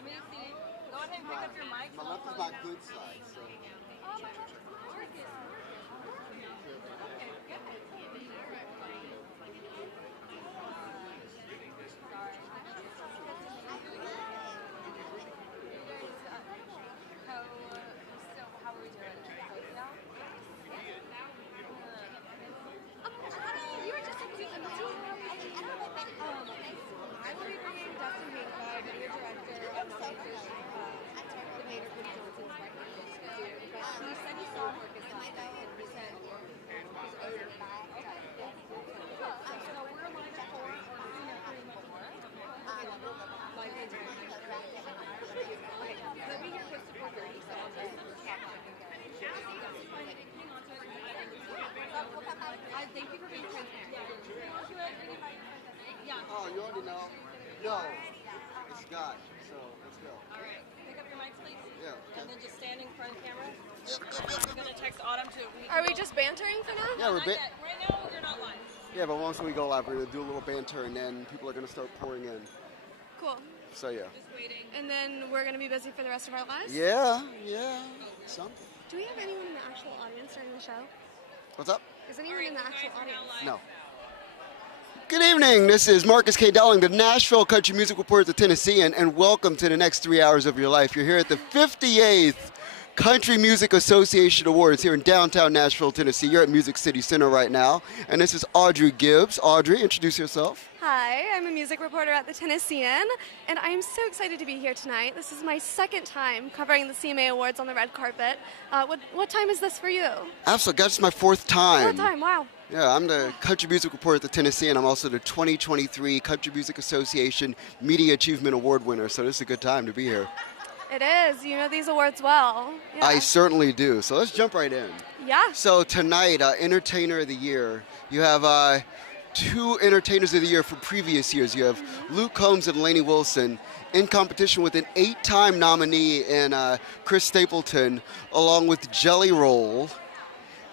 Let me see. Go ahead and pick up your mic. My left is my good side, so. Oh, my left is work it. Okay, good. Sorry. So how are we doing? Close now? You were just I will be bringing Dustin Haney, video director of nominations, debater Cody Johnson's record to do. But he said he saw Marcus last night, and he said he's over. So we're line up for Let me hear close to 4:30, so I'll just thank you for being transparent. Yeah. Oh, you already know? No. It's Scott, so let's go. All right. Pick up your mics, please. Yeah. Okay. And then just stand in front of the camera. I'm going to text Autumn to... Are we just bantering for now? Yeah, we're Right now, you're not live. Yeah, but once we go live, we're gonna do a little banter, and then people are gonna start pouring in. Cool. So yeah. Just waiting. And then we're going to be busy for the rest of our lives? Yeah. Something. Do we have anyone in the actual audience during the show? What's up? Is anyone in the actual audience? No. Good evening. This is Marcus K. Dowling, the Nashville Country Music Reporter, the Tennessean, and welcome to the next 3 hours of your life. You're here at the 58th Country Music Association Awards here in downtown Nashville, Tennessee. You're at Music City Center right now, and this is Audrey Gibbs. Audrey, introduce yourself. Hi, I'm a music reporter at the Tennessean, and I am so excited to be here tonight. This is my second time covering the CMA Awards on the red carpet. What time is this for you? Absolutely. That's my fourth time. Fourth time, wow. Yeah, I'm the Country Music Reporter at the Tennessean. I'm also the 2023 Country Music Association Media Achievement Award winner, so this is a good time to be here. It is. You know these awards well. Yeah. I certainly do. So let's jump right in. Yeah. So tonight, Entertainer of the Year, you have two Entertainers of the Year from previous years. You have Luke Combs and Lainey Wilson in competition with an 8-time nominee in Chris Stapleton, along with Jelly Roll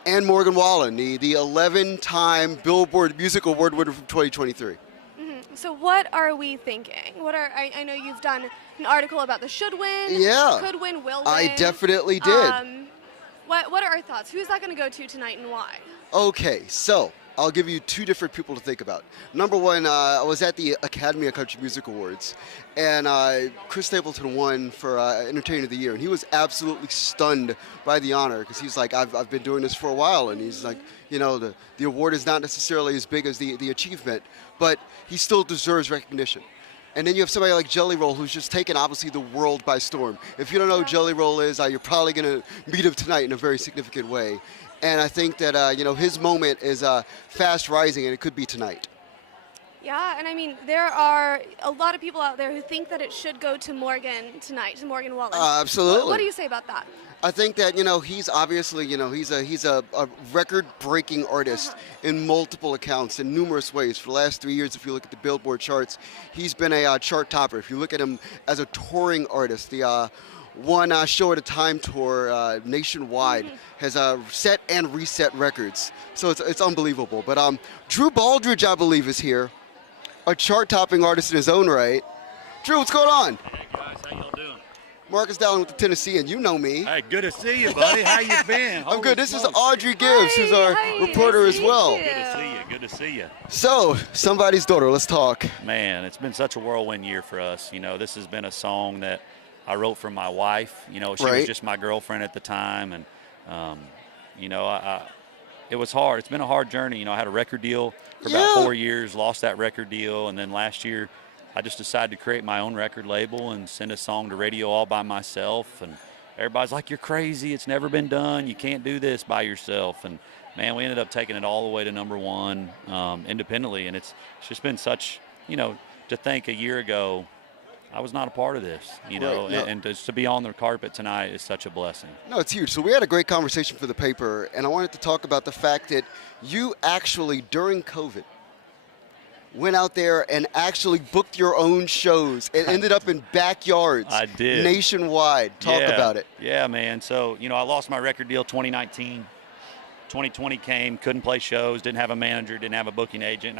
and Morgan Wallen, the 11-time Billboard Music Award winner from 2023. So what are we thinking? I know you've done an article about the should win, Yeah. could win, will win. I definitely did. What are our thoughts? Who's that going to go to tonight and why? Okay, so I'll give you two different people to think about. Number one, I was at the Academy of Country Music Awards, and Chris Stapleton won for Entertainer of the Year, and he was absolutely stunned by the honor because he's like, I've been doing this for a while, and he's like, you know, the award is not necessarily as big as the achievement, but he still deserves recognition. And then you have somebody like Jelly Roll, who's just taken, obviously, the world by storm. If you don't know who Jelly Roll is, you're probably going to meet him tonight in a very significant way. And I think that, you know, his moment is fast rising, and it could be tonight. Yeah, and I mean, there are a lot of people out there who think that it should go to Morgan tonight, to Morgan Wallen. Absolutely. What do you say about that? I think that, you know, he's obviously, you know, he's a record-breaking artist in multiple accounts in numerous ways. For the last 3 years, if you look at the Billboard charts, he's been a chart topper. If you look at him as a touring artist, the one show at a time tour nationwide has set and reset records. So it's unbelievable. But Drew Baldridge, I believe, is here, a chart-topping artist in his own right. Drew, what's going on? Hey guys, how y'all doing? Marcus Dowling with the Tennessean, you know me. Hey, good to see you, buddy. How you been? I'm good. This is smokes. Audrey Gibbs, who's our reporter nice as to well. meet you. Good to see you. Good to see you. So, somebody's daughter, let's talk. Man, it's been such a whirlwind year for us. You know, this has been a song that I wrote for my wife. You know, she was just my girlfriend at the time, and you know, it was hard. It's been a hard journey. You know, I had a record deal for about 4 years, lost that record deal, and then last year I just decided to create my own record label and send a song to radio all by myself. And everybody's like, you're crazy. It's never been done. You can't do this by yourself. And, man, we ended up taking it all the way to #1 independently. And it's just been such, you know, to think a year ago I was not a part of this, you know, and just to be on the carpet tonight is such a blessing. No, it's huge. So we had a great conversation for the paper, and I wanted to talk about the fact that you actually, during COVID, went out there and actually booked your own shows and ended up in backyards. I did. Nationwide. Talk about it. Yeah, man. So, you know, I lost my record deal 2019. 2020 came, couldn't play shows, didn't have a manager, didn't have a booking agent. And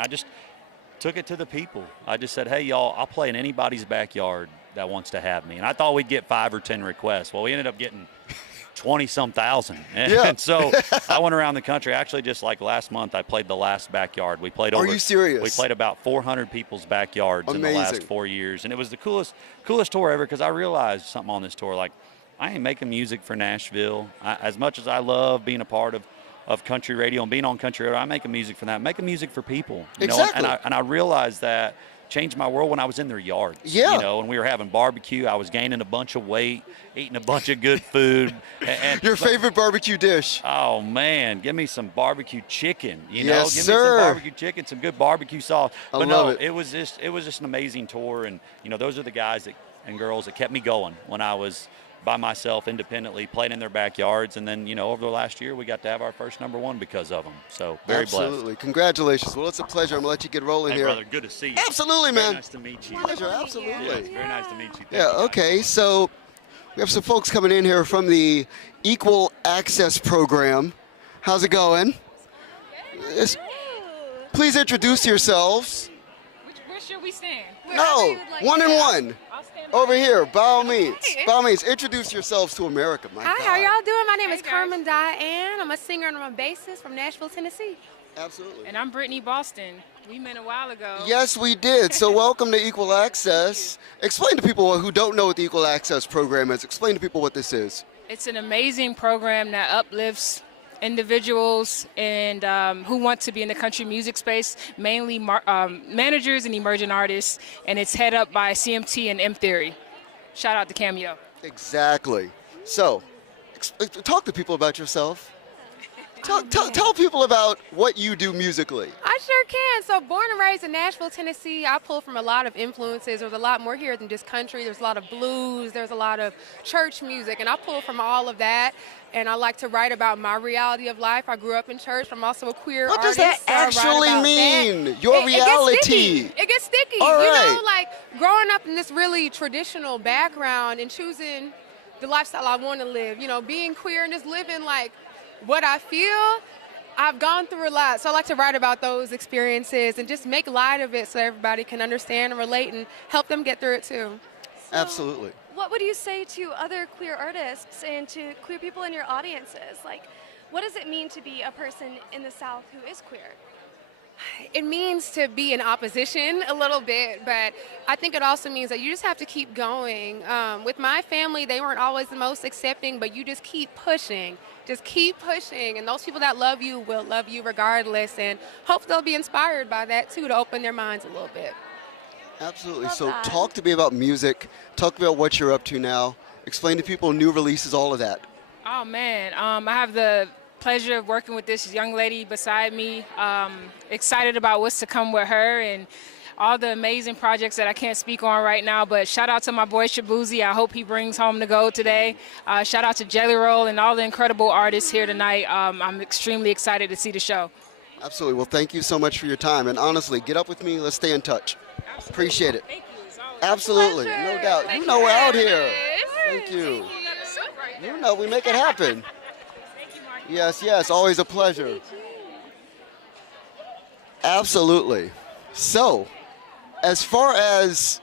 took it to the people. I just said, hey, y'all, I'll play in anybody's backyard that wants to have me. And I thought we'd get 5 or 10 requests. Well, we ended up getting 20-some thousand. And so I went around the country. Actually, just like last month, I played the last backyard. We played over. Are you serious? We played about 400 people's backyards in the last 4 years. And it was the coolest tour ever, because I realized something on this tour. Like, I ain't making music for Nashville. As much as I love being a part of country radio and being on country radio, I'm making music for that. I'm making music for people. You exactly. know? And I realized that changed my world when I was in their yards. Yeah. You know, and we were having barbecue. I was gaining a bunch of weight, eating a bunch of good food. And your favorite barbecue dish? Oh man, give me some barbecue chicken. You know, give me some barbecue chicken, some good barbecue sauce. I but love no, it. it was just an amazing tour, and you know, those are the guys and girls that kept me going when I was by myself independently playing in their backyards. And then, you know, over the last year we got to have our first #1 because of them. So very Absolutely. blessed. Congratulations. Well, it's a pleasure. I'm gonna let you get rolling Hey, here. brother, good to see you. Absolutely, Very man. nice to meet you. Pleasure. Absolutely. Yeah, it's very nice to meet you. Thank Yeah, you. okay. So we have some folks coming in here from the Equal Access Program. How's it going? Please introduce yourselves. Where should we stand? No, one and one. I'll stand Over here, by all means. By all means, introduce yourselves to America. My Hi, God. how y'all doing? My name is guys. Carmen Diane. I'm a singer and I'm a bassist from Nashville, Tennessee. Absolutely. And I'm Brittany Boston. We met a while ago. Yes, we did. So welcome to Equal Access. Explain to people who don't know what the Equal Access Program is. Explain to people what this is. It's an amazing program that uplifts individuals and who want to be in the country music space, mainly managers and emerging artists, and it's head up by CMT and M Theory. Shout out to Cameo. Exactly. So, talk to people about yourself. Tell people about what you do musically. I sure can. So born and raised in Nashville, Tennessee, I pull from a lot of influences. There's a lot more here than just country. There's a lot of blues. There's a lot of church music, and I pull from all of that. And I like to write about my reality of life. I grew up in church. I'm also a queer What artist. does that so I write actually about mean? that. Your It reality. It gets sticky. All You right. know, like growing up in this really traditional background and choosing the lifestyle I want to live. You know, being queer and just living like what I feel. I've gone through a lot, so I like to write about those experiences and just make light of it so everybody can understand and relate and help them get through it too. Absolutely. What would you say to other queer artists and to queer people in your audiences? Like, what does it mean to be a person in the South who is queer? It means to be in opposition a little bit, but I think it also means that you just have to keep going. With my family, they weren't always the most accepting, but you just keep pushing. Just keep pushing, and those people that love you will love you regardless, and hope they'll be inspired by that too to open their minds a little bit. Absolutely. Love So that. talk to me about music. Talk about what you're up to now. Explain to people new releases, all of that. Oh man, I have the pleasure of working with this young lady beside me. Excited about what's to come with her and all the amazing projects that I can't speak on right now, but shout out to my boy Shabuzi. I hope he brings home the gold today. Shout out to Jelly Roll and all the incredible artists here tonight. I'm extremely excited to see the show. Absolutely. Well, thank you so much for your time. And honestly, get up with me. Let's stay in touch. Absolutely. Appreciate it. Thank you. It's always Absolutely. No doubt. Thank You you know for we're out having here. us. Thank you. You got a soup right there. You know, we make it happen. Thank you, Mark. Yes, yes. Always a pleasure. Absolutely. So, as far as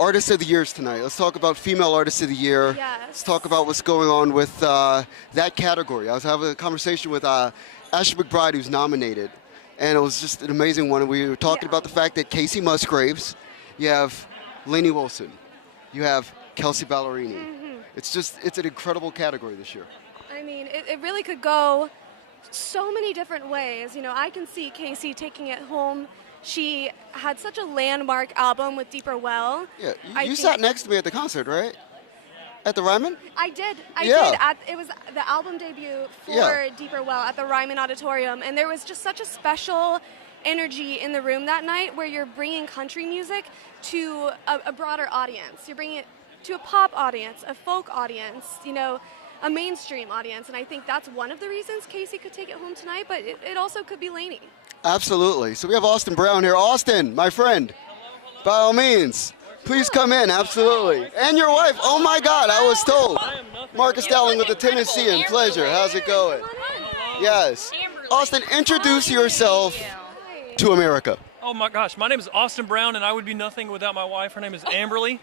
Artist of the Years tonight, let's talk about Female Artist of the Year. Yes. Let's talk about what's going on with that category. I was having a conversation with Ashley McBride, who's nominated, and it was just an amazing one. We were talking about the fact that Casey Musgraves, you have Lainey Wilson, you have Kelsey Ballerini. It's an incredible category this year. I mean, it really could go so many different ways. You know, I can see Casey taking it home. She had such a landmark album with Deeper Well. Yeah, I you think- sat next to me at the concert, right? At the Ryman? I did. Yeah. It was the album debut for Yeah. Deeper Well at the Ryman Auditorium, and there was just such a special energy in the room that night where you're bringing country music to a broader audience. You're bringing it to a pop audience, a folk audience, you know, a mainstream audience, and I think that's one of the reasons Casey could take it home tonight, but it also could be Lainey. Absolutely. So we have Austin Brown here. Austin, my friend, by all means, please come in. Absolutely. And your wife. Oh my God, I was told. Marcus Dowling with the Tennessean. Pleasure. How's it going? Yes. Austin, introduce yourself to America. Oh my gosh, my name is Austin Brown, and I would be nothing without my wife. Her name is Amberly.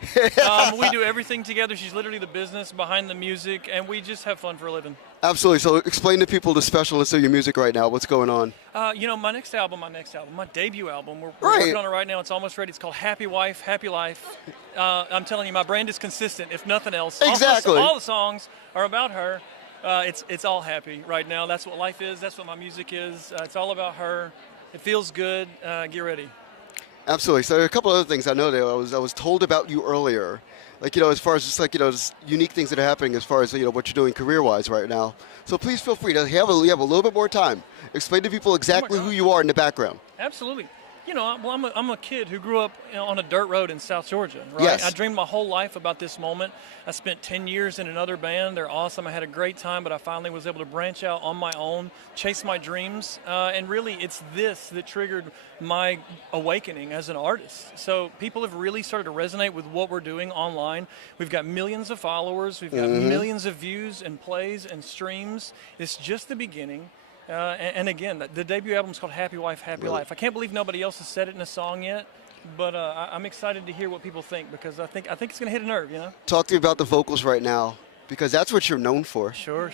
We do everything together. She's literally the business behind the music, and we just have fun for a living. Absolutely. So explain to people the specialness of your music right now. What's going on? My next album, my debut album, we're working on it right now. It's almost ready. It's called Happy Wife, Happy Life. I'm telling you, my brand is consistent, if nothing else. Exactly. All the songs are about her. It's all happy right now. That's what life is. That's what my music is. It's all about her. It feels good. Get ready. Absolutely. So there are a couple other things I know that I was told about you earlier, like, as far as just just unique things that are happening as far as, what you're doing career-wise right now. So please feel free to have a little bit more time. Explain to people exactly who you are in the background. Absolutely. I'm a kid who grew up on a dirt road in South Georgia, right? Yes. I dreamed my whole life about this moment. I spent 10 years in another band. They're awesome. I had a great time, but I finally was able to branch out on my own, chase my dreams, and really it's this that triggered my awakening as an artist. So people have really started to resonate with what we're doing online. We've got millions of followers. We've got millions of views and plays and streams. It's just the beginning. And again, the debut album is called Happy Wife, Happy Life. I can't believe nobody else has said it in a song yet, but I'm excited to hear what people think because I think it's going to hit a nerve, Talk to me about the vocals right now because that's what you're known for. Sure.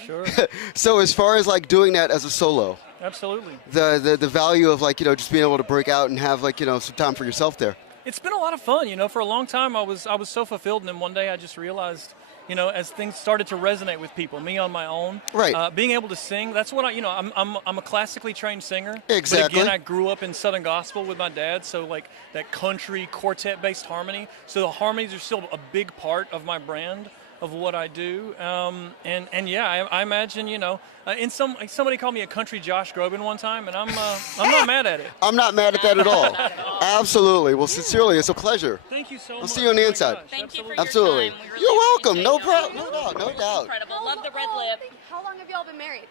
So as far as doing that as a solo, absolutely. The value of just being able to break out and have some time for yourself there. It's been a lot of fun, For a long time, I was so fulfilled, and then one day I just realized, as things started to resonate with people, me on my own, right? Being able to sing, that's what I'm a classically trained singer. Exactly. But again, I grew up in Southern gospel with my dad, so that country quartet-based harmony. So the harmonies are still a big part of my brand of what I do, I imagine somebody called me a country Josh Groban one time, and I'm not mad at it. I'm not mad at that at all. Absolutely. Well, sincerely, it's a pleasure. Thank you so much. I'll see you on the inside. Thank you for Absolutely. your time. We really You're welcome. appreciate No it. problem. No doubt. Incredible. Love the red lip. How long have y'all been married?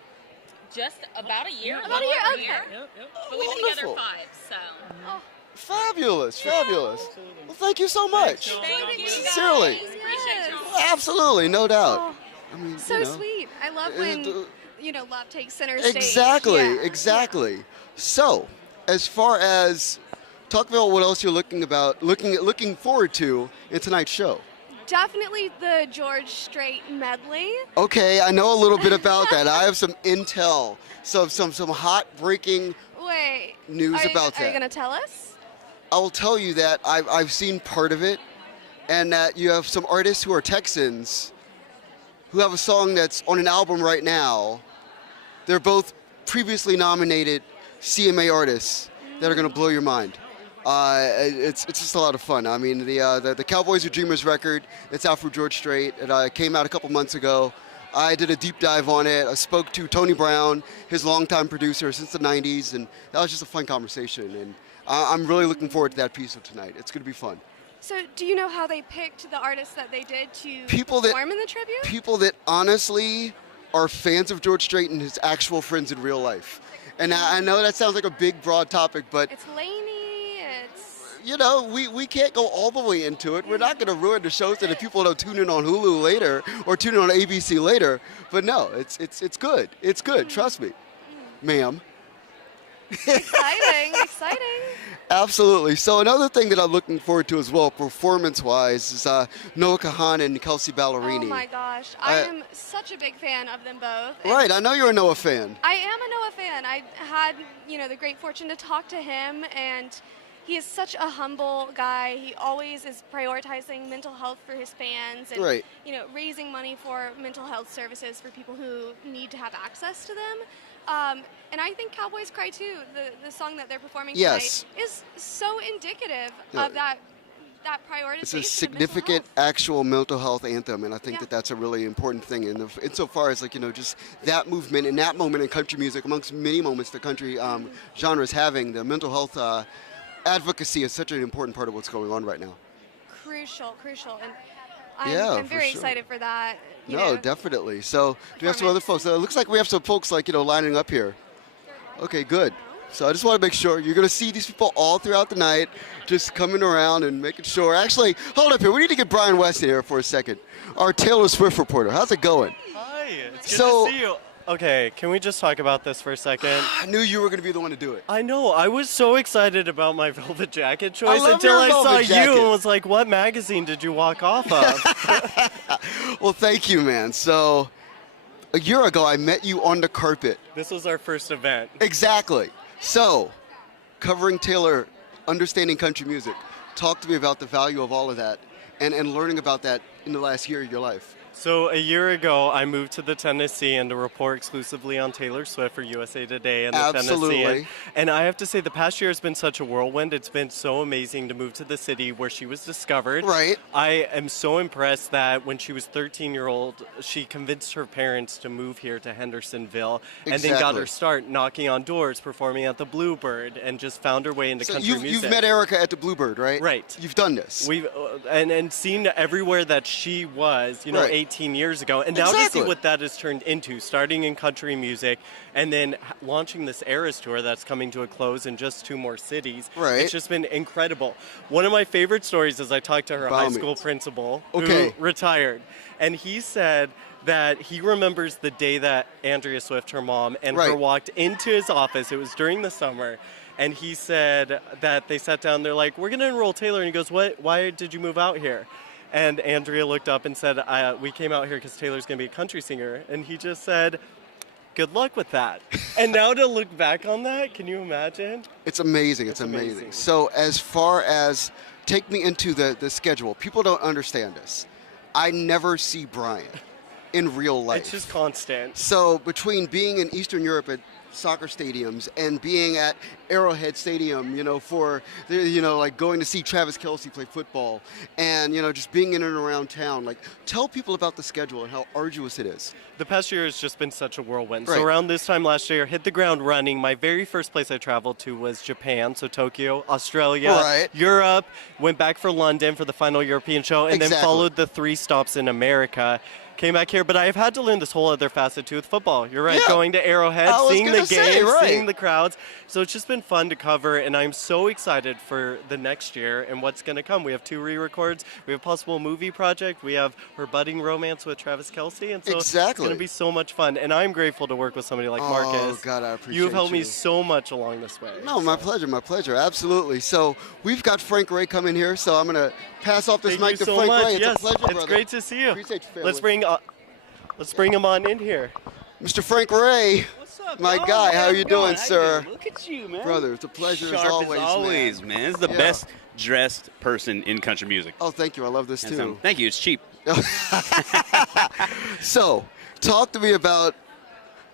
Just about a year. About a year, over okay. Yep. But we've been together Wonderful. 5, so. Oh, Fabulous. Well, thank you so much. Thank you, Sincerely. guys. Appreciate y'all. Absolutely, no doubt. Oh, I mean, so sweet. I love when, love takes center stage. Exactly, Yeah. exactly. So, as far as talk about what else you're looking forward to in tonight's show. Definitely the George Strait medley. Okay, I know a little bit about that. I have some intel, some hot breaking news about that. Are you going to tell us? I will tell you that I've seen part of it, and that you have some artists who are Texans who have a song that's on an album right now. They're both previously nominated CMA artists that are going to blow your mind. It's just a lot of fun. I mean, the Cowboys Are Dreamers record, it's out for George Strait. It came out a couple months ago. I did a deep dive on it. I spoke to Tony Brown, his longtime producer since the 90s, and that was just a fun conversation. And I'm really looking forward to that piece of tonight. It's going to be fun. So do you know how they picked the artists that they did to perform in the tribute? People that honestly are fans of George Strait and his actual friends in real life. And I know that sounds like a big, broad topic, but It's Lainey, we can't go all the way into it. We're not going to ruin the show so that people don't tune in on Hulu later or tune in on ABC later. But no, it's good. It's good. Trust me, ma'am. exciting. Absolutely. So another thing that I'm looking forward to as well, performance-wise, is Noah Kahan and Kelsey Ballerini. Oh my gosh, I am such a big fan of them both. Right, I know you're a Noah fan. I am a Noah fan. I had, the great fortune to talk to him, and he is such a humble guy. He always is prioritizing mental health for his fans and, right. Raising money for mental health services for people who need to have access to them. And I think Cowboys Cry Too, the song that they're performing Yes. tonight, is so indicative of that prioritization. It's a significant actual mental health anthem, and I think that that's a really important thing. And insofar as just that movement and that moment in country music, amongst many moments the country genre is having, the mental health advocacy is such an important part of what's going on right now. Crucial, and I'm for very sure. excited for that. Definitely. So do we have some other folks? It looks like we have some folks lining up here. Okay, good. So I just want to make sure you're going to see these people all throughout the night, just coming around and making sure. Actually, hold up here. We need to get Brian West in here for a second. Our Taylor Swift reporter. How's it going? Hi, it's good So, to see you. Okay, can we just talk about this for a second? I knew you were going to be the one to do it. I know. I was so excited about my velvet jacket choice love until your I saw velvet you jacket. and was like, what magazine did you walk off of? Well, thank you, man. So a year ago, I met you on the carpet. This was our first event. Exactly. So covering Taylor, understanding country music. Talk to me about the value of all of that and learning about that in the last year of your life. So a year ago, I moved to the Tennessean to report exclusively on Taylor Swift for USA Today and the Absolutely. Tennessean. And I have to say, the past year has been such a whirlwind. It's been so amazing to move to the city where she was discovered. Right. I am so impressed that when she was 13-year-old, she convinced her parents to move here to Hendersonville and then got Exactly. her start knocking on doors, performing at the Bluebird, and just found her way into So country music. you've met Erica at the Bluebird, right? Right. You've done this. We've and seen everywhere that she was, you know, Right. 18 years ago, and now to Exactly. see what that has turned into, starting in country music, and then launching this Eras tour that's coming to a close in just 2 more cities. Right. It's just been incredible. One of my favorite stories is I talked to her high By school me. principal Okay. who retired, and he said that he remembers the day that Andrea Swift, her mom, and her Right. walked into his office. It was during the summer. And he said that they sat down, they're like, we're going to enroll Taylor. And he goes, what? Why did you move out here? And Andrea looked up and said, we came out here because Taylor's going to be a country singer. And he just said, good luck with that. And now to look back on that, can you imagine? It's amazing. It's amazing. So as far as take me into the schedule, people don't understand this. I never see Brian in real life. It's just constant. So between being in Eastern Europe at soccer stadiums and being at Arrowhead Stadium, you know, for, you know, like going to see Travis Kelce play football and, you know, just being in and around town, like tell people about the schedule and how arduous it is. The past year has just been such a whirlwind. Right. So around this time last year, hit the ground running. My very first place I traveled to was Japan, so Tokyo, Australia, Right. Europe, went back for London for the final European show, and then Exactly. followed the 3 stops in America. Came back here, but I've had to learn this whole other facet too with football. You're right, Yeah. going to Arrowhead, I was seeing the gonna say, games, right. seeing the crowds. So it's just been fun to cover, and I'm so excited for the next year and what's going to come. We have 2 re-records. We have a possible movie project. We have her budding romance with Travis Kelce, and so it's Exactly. going to be so much fun. And I'm grateful to work with somebody like Oh, Marcus. God, I appreciate You've helped me you. so much along this way. No, my pleasure, my pleasure, absolutely. So we've got Frank Ray coming here, so I'm going to pass off this Thank mic you to so Frank much. Ray. It's yes, a pleasure, it's brother. great to see you. Appreciate you, Let's family. bring him on in here. Mr. Frank Ray, What's up, my y'all? guy, how How's you it doing, going? How sir? doing? Look at you, man. Brother, it's a pleasure Sharp as always, man. This is the Yeah. best dressed person in country music. Oh, thank you. I love this And too. so, thank you. It's cheap. So, talk to me about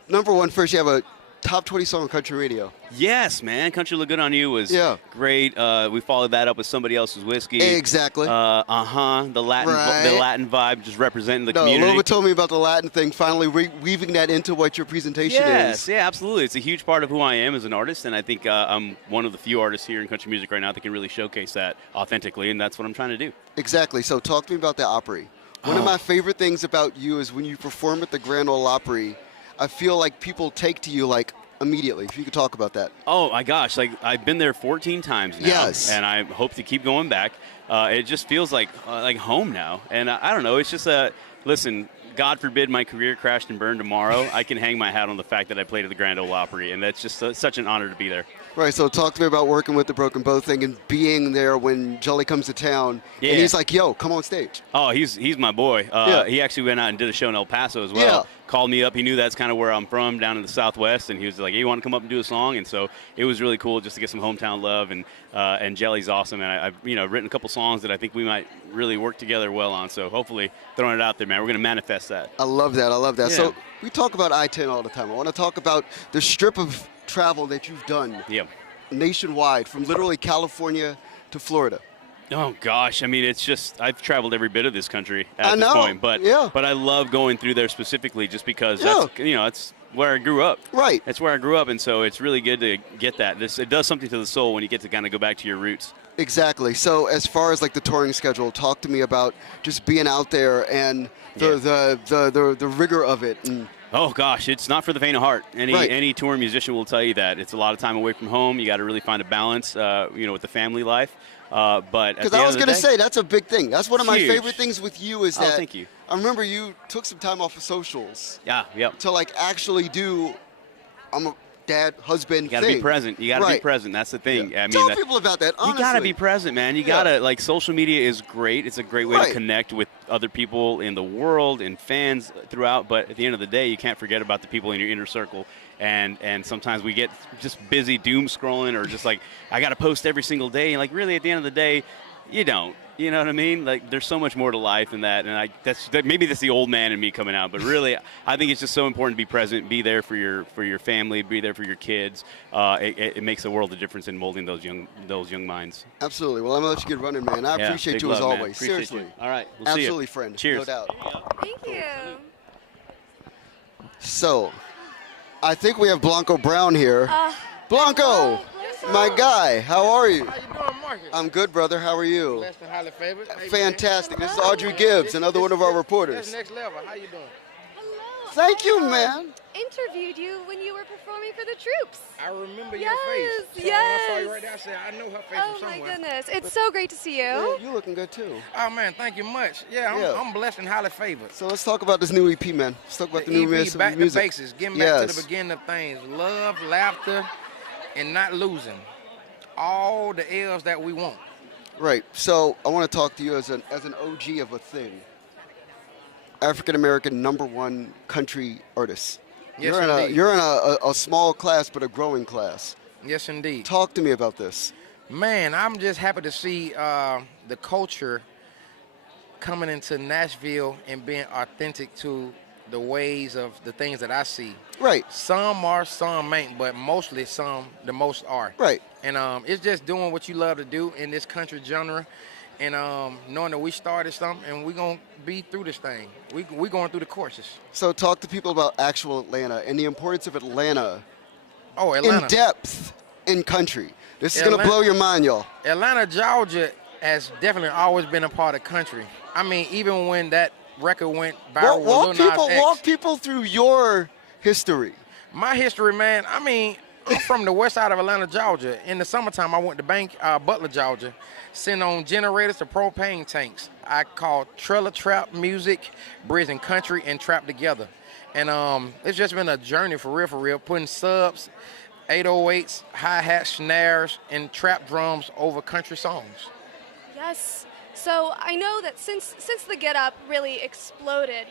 number one. First, you have a top 20 song on country radio. Yes, man. Country Look Good on You was Yeah. great. We followed that up with Somebody Else's Whiskey. Exactly. The Latin, Right. the Latin vibe, just representing the No, community. Loba told me about the Latin thing. Finally, weaving that into what your presentation Yes, is. yeah, absolutely. It's a huge part of who I am as an artist, and I think I'm one of the few artists here in country music right now that can really showcase that authentically, and that's what I'm trying to do. Exactly. So, talk to me about the Opry. One of my favorite things about you is when you perform at the Grand Ole Opry, I feel like people take to you like immediately. If you could talk about that. Oh my gosh, like I've been there 14 times now, Yes. and I hope to keep going back. It just feels like home now, and I don't know. It's just listen. God forbid my career crashed and burned tomorrow. I can hang my hat on the fact that I played at the Grand Ole Opry, and that's just such an honor to be there. Right, so talk to me about working with the Broken Bow thing and being there when Jelly comes to town. Yeah. And he's like, yo, come on stage. Oh, he's my boy. Yeah. He actually went out and did a show in El Paso as well. Yeah. Called me up. He knew that's kind of where I'm from, down in the Southwest, and he was like, "Hey, you want to come up and do a song?" And so it was really cool just to get some hometown love. And Jelly's awesome, and I've written a couple songs that I think we might really work together well on. So hopefully, throwing it out there, man, we're gonna manifest that. I love that. I love that. Yeah. So we talk about I-10 all the time. I want to talk about the strip of travel that you've done Yeah. nationwide, from literally California to Florida. Oh gosh, I mean, it's just I've traveled every bit of this country I at this know, point, but yeah. I love going through there specifically just because Yeah. that's where I grew up. Right. That's where I grew up, and so it's really good to get that. It does something to the soul when you get to kind of go back to your roots. Exactly. So as far as like the touring schedule, talk to me about just being out there and the rigor of it. And Oh gosh, it's not for the faint of heart. Right. Any touring musician will tell you that it's a lot of time away from home. You got to really find a balance, with the family life. But because I was going to say that's a big thing. That's one of my Huge. favorite things with you is that thank you. I remember you took some time off of socials. Yeah, yep. To like actually do, I'm a dad, husband. You gotta be present. You gotta be present. That's the thing. Yeah. I mean, Tell people about that. Honestly. You gotta be present, man. You gotta like social media is great. It's a great way to connect with other people in the world and fans throughout. But at the end of the day, you can't forget about the people in your inner circle. And sometimes we get just busy doom scrolling or just like I gotta post every single day. And like really, at the end of the day, you don't. You know what I mean? Like, there's so much more to life than that. And maybe that's the old man in me coming out. But really, I think it's just so important to be present, be there for your family, be there for your kids. It makes a world of difference in molding those young minds. Absolutely. Well, I'm gonna let you get running, man. I appreciate you as always. Seriously. You. All right. We'll Absolutely, see you. friend. Cheers. No doubt. Thank you. So, I think we have Blanco Brown here. Blanco, my guy. How are you? How you doing, Marcus? I'm good, brother. How are you? Blessed and highly favored. Fantastic. This is Audrey Gibbs, another one of our reporters. That's next level. How you doing? Hello. Thank you, man. Interviewed you when you were performing for the troops. I remember your face. So Yes. I saw you right there. I said, I know her face Oh from my somewhere. goodness. It's so great to see you. Yeah, you looking good too. Oh man, thank you much. I'm blessed and highly favored. So let's talk about this new EP, man. Let's talk about the new EP, back music. to basics. Getting back to the beginning of things. Love, laughter, and not losing. All the L's that we want. Right. So I want to talk to you as an OG of a thing. African American #1 country artist. Yes, you're in a small class, but a growing class. Yes, indeed. Talk to me about this. Man, I'm just happy to see the culture coming into Nashville and being authentic to the ways of the things that I see. Right. Some are, some ain't, but mostly the most are. Right. And it's just doing what you love to do in this country genre, and knowing that we started something and we're going to be through this thing. We going through the courses. So talk to people about actual Atlanta and the importance of Atlanta. Oh, Atlanta. In depth in country. This is going to blow your mind, y'all. Atlanta, Georgia has definitely always been a part of country. I mean, even when that record went viral with Lil Nas X. Walk people through your history. My history, man, I mean, I'm from the west side of Atlanta, Georgia. In the summertime, I went to Butler, Georgia, sitting on generators to propane tanks. I called trailer trap music, bridging country and trap together. And it's just been a journey for real, putting subs, 808s, hi-hats, snares, and trap drums over country songs. Yes. So I know that since the Get Up really exploded,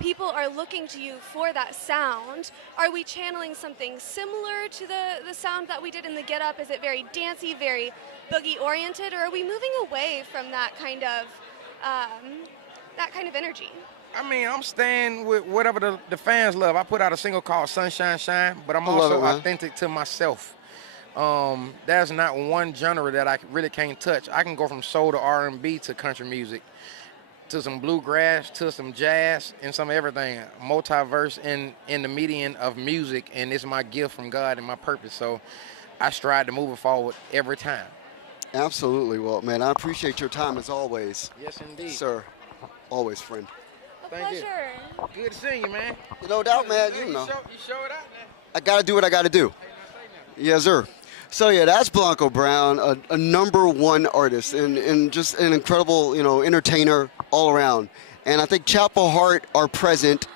people are looking to you for that sound. Are we channeling something similar to the sound that we did in the Get Up? Is it very dancey, very boogie oriented, or are we moving away from that kind of energy? I mean, I'm staying with whatever the fans love. I put out a single called Sunshine Shine, but I'm also authentic to myself. There's not one genre that I really can't touch. I can go from soul to R&B to country music, to some bluegrass, to some jazz, and some everything. Multiverse in the median of music, and it's my gift from God and my purpose. So I strive to move it forward every time. Absolutely. Well, man, I appreciate your time as always. Yes, indeed. Sir, always, friend. Thank you. Good to see you, man. No doubt, man. You know. You show it out, man. I got to do what I got to do. Yes, sir. So, yeah, that's Blanco Brown, a #1 artist and just an incredible, entertainer all around. And I think Chapel Hart are present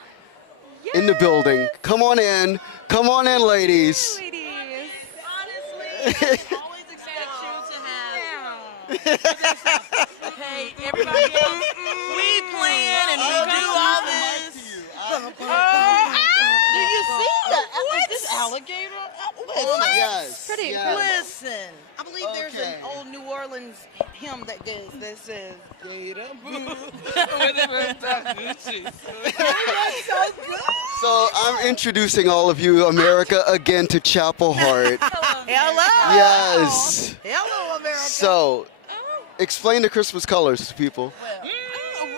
in the building. Come on in. Come on in, ladies. Ladies. Honestly, always expect you to have. Hey, everybody else, we plan and we do all this. Do you see that? Is this alligator? Yes. Pretty yes. Listen, I believe there's an old New Orleans hymn that goes, that says, Gator. So I'm introducing all of you, America, again to Chapel Hart. Hello. Yes. Hello, America. So, explain the Christmas colors to people.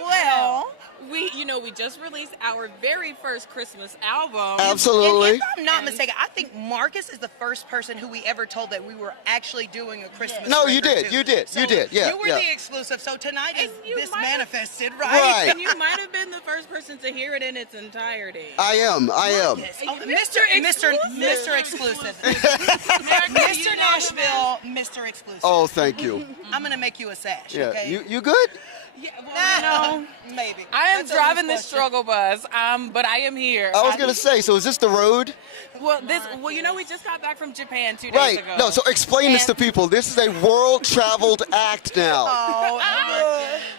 Well, we just released our very first Christmas album. Absolutely. And if I'm not mistaken, I think Marcus is the first person who we ever told that we were actually doing a Christmas. No, you record did. too. You did. So you did. Yeah. You were the exclusive. So tonight is this manifested, right? Right. And you might have been the first person to hear it in its entirety. I am. Yes. Oh, Mr. Exclusive. Mr. Nashville, Mr. Exclusive. Oh, thank you. I'm gonna make you a sash. Yeah. Okay. You good? Yeah, well, maybe. I am That's a driving loose this struggle bus, but I am here. I was gonna say. So is this the road? Well, we just got back from Japan 2 days Right. ago. No. So explain this to people. This is a world-traveled act now.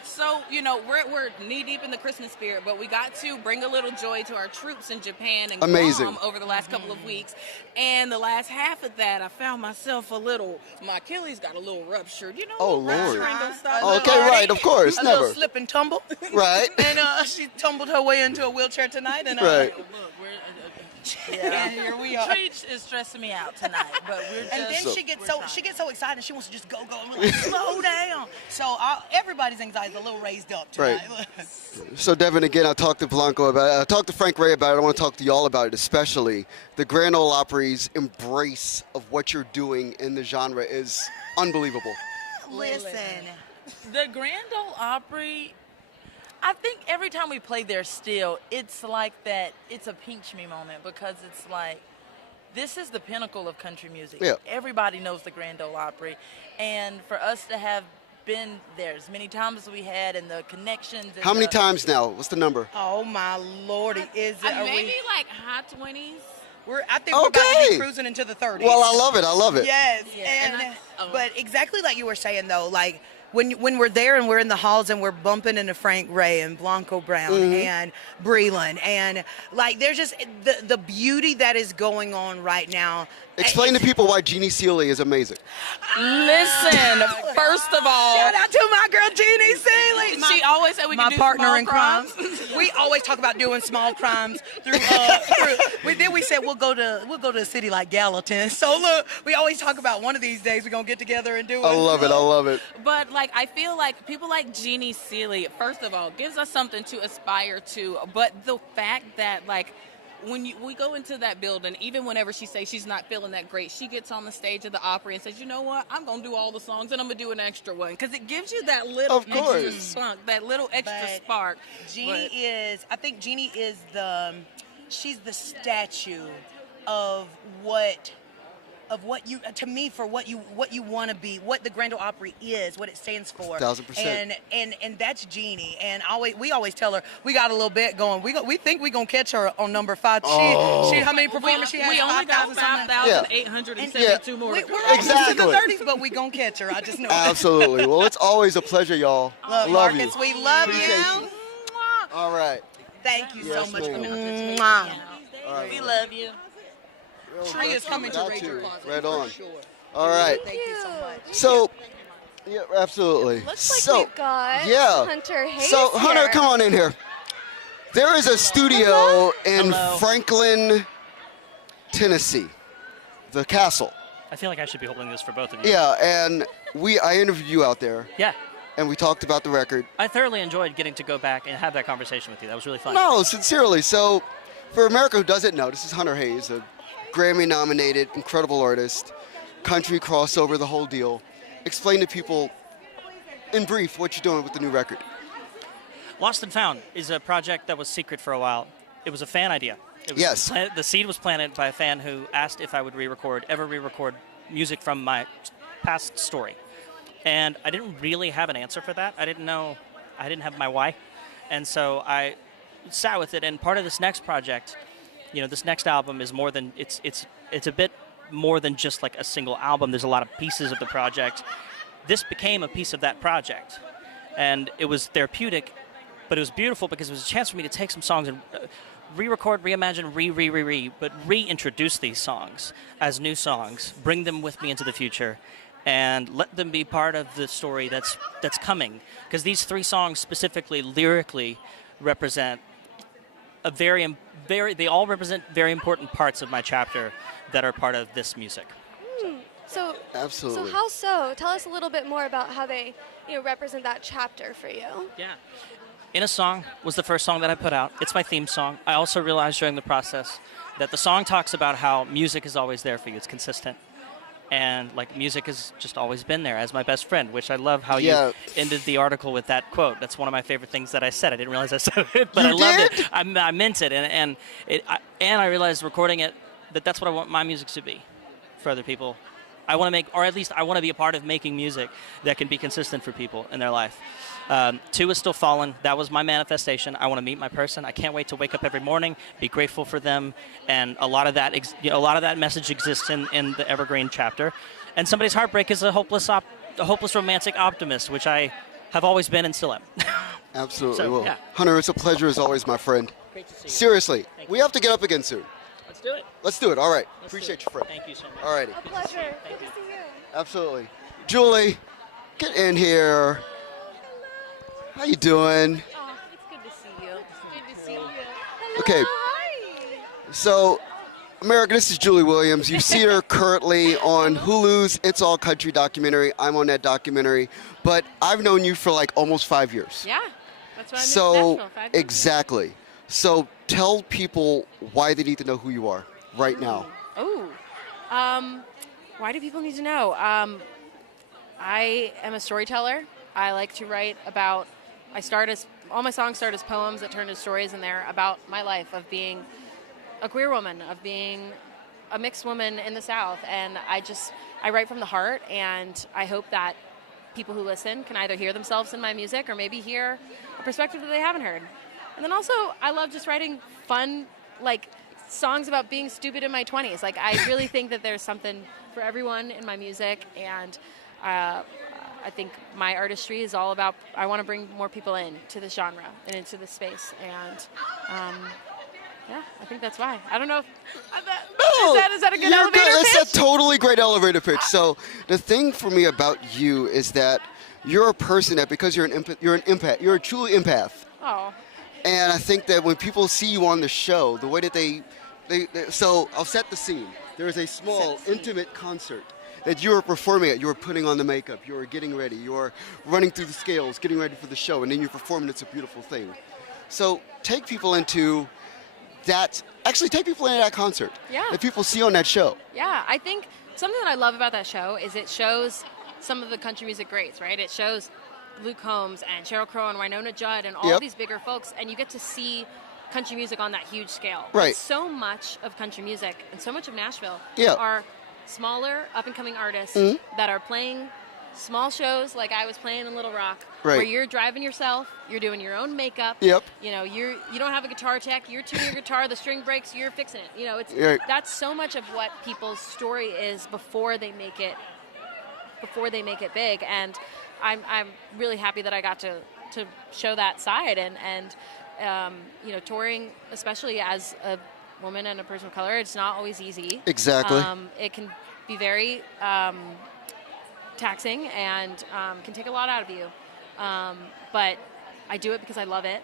So, we're knee deep in the Christmas spirit, but we got to bring a little joy to our troops in Japan and Amazing. Guam over the last couple of weeks. And the last half of that, I found myself my Achilles got a little ruptured. Oh, Lord. rupturing those stuff. Okay, right. Of course. A Never. little slip and tumble. Right. And she tumbled her way into a wheelchair tonight. And Right. Look, yeah, here we are. Treach is stressing me out tonight, but we're just. And then she gets so excited, she wants to just go, and we're like, slow down. So everybody's anxiety is a little raised up tonight. Right. So Devin, again, I talked to Blanco about it. I talked to Frank Ray about it. I want to talk to y'all about it, especially the Grand Ole Opry's embrace of what you're doing in the genre is unbelievable. Listen, The Grand Ole Opry, I think every time we play there still, it's like that, it's a pinch me moment because it's like, this is the pinnacle of country music. Yeah. Everybody knows the Grand Ole Opry. And for us to have been there as many times as we had and the connections. And How many times now? What's the number? Oh, my Lordy. maybe like high 20s. I think we're about to be cruising into the 30s. Well, I love it. I love it. Yes. Yeah, But exactly like you were saying, though, like, when we're there and we're in the halls and we're bumping into Frank Ray and Blanco Brown and Breland and like there's just the beauty that is going on right now. Explain to people why Jeannie Seely is amazing. Listen, first of all, shout out to my girl Jeannie Seely. She always said we my could do partner small in crime. We always talk about doing small crimes through. Then we said we'll go to a city like Gallatin. So look, we always talk about one of these days we're gonna get together and do it. I love it. I love it. But like I feel like people like Jeannie Seely, first of all, gives us something to aspire to. But the fact that like when we go into that building, even whenever she says she's not feeling that great, she gets on the stage of the Opry and says, you know what, I'm going to do all the songs and I'm going to do an extra one. Because it gives you that little extra spunk, that little extra spark. I think Jeannie is she's the statue of what you, to me, for what you want to be, what the Grand Ole Opry is, what it stands for. 1,000%. And that's Jeannie. And we always tell her we got a little bit going. We think we're gonna catch her on number 5. She how many performances she has? We only got 5,872 more. We're exactly in the 30s, but we gonna catch her. I just know. Absolutely. Well, it's always a pleasure, y'all. Love Marcus, you. we love Appreciate you. All right. Thank you so much. Ma'am. All right. We love you. Tree is coming to Rachel Closet. Right on. All right. Thank you so much. So, yeah, absolutely. Looks like we've got Hunter Hayes So, Hunter, here. come on in here. There is a studio in Franklin, Tennessee, the Castle. I feel like I should be holding this for both of you. Yeah, and I interviewed you out there. Yeah. And we talked about the record. I thoroughly enjoyed getting to go back and have that conversation with you. That was really fun. No, sincerely. So, for America who doesn't know, this is Hunter Hayes, a Grammy-nominated, incredible artist, country crossover, the whole deal. Explain to people, in brief, what you're doing with the new record. Lost and Found is a project that was secret for a while. It was a fan idea. The seed was planted by a fan who asked if I would ever re-record music from my past story. And I didn't really have an answer for that. I didn't have my why. And so I sat with it, and part of this next project, this next album is more than, it's a bit more than just like a single album. There's a lot of pieces of the project. This became a piece of that project. And it was therapeutic, but it was beautiful because it was a chance for me to take some songs and re-record, reimagine, but reintroduce these songs as new songs, bring them with me into the future, and let them be part of the story that's coming. Because these 3 songs specifically, lyrically, represent they all represent very important parts of my chapter that are part of this music. So absolutely. So how so? Tell us a little bit more about how they represent that chapter for you. Yeah. In a Song was the first song that I put out. It's my theme song. I also realized during the process that the song talks about how music is always there for you. It's consistent. And like music has just always been there as my best friend, which I love how you ended the article with that quote. That's one of my favorite things that I said. I didn't realize I said it, but I loved it. I meant it, and I realized recording it that's what I want my music to be for other people. I want to make, or at least I want to be a part of making music that can be consistent for people in their life. 2 is Still Fallen. That was my manifestation. I want to meet my person. I can't wait to wake up every morning, be grateful for them, and a lot of that message exists in the Evergreen chapter. And Somebody's Heartbreak is a hopeless romantic optimist, which I have always been and still am. Absolutely. So, well, yeah. Hunter, it's a pleasure as always, my friend. Great to see you. Seriously, we have to get up again soon. Let's do it. Let's do it. All right. Appreciate you, friend. Thank you so much. All righty. A pleasure. Good to see you. Absolutely. Julie, get in here. How you doing? Oh, it's good to see you. It's good to see you. Okay. So, America, this is Julie Williams. You see her currently on Hulu's It's All Country documentary. I'm on that documentary. But I've known you for like almost 5 years. Yeah. That's why I'm in So, Nashville 5 years. exactly. So, tell people why they need to know who you are right now. Oh. Why do people need to know? I am a storyteller. I like to write about, all my songs start as poems that turn into stories, and they're about my life of being a queer woman, of being a mixed woman in the South. And I write from the heart, and I hope that people who listen can either hear themselves in my music or maybe hear a perspective that they haven't heard. And then also, I love just writing fun, like, songs about being stupid in my 20s. Like, I really think that there's something for everyone in my music, and I think my artistry is all about, I want to bring more people into the genre and into the space. And yeah, I think that's why. I don't know if is that a good elevator pitch? It's a totally great elevator pitch. So the thing for me about you is that you're a person that, because you're an empath, you're a truly empath. Oh. And I think that when people see you on the show, the way that they so I'll set the scene. There is a small, intimate concert that you were performing at. You were putting on the makeup. You were getting ready. You were running through the scales, getting ready for the show, and then you're performing. It's a beautiful thing. So take people into that. Actually, take people into that concert. Yeah. That people see on that show. Yeah, I think something that I love about that show is it shows some of the country music greats, right? It shows Luke Combs and Sheryl Crow and Winona Judd and all these bigger folks, and you get to see country music on that huge scale. Right. But so much of country music and so much of Nashville are smaller, up-and-coming artists that are playing small shows, like I was playing in Little Rock, where you're driving yourself, you're doing your own makeup. Yep. You know, you don't have a guitar tech, you're tuning your guitar, the string breaks, you're fixing it. You know, it's that's so much of what people's story is before they make it big. And I'm really happy that I got to show that side, and you know, touring, especially as a woman and a person of color, it's not always easy. Exactly. It can be very taxing and can take a lot out of you. But I do it because I love it.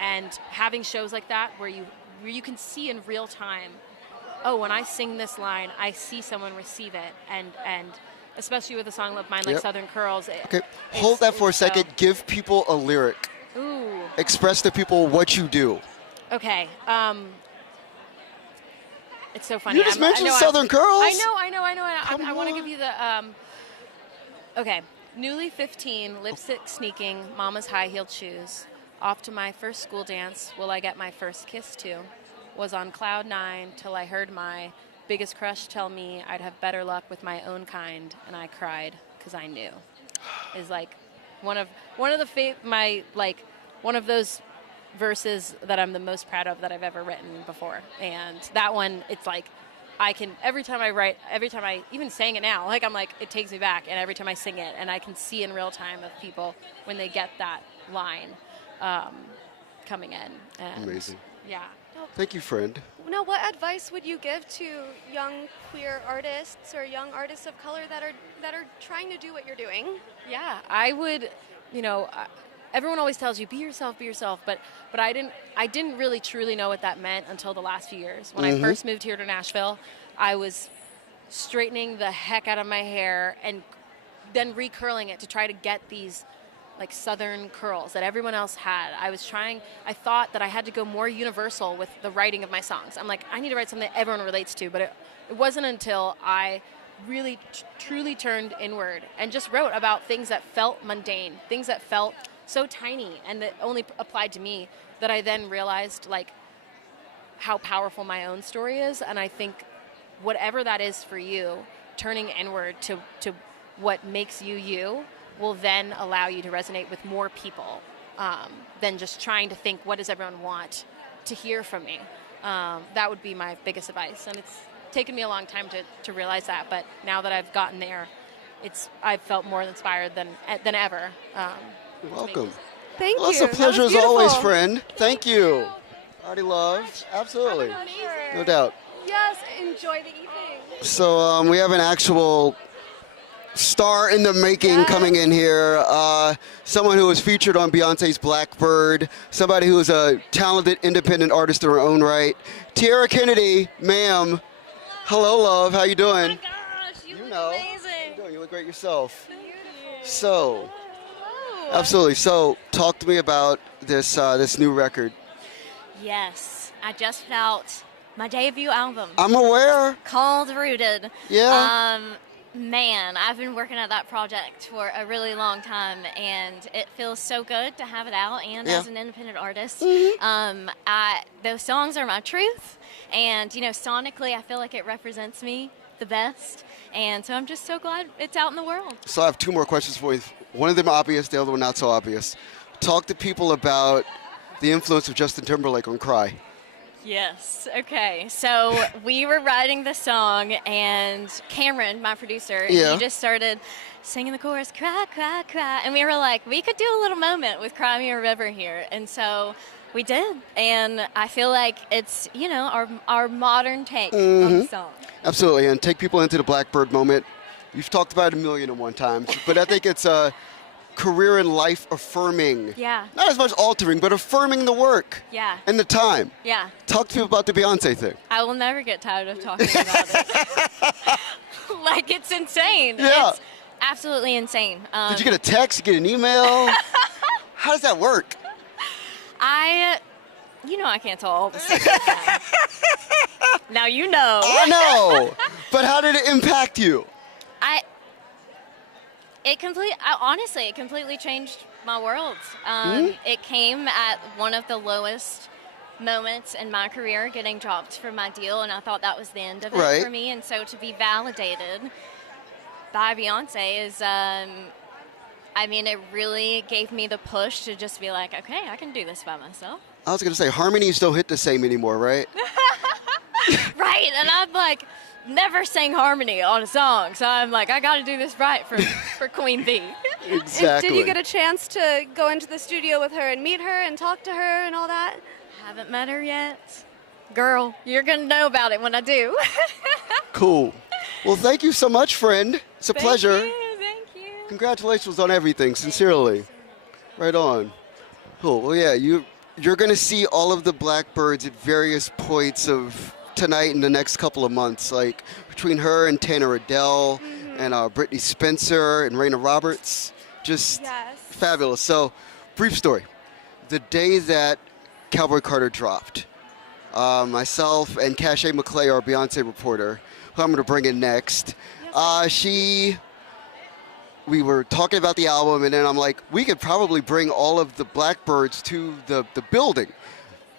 And having shows like that where you can see in real time, oh, when I sing this line, I see someone receive it, and especially with a song like mine, like Southern Curls. Okay, hold that for a second. Give people a lyric. Ooh. Express to people what you do. Okay. It's so funny. You just mentioned Southern Curls. I know. I want to give you the. Okay. Newly 15, lipstick sneaking, mama's high-heeled shoes. Off to my first school dance, will I get my first kiss too? Was on cloud 9 till I heard my biggest crush tell me I'd have better luck with my own kind, and I cried because I knew. Is like one of those verses that I'm the most proud of that I've ever written before. And that one, it's like every time I even saying it now, like I'm like, it takes me back, and every time I sing it, and I can see in real time of people when they get that line coming in. And amazing. Yeah. Thank you, friend. Now, what advice would you give to young queer artists or young artists of color that are trying to do what you're doing? Yeah, I would, everyone always tells you be yourself, but I didn't really truly know what that meant until the last few years. When I first moved here to Nashville, I was straightening the heck out of my hair and then recurling it to try to get these like Southern curls that everyone else had. I thought that I had to go more universal with the writing of my songs. I'm like, I need to write something that everyone relates to, but it wasn't until I really truly turned inward and just wrote about things that felt mundane, things that felt so tiny and that only applied to me, that I then realized like how powerful my own story is. And I think whatever that is for you, turning inward to what makes you you will then allow you to resonate with more people than just trying to think, what does everyone want to hear from me? That would be my biggest advice. And it's taken me a long time to realize that, but now that I've gotten there, I've felt more inspired than ever. Welcome. Thank well, you. It's a pleasure as always, friend. Thank you. Already loved. Absolutely. No doubt. Yes, enjoy the evening. So we have an actual star in the making coming in here. Someone who was featured on Beyonce's Blackbird. Somebody who is a talented independent artist in her own right. Tiara Kennedy, ma'am. Hello, love. How you doing? Oh my gosh, you look amazing. How you doing? You look great yourself. So, absolutely. So, talk to me about this new record. Yes, I just put out my debut album. I'm aware. Called Rooted. Yeah. Man, I've been working at that project for a really long time, and it feels so good to have it out. And as an independent artist, those songs are my truth. And sonically, I feel like it represents me the best. And so I'm just so glad it's out in the world. So I have two more questions for you. One of them obvious, the other one not so obvious. Talk to people about the influence of Justin Timberlake on Cry. Yes. Okay. So we were writing the song, and Cameron, my producer, he just started singing the chorus, cry, cry, cry. And we were like, we could do a little moment with Cry Me a River here. And so we did. And I feel like it's, our modern take on the song. Absolutely. And take people into the Blackbird moment. You've talked about it 1,000,001 times, but I think it's career and life affirming. Yeah. Not as much altering, but affirming the work. Yeah. And the time. Yeah. Talk to people about the Beyonce thing. I will never get tired of talking about it. Like, it's insane. Yeah. It's absolutely insane. Did you get a text? Get an email? How does that work? I can't tell all the secrets. Now you know. I know. But how did it impact you? Honestly, it completely changed my world. It came at one of the lowest moments in my career, getting dropped from my deal, and I thought that was the end of it for me. And so to be validated by Beyonce is, it really gave me the push to just be like, okay, I can do this by myself. I was going to say, harmonies don't hit the same anymore, right? Right, and I'm like, never sang harmony on a song, so I'm like, I got to do this right for Queen Bee. Exactly. Did you get a chance to go into the studio with her and meet her and talk to her and all that? Haven't met her yet. Girl, you're going to know about it when I do. Cool. Well, thank you so much, friend. It's a pleasure. Thank you. Congratulations on everything, sincerely. Right on. Cool. Well, yeah, you're going to see all of the Blackbirds at various points of tonight and the next couple of months, like between her and Tanner Adele and Brittany Spencer and Raina Roberts. Just fabulous. So, brief story. The day that Cowboy Carter dropped, myself and Cache McClay, our Beyonce reporter, who I'm going to bring in next, we were talking about the album, and then I'm like, we could probably bring all of the Blackbirds to the building.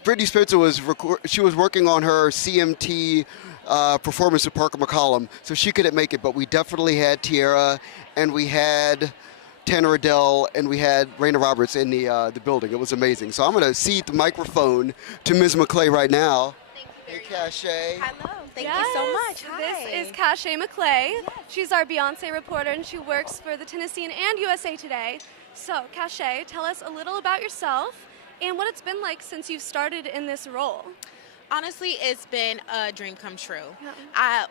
Brittany Spencer was working on her CMT performance with Parker McCollum, so she couldn't make it, but we definitely had Tiara, and we had Tanner Adele, and we had Raina Roberts in the building. It was amazing. So I'm going to cede the microphone to Ms. McClay right now. Hey, Cache. Hello. Thank you so much. Hi. This is Cache McClay. Yes. She's our Beyonce reporter, and she works for the Tennessean and USA Today. So, Cache, tell us a little about yourself and what it's been like since you've started in this role. Honestly, it's been a dream come true.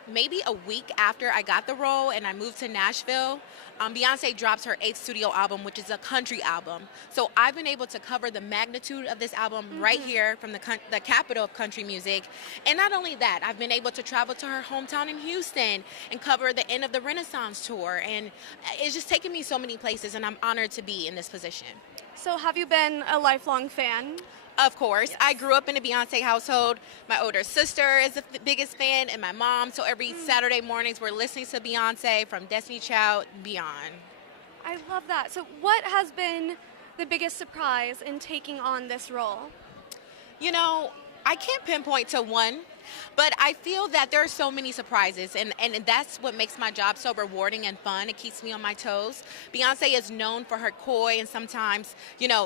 Maybe a week after I got the role and I moved to Nashville, Beyonce drops her 8th studio album, which is a country album. So I've been able to cover the magnitude of this album right here from the capital of country music. And not only that, I've been able to travel to her hometown in Houston and cover the end of the Renaissance tour. And it's just taken me so many places, and I'm honored to be in this position. So have you been a lifelong fan? Of course. Yes. I grew up in a Beyonce household. My older sister is the biggest fan, and my mom. So every Saturday mornings, we're listening to Beyonce from Destiny Child beyond. I love that. So what has been the biggest surprise in taking on this role? You know, I can't pinpoint to one, but I feel that there are so many surprises, and that's what makes my job so rewarding and fun. It keeps me on my toes. Beyonce is known for her coy and sometimes,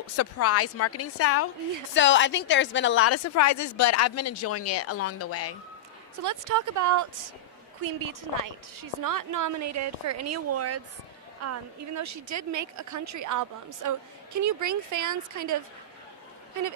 surprise marketing style. Yeah. So I think there's been a lot of surprises, but I've been enjoying it along the way. So let's talk about Queen Bee tonight. She's not nominated for any awards, even though she did make a country album. So can you bring fans kind of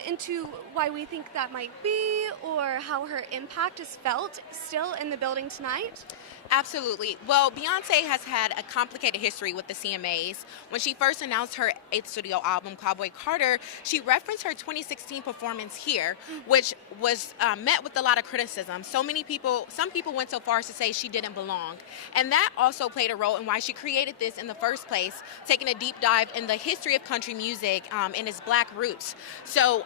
into why we think that might be, or how her impact is felt still in the building tonight? Absolutely. Well, Beyonce has had a complicated history with the CMAs. When she first announced her 8th studio album, Cowboy Carter, she referenced her 2016 performance here, which was met with a lot of criticism. Some people went so far as to say she didn't belong. And that also played a role in why she created this in the first place, taking a deep dive in the history of country music and its black roots. So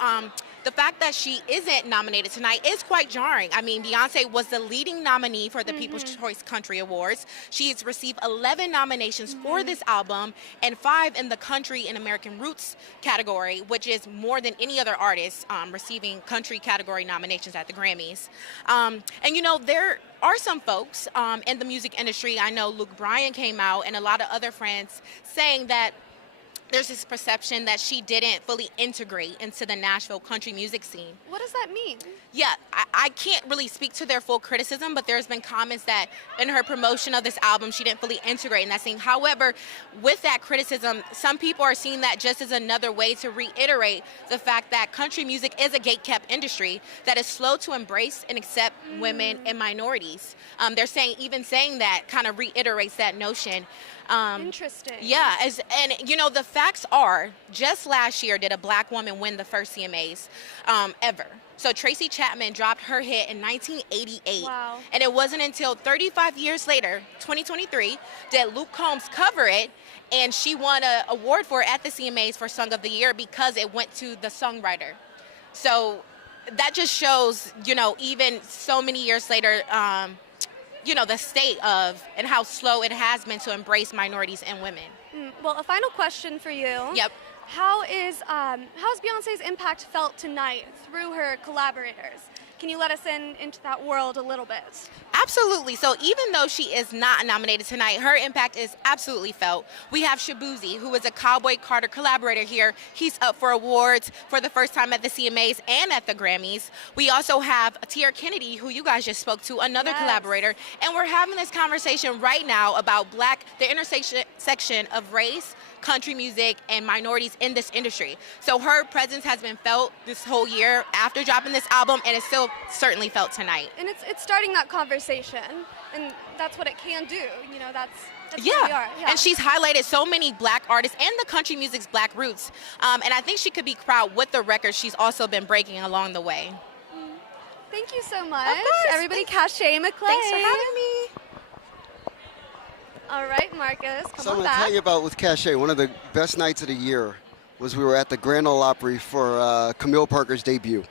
the fact that she isn't nominated tonight is quite jarring. I mean, Beyonce was the leading nominee for the People's Choice Country Awards. She has received 11 nominations for this album and 5 in the Country and American Roots category, which is more than any other artist receiving country category nominations at the Grammys. And there are some folks in the music industry. I know Luke Bryan came out and a lot of other friends saying that there's this perception that she didn't fully integrate into the Nashville country music scene. What does that mean? Yeah, I can't really speak to their full criticism, but there's been comments that in her promotion of this album, she didn't fully integrate in that scene. However, with that criticism, some people are seeing that just as another way to reiterate the fact that country music is a gate-kept industry that is slow to embrace and accept women and minorities. They're saying that kind of reiterates that notion. Interesting. Yeah, the facts are, just last year did a black woman win the first CMAs ever. So Tracy Chapman dropped her hit in 1988. Wow. And it wasn't until 35 years later, 2023, did Luke Combs cover it, and she won an award for it at the CMAs for Song of the Year because it went to the songwriter. So that just shows, even so many years later, the state of and how slow it has been to embrace minorities and women. Well, a final question for you. Yep. How's Beyonce's impact felt tonight through her collaborators? Can you let us into that world a little bit? Absolutely. So even though she is not nominated tonight, her impact is absolutely felt. We have Shabuzi, who is a Cowboy Carter collaborator here. He's up for awards for the first time at the CMAs and at the Grammys. We also have Tiara Kennedy, who you guys just spoke to, another collaborator. And we're having this conversation right now about the intersection of race, country music, and minorities in this industry. So her presence has been felt this whole year after dropping this album, and it's still certainly felt tonight. And it's starting that conversation, and that's what it can do. That's where we are. Yeah. And she's highlighted so many black artists and the country music's black roots. And I think she could be proud with the records she's also been breaking along the way. Thank you so much. Of course. Everybody, Cache McClay. Thanks for having me. All right, Marcus, come So on I'm going to back. tell you about with Cache. One of the best nights of the year was we were at the Grand Ole Opry for Camille Parker's debut.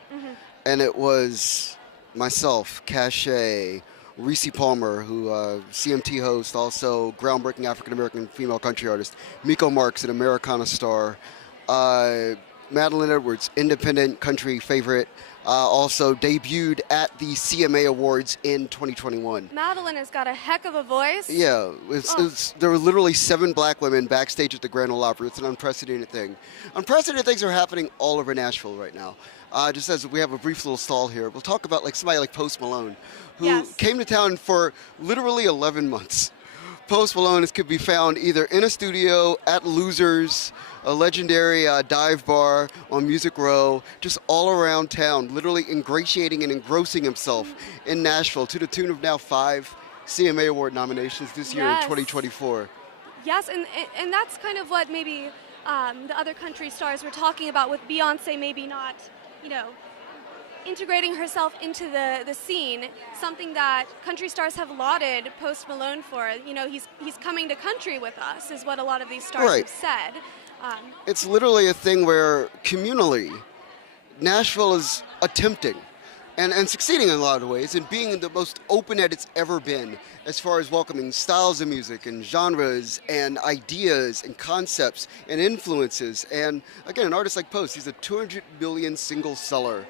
And it was myself, Cache, Reese Palmer, who CMT host, also groundbreaking African-American female country artist, Miko Marks, an Americana star, Madeline Edwards, independent country favorite, also debuted at the CMA Awards in 2021. Madeline has got a heck of a voice. Yeah, there were literally 7 black women backstage at the Grand Ole Opry. It's an unprecedented thing. Unprecedented things are happening all over Nashville right now. Just as we have a brief little stall here, we'll talk about somebody like Post Malone, who came to town for literally 11 months. Post Malone could be found either in a studio, at Losers, a legendary dive bar on Music Row, just all around town, literally ingratiating and engrossing himself in Nashville to the tune of now 5 CMA Award nominations this year in 2024. Yes, and that's kind of what maybe the other country stars were talking about with Beyonce maybe not, integrating herself into the scene, something that country stars have lauded Post Malone for. He's coming to country with us, is what a lot of these stars have said. It's literally a thing where communally, Nashville is attempting and succeeding in a lot of ways and being the most open that it's ever been as far as welcoming styles of music and genres and ideas and concepts and influences. And again, an artist like Post, he's a 200 million single seller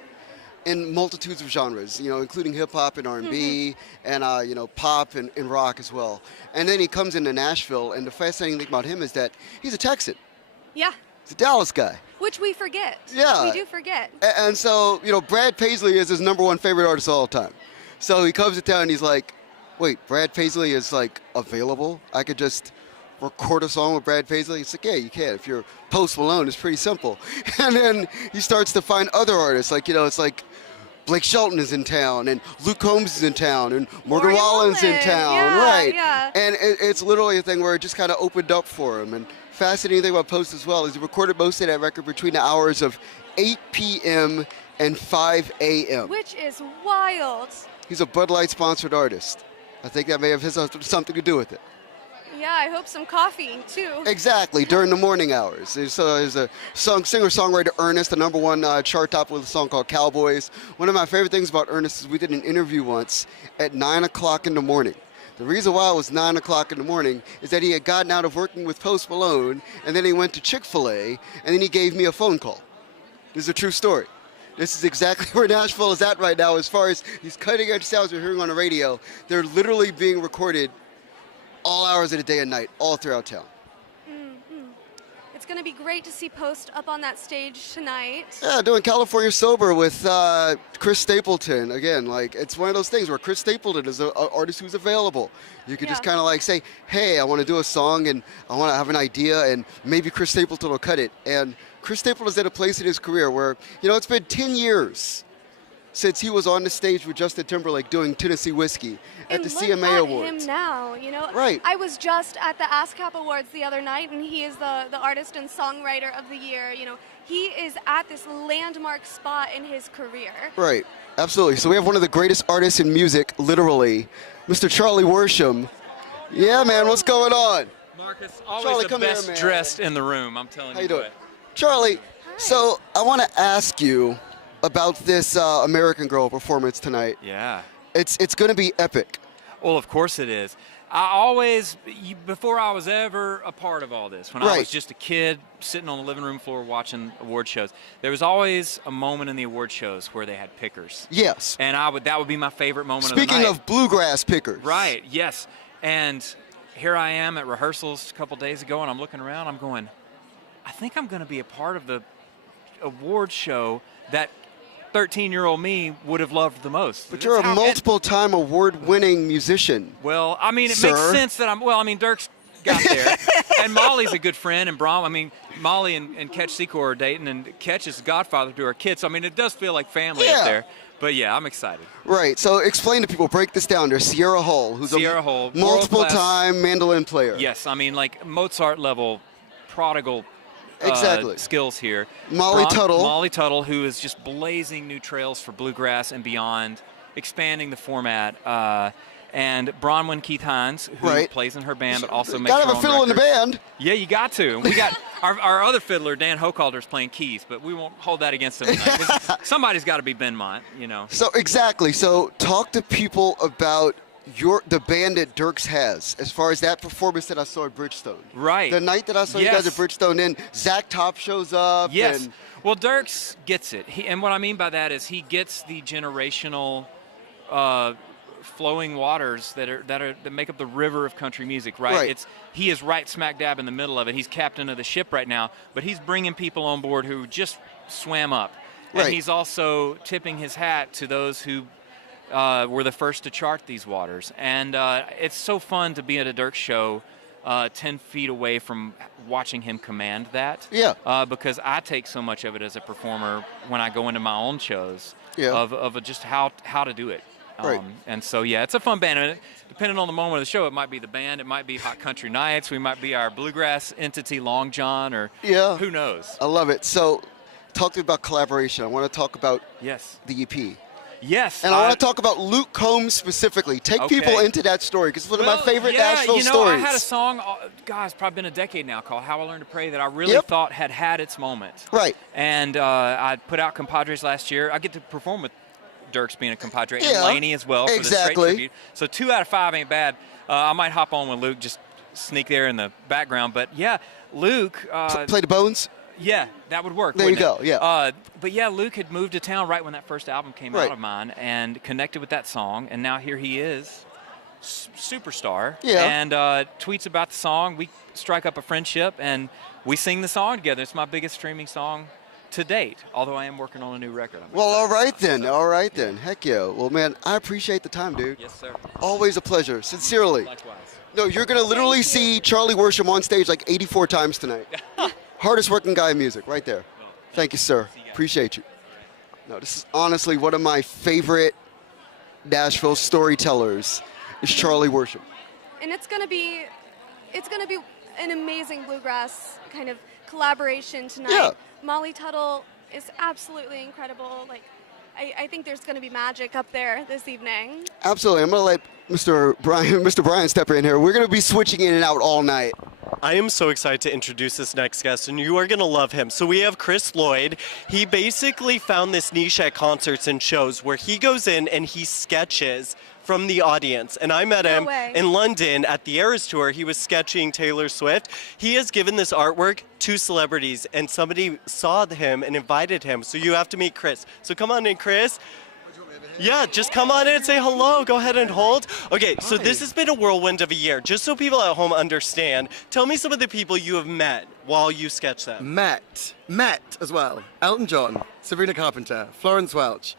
in multitudes of genres, including hip-hop and R&B and, pop and rock as well. And then he comes into Nashville, and the fascinating thing about him is that he's a Texan. Yeah. He's a Dallas guy. Which we forget. Yeah. We do forget. And so, Brad Paisley is his #1 favorite artist of all time. So he comes to town and he's like, wait, Brad Paisley is, available? I could just record a song with Brad Paisley? It's like, yeah, you can. If you're Post Malone, it's pretty simple. And then he starts to find other artists. It's like Blake Shelton is in town, and Luke Combs is in town, and Morgan Wallen's in town. Yeah, right. Yeah. And it's literally a thing where it just kind of opened up for him. And fascinating thing about Post as well is he recorded most of that record between the hours of 8 p.m. and 5 a.m. Which is wild. He's a Bud Light sponsored artist. I think that may have something to do with it. Yeah, I hope some coffee, too. Exactly, during the morning hours. There's a singer-songwriter, Ernest, the #1 chart topper with a song called Cowboys. One of my favorite things about Ernest is we did an interview once at 9 o'clock in the morning. The reason why it was 9 o'clock in the morning is that he had gotten out of working with Post Malone, and then he went to Chick-fil-A, and then he gave me a phone call. This is a true story. This is exactly where Nashville is at right now as far as these cutting-edge sounds we're hearing on the radio. They're literally being recorded all hours of the day and night, all throughout town. It's going to be great to see Post up on that stage tonight. Yeah, doing California Sober with Chris Stapleton. Again, it's one of those things where Chris Stapleton is an artist who's available. You could just kind of say, hey, I want to do a song and I want to have an idea, and maybe Chris Stapleton will cut it. And Chris Stapleton's at a place in his career where, it's been 10 years since he was on the stage with Justin Timberlake doing Tennessee Whiskey at the CMA Awards. Him now, Right. I was just at the ASCAP Awards the other night, and he is the artist and songwriter of the year. He is at this landmark spot in his career. Right, absolutely. So we have one of the greatest artists in music, literally, Mr. Charlie Worsham. Yeah, man, what's going on? Marcus, always Charlie, the best dressed in the room, I'm telling you. How you doing? Charlie, so I want to ask you about this American Girl performance tonight. Yeah. It's going to be epic. Well, of course it is. I always, before I was ever a part of all this, when I was just a kid sitting on the living room floor watching award shows, there was always a moment in the award shows where they had pickers. Yes. And that would be my favorite moment Speaking of the night. of bluegrass pickers. Right, yes. And here I am at rehearsals a couple days ago, and I'm looking around, I'm going, I think I'm going to be a part of the award show that 13-year-old me would have loved the most. But you're a multiple-time award-winning musician. Well, I mean, it makes sense that Dirk's got there. And Molly's a good friend, and Molly and Ketch Secor are dating, and Ketch is the godfather to our kids. So, I mean, it does feel like family up there. But, yeah, I'm excited. Right. So explain to people, break this down. There's Sierra Hull, who's a multiple-time mandolin player. Yes, I mean, Mozart-level prodigal skills here. Molly Tuttle, who is just blazing new trails for bluegrass and beyond, expanding the format. And Bronwyn Keith Hines, who plays in her band, but also makes her own Gotta have a fiddle in the band. Yeah, you got to. We got our other fiddler, Dan Hochhalter's playing keys, but we won't hold that against him tonight. Somebody's got to be Ben Mont, So exactly. So talk to people about the band that Dirks has, as far as that performance that I saw at Bridgestone. Right. The night that I saw you guys at Bridgestone, then Zach Top shows up. Yes. Well, Dirks gets it. And what I mean by that is he gets the generational flowing waters that make up the river of country music, right? He is right smack dab in the middle of it. He's captain of the ship right now, but he's bringing people on board who just swam up. And he's also tipping his hat to those who were the first to chart these waters. And it's so fun to be at a Dirk show 10 feet away from watching him command that. Yeah. Because I take so much of it as a performer when I go into my own shows Yeah. of just how to do it. Right. And so, yeah, it's a fun band. And depending on the moment of the show, it might be the band, it might be Hot Country Nights, we might be our bluegrass entity, Long John, or who knows. I love it. So talk to me about collaboration. I want to talk about the EP. Yes. And I want to talk about Luke Combs specifically. Take people into that story, because it's one of my favorite Nashville stories. I had a song, it's probably been a decade now, called How I Learned to Pray, that I really thought had its moment. Right. And I put out Compadres last year. I get to perform with Dirks being a compadre, and Lainey as well for the Strait tribute. So 2 out of 5 ain't bad. I might hop on with Luke, just sneak there in the background. But yeah, Luke play the bones. Yeah, that would work. There you go. Yeah. But yeah, Luke had moved to town right when that first album came out of mine, and connected with that song, and now here he is, superstar. Yeah. And tweets about the song. We strike up a friendship, and we sing the song together. It's my biggest streaming song to date, although I am working on a new record. Well, all right then. Heck yeah. Well, man, I appreciate the time, dude. Yes, sir. Always a pleasure. Sincerely. Likewise. No, you're going to literally see Charlie Worsham on stage like 84 times tonight. Hardest working guy in music, right there. Thank you, sir. Appreciate you. No, this is honestly one of my favorite Nashville storytellers is Charlie Worsham. And it's gonna be an amazing bluegrass kind of collaboration tonight. Yeah. Molly Tuttle is absolutely incredible. Like, I think there's gonna be magic up there this evening. Absolutely. I'm going to let Mr. Brian step in here. We're going to be switching in and out all night. I am so excited to introduce this next guest, and you are going to love him. So we have Chris Lloyd. He basically found this niche at concerts and shows where he goes in and he sketches from the audience. And I met him in London at the Eras Tour. He was sketching Taylor Swift. He has given this artwork to celebrities, and somebody saw him and invited him. So you have to meet Chris. So come on in, Chris. Yeah, just come on in and say hello. Go ahead and hold. Okay, so this has been a whirlwind of a year. Just so people at home understand, tell me some of the people you have met while you sketch them. Met as well. Elton John, Sabrina Carpenter, Florence Welch,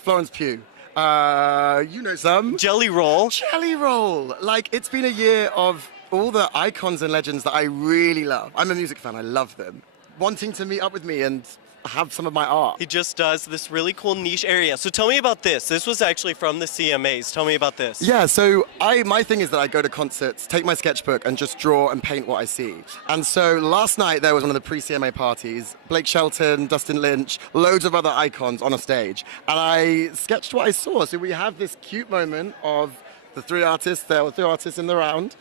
Florence Pugh. You know some. Jelly Roll. Jelly Roll. Like, it's been a year of all the icons and legends that I really love. I'm a music fan. I love them. Wanting to meet up with me and have some of my art. He just does this really cool niche area. So tell me about this. This was actually from the CMAs. Tell me about this. Yeah, so my thing is that I go to concerts, take my sketchbook and just draw and paint what I see. And so last night there was one of the pre-CMA parties, Blake Shelton, Dustin Lynch, loads of other icons on a stage. And I sketched what I saw. So we have this cute moment of the 3 artists, there were 3 artists in the round,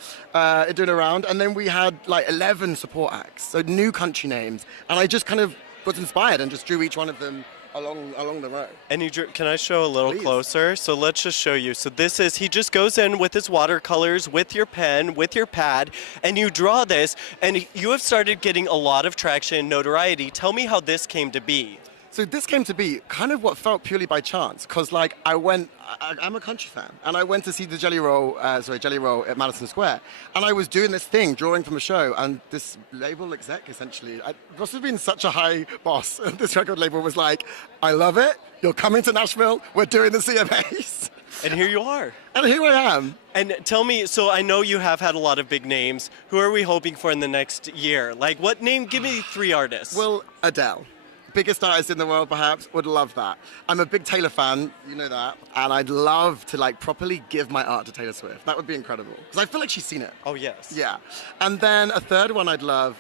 doing a round, and then we had like 11 support acts, so new country names. And I just kind of was inspired and just drew each one of them along the row. And you drew, can I show a little closer? So let's just show you. So this is, he just goes in with his watercolors, with your pen, with your pad, and you draw this, and you have started getting a lot of traction, notoriety. Tell me how this came to be. So this came to be kind of what felt purely by chance, because like I'm a country fan, and I went to see the Jelly Roll at Madison Square, and I was doing this thing, drawing from a show, and this label exec essentially, must have been such a high boss, this record label was like, I love it, you're coming to Nashville, we're doing the CMAs. And here you are. And here I am. And tell me, so I know you have had a lot of big names. Who are we hoping for in the next year? Like what name, give me 3 artists. Well, Adele. Biggest artist in the world, perhaps, would love that. I'm a big Taylor fan, you know that, and I'd love to like properly give my art to Taylor Swift. That would be incredible, because I feel like she's seen it. Oh, yes. Yeah. And then a third one I'd love,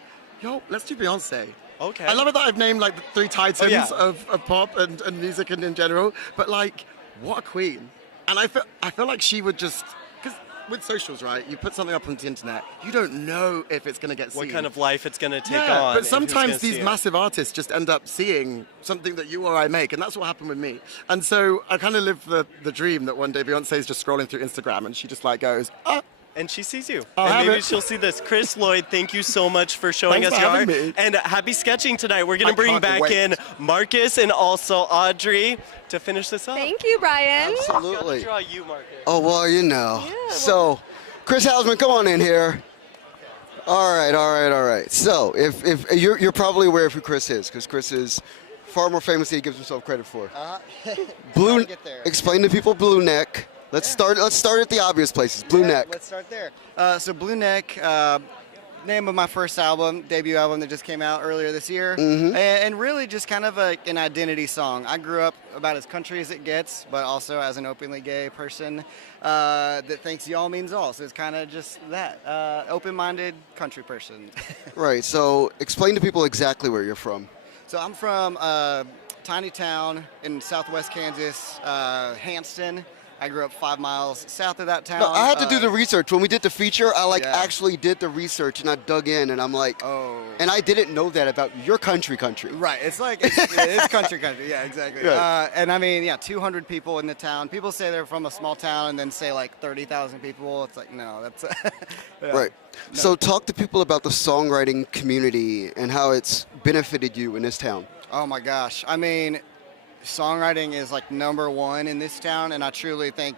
let's do Beyonce. Okay. I love it that I've named like the 3 titans of pop and music and in general, but like, what a queen. And I feel like she would just, because with socials, right, you put something up on the internet, you don't know if it's going to get seen. What kind of life it's going to take on. But sometimes these massive artists just end up seeing something that you or I make, and that's what happened with me. And so I kind of live the dream that one day Beyonce's just scrolling through Instagram and she just like goes, ah. And she sees you. And maybe she'll see this. Chris Lloyd, thank you so much for showing us your art. And happy sketching tonight. We're going to bring back in Marcus and also Audrey to finish this up. Thank you, Brian. Absolutely. Draw you, Marcus. Oh, well, you know. Yeah, so, Chris Hausman, come on in here. All right. So, if you're probably aware of who Chris is, because Chris is far more famous than he gives himself credit for. Blue. Get there. Explain to people Blue Neck. Let's start at the obvious places. Blue Neck. Let's start there. So Blue Neck, name of my first album, debut album that just came out earlier this year, and really just kind of an identity song. I grew up about as country as it gets, but also as an openly gay person that thinks y'all means all. So it's kind of just that, open-minded country person. Right. So explain to people exactly where you're from. So I'm from a tiny town in southwest Kansas, Hanston. I grew up 5 miles south of that town. No, I had to do the research. When we did the feature, I actually did the research and I dug in and I'm like, and I didn't know that about your country. Right, it's like, it's country, yeah, exactly. Right. And I mean, 200 people in the town. People say they're from a small town and then say like 30,000 people. It's like, no, that's, Right. No. So talk to people about the songwriting community and how it's benefited you in this town. Oh my gosh. I mean, songwriting is like #1 in this town, and I truly think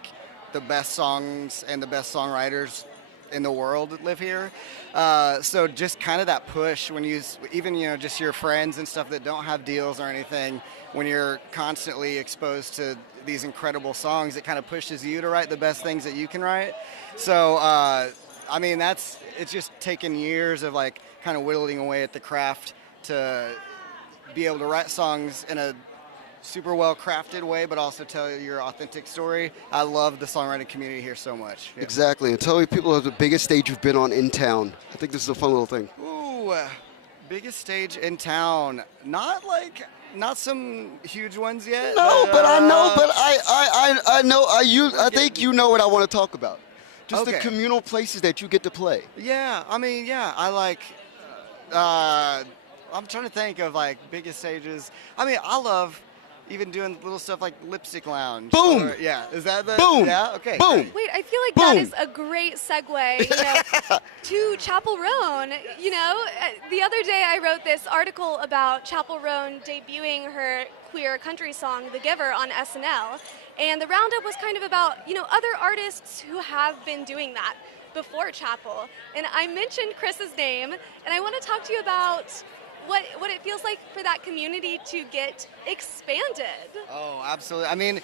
the best songs and the best songwriters in the world live here. So just kind of that push when you, even, just your friends and stuff that don't have deals or anything, when you're constantly exposed to these incredible songs, it kind of pushes you to write the best things that you can write. So, I mean, it's just taken years of like kind of whittling away at the craft to be able to write songs in a super well crafted way, but also tell your authentic story. I love the songwriting community here so much. Yeah. Exactly. And tell me people the biggest stage you've been on in town. I think this is a fun little thing. Ooh, biggest stage in town. Not some huge ones yet. No, but I know, I think you know what I want to talk about. Just the communal places that you get to play. Yeah, I mean, I like, I'm trying to think of like biggest stages. I mean, I love even doing little stuff like Lipstick Lounge. Boom! Is that the... Boom! Yeah, okay. Boom! Wait, I feel like that is a great segue, to Chapel Roan. The other day I wrote this article about Chapel Roan debuting her queer country song, The Giver, on SNL. And the roundup was kind of about, other artists who have been doing that before Chapel. And I mentioned Chris's name, and I want to talk to you about what it feels like for that community to get expanded. Oh, absolutely. I mean,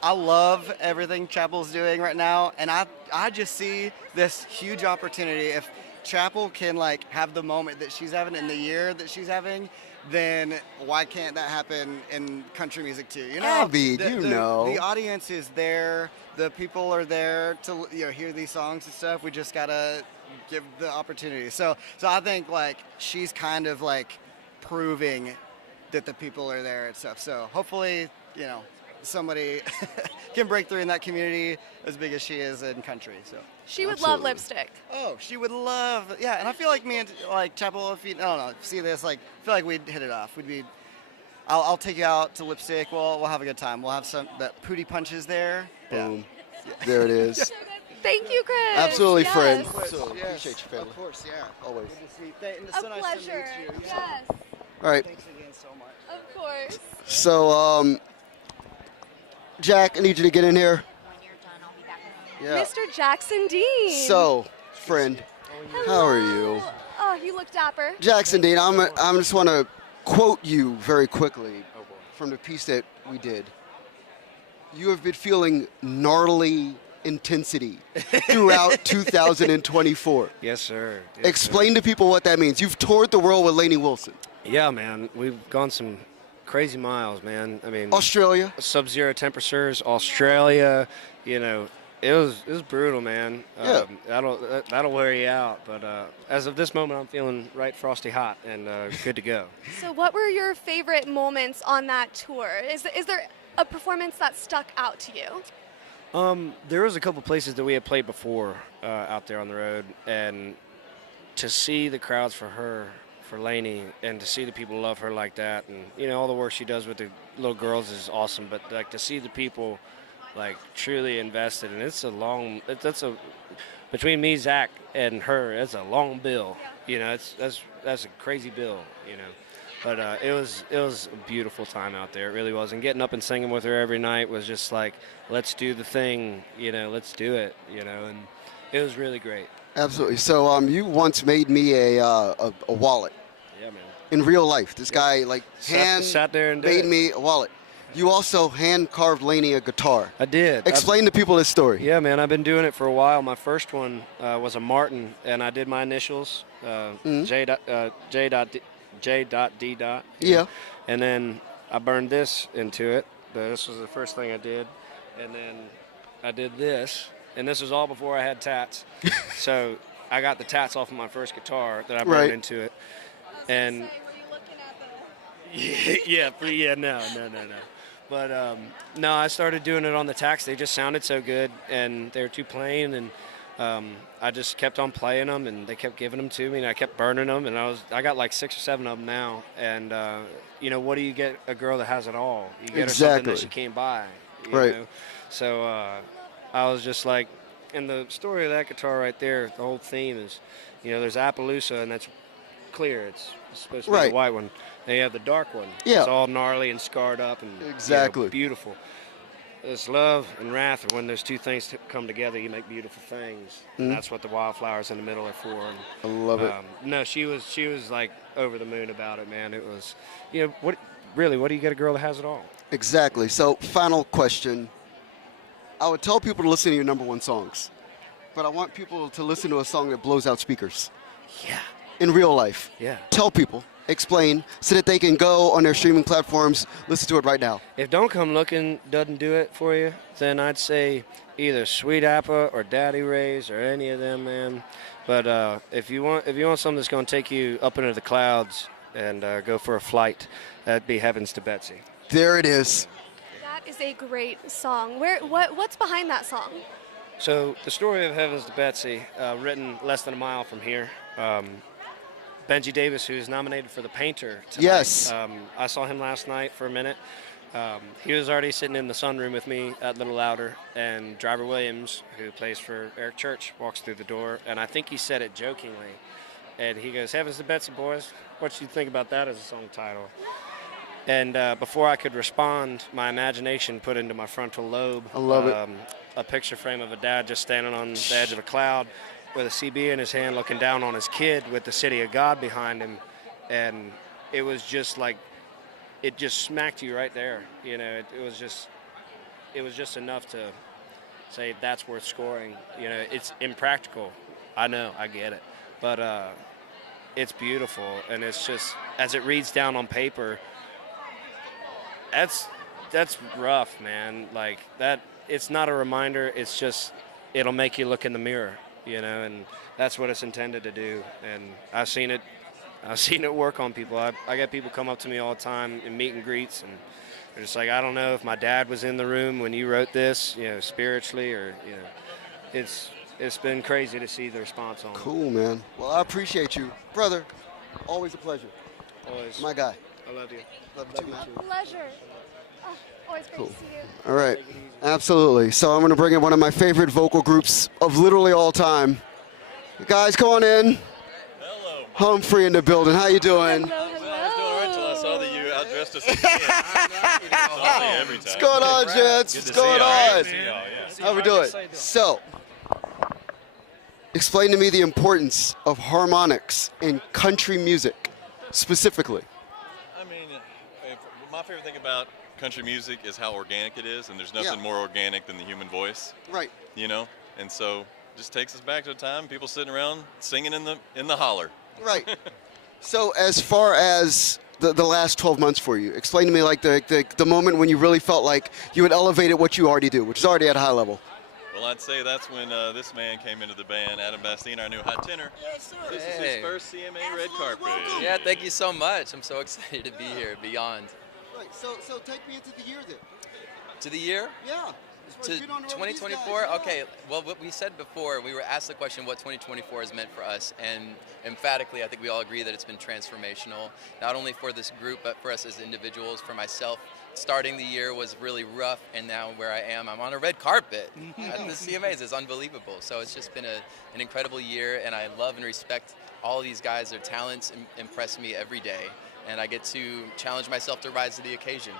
I love everything Chapel's doing right now, and I just see this huge opportunity. If Chapel can like have the moment that she's having in the year that she's having, then why can't that happen in country music too? Abby, the audience is there, the people are there to hear these songs and stuff. We just gotta give the opportunity. So I think like she's kind of like proving that the people are there and stuff. So hopefully, somebody can break through in that community as big as she is in country. So she would love Lipstick. Oh, she would love, and I feel like me and like Chapel, if you, I don't know, see this, like, I feel like we'd hit it off. I'll take you out to Lipstick. We'll have a good time. We'll have that Pootie Punches there. Boom. Yeah. There it is. Thank you, Chris. Absolutely, friend. Absolutely. Yes. Appreciate you, family. Of course, yeah. Always. It's so a nice pleasure. to meet you. Yes. All right. Thanks again so much. Of course. So, Jack, I need you to get in here. Yeah. Mr. Jackson Dean. So, friend, how are you? Oh, you look dapper. Jackson Dean, I just want to quote you very quickly from the piece that we did. You have been feeling gnarly intensity throughout 2024. Yes, sir. Yes, Explain to people what that means. You've toured the world with Lainey Wilson. Yeah, man. We've gone some crazy miles, man. I mean, Australia, sub-zero temperatures, Australia. It was brutal, man. Yeah. That'll wear you out. But as of this moment, I'm feeling right frosty hot and good to go. So, what were your favorite moments on that tour? Is there a performance that stuck out to you? There was a couple places that we had played before out there on the road, and to see the crowds for Lainey, and to see the people love her like that, and all the work she does with the little girls is awesome. But like to see the people like truly invested, and between me, Zach, and her, it's a long bill. That's a crazy bill. But it was a beautiful time out there. It really was. And getting up and singing with her every night was just like, let's do the thing, let's do it, and it was really great. Absolutely. So you once made me a wallet. Yeah, man. in real life. This guy like Sat there and made did it. me a wallet. You also hand carved Lainey a guitar. I did. Explain to people this story. Yeah, man, I've been doing it for a while. My first one was a Martin, and I did my initials, J.D. Yeah. And then I burned this into it. This was the first thing I did. And then I did this. And this was all before I had tats. So I got the tats off of my first guitar that I burned into it. And no. But no, I started doing it on the tacks. They just sounded so good, and they were too plain, and I just kept on playing them, and they kept giving them to me, and I kept burning them, and I got like 6 or 7 of them now. And you know, what do you get a girl that has it all? You get her something that she can't buy. You know? So I was just like, and the story of that guitar right there, the whole theme is, you know, there's Appaloosa, and that's clear. It's supposed to be the white one. Then you have the dark one. Yeah. It's all gnarly and scarred up and beautiful. It's love and wrath, and when those two things come together, you make beautiful things. And that's what the wildflowers in the middle are for. And, I love it. No, she was like over the moon about it, man. It was, you know, what do you get a girl that has it all? Exactly. So, final question. I would tell people to listen to your #1 songs, but I want people to listen to a song that blows out speakers. Yeah. In real life. Yeah. Tell people, explain, so that they can go on their streaming platforms, listen to it right now. If Don't Come Looking doesn't do it for you, then I'd say either Sweet Appa or Daddy Ray's or any of them, man. But if you want something that's going to take you up into the clouds and go for a flight, that'd be Heavens to Betsy. There it is. That is a great song. What's behind that song? So the story of Heavens to Betsy, written less than a mile from here. Benji Davis, who's nominated for the Painter tonight. Yes. I saw him last night for a minute. He was already sitting in the sunroom with me at Little Louder, and Driver Williams, who plays for Eric Church, walks through the door, and I think he said it jokingly. And he goes, "Heavens to Betsy, boys. What do you think about that as a song title?" And before I could respond, my imagination put into my frontal lobe. I love it. A picture frame of a dad just standing on the edge of a cloud with a CB in his hand, looking down on his kid with the City of God behind him. And it was just like, it just smacked you right there. You know, it was just enough to say that's worth scoring. You know, it's impractical. I know, I get it. But it's beautiful, and it's just, as it reads down on paper, that's rough, man. Like that, it's not a reminder. It's just, it'll make you look in the mirror, you know, and that's what it's intended to do. And I've seen it work on people. I get people come up to me all the time in meet and greets, and they're just like, I don't know if my dad was in the room when you wrote this, you know, spiritually, or, you know, it's been crazy to see the response on it. Cool, man. Well, I appreciate you. Brother, always a pleasure. Always. My guy. I love you. Love you too, man. Pleasure. Oh, always great Cool. to see you. All right. Absolutely. So I'm going to bring in one of my favorite vocal groups of literally all time. You guys, come on in. Hello. Humphrey in the building. How you doing? I was doing all right until I saw that you outdressed us every time. What's going on, gents? What's going on? How we doing? So, explain to me the importance of harmonics in country music, specifically. I mean, my favorite thing about country music is how organic it is, and there's nothing more organic than the human voice. Right. You know, and so just takes us back to a time people sitting around singing in the holler. Right. So as far as the last 12 months for you, explain to me like the moment when you really felt like you had elevated what you already do, which is already at a high level. Well, I'd say that's when this man came into the band, Adam Bastine, our new high tenor. Yes, sir. This is his first CMA red carpet. Yeah, thank you so much. I'm so excited to be here, beyond. Right, so take me into the year then. To the year? Yeah. To 2024? Okay, well, what we said before, we were asked the question what 2024 has meant for us, and emphatically, I think we all agree that it's been transformational, not only for this group, but for us as individuals. For myself, starting the year was really rough, and now where I am, I'm on a red carpet at the CMAs. It's unbelievable. So it's just been an incredible year, and I love and respect all of these guys. Their talents impress me every day, and I get to challenge myself to rise to the occasion.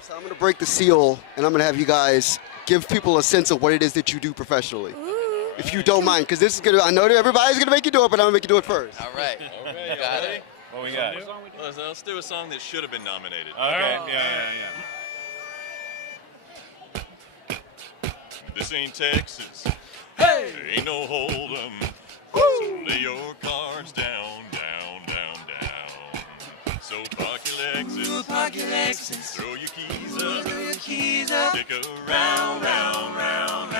So I'm going to break the seal, and I'm going to have you guys give people a sense of what it is that you do professionally. Ooh. If you don't mind, because this is going to, I know that everybody's going to make you do it, but I'm going to make you do it first. All right. Okay, got it. What we got? Let's do a song that should have been nominated. Okay. Yeah. This ain't Texas. Hey! There ain't no hold'em. So lay your cards down. So park your Lexus. Throw your keys up. Stick around, round.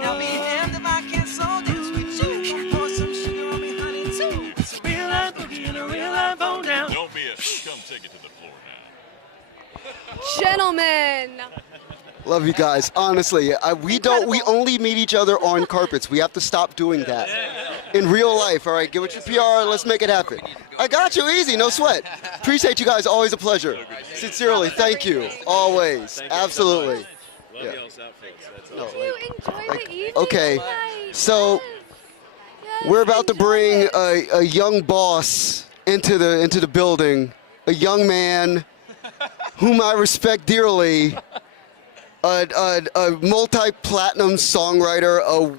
Now be damned if I can't solve this with you. Pour some sugar on me, honey, too. It's a real life boogie and a real life hold down. Don't be a come take it to the floor now. Gentlemen. Love you guys. Honestly, we only meet each other on carpets. We have to stop doing that. In real life, all right? Give it your PR. Let's make it happen. I got you. Easy. No sweat. Appreciate you guys. Always a pleasure. Sincerely, thank you. Always. Absolutely. Love y'all's outfits. That's all. Did you enjoy the evening? Okay. So we're about to bring a young boss into the building. A young man whom I respect dearly. A multi-platinum songwriter, a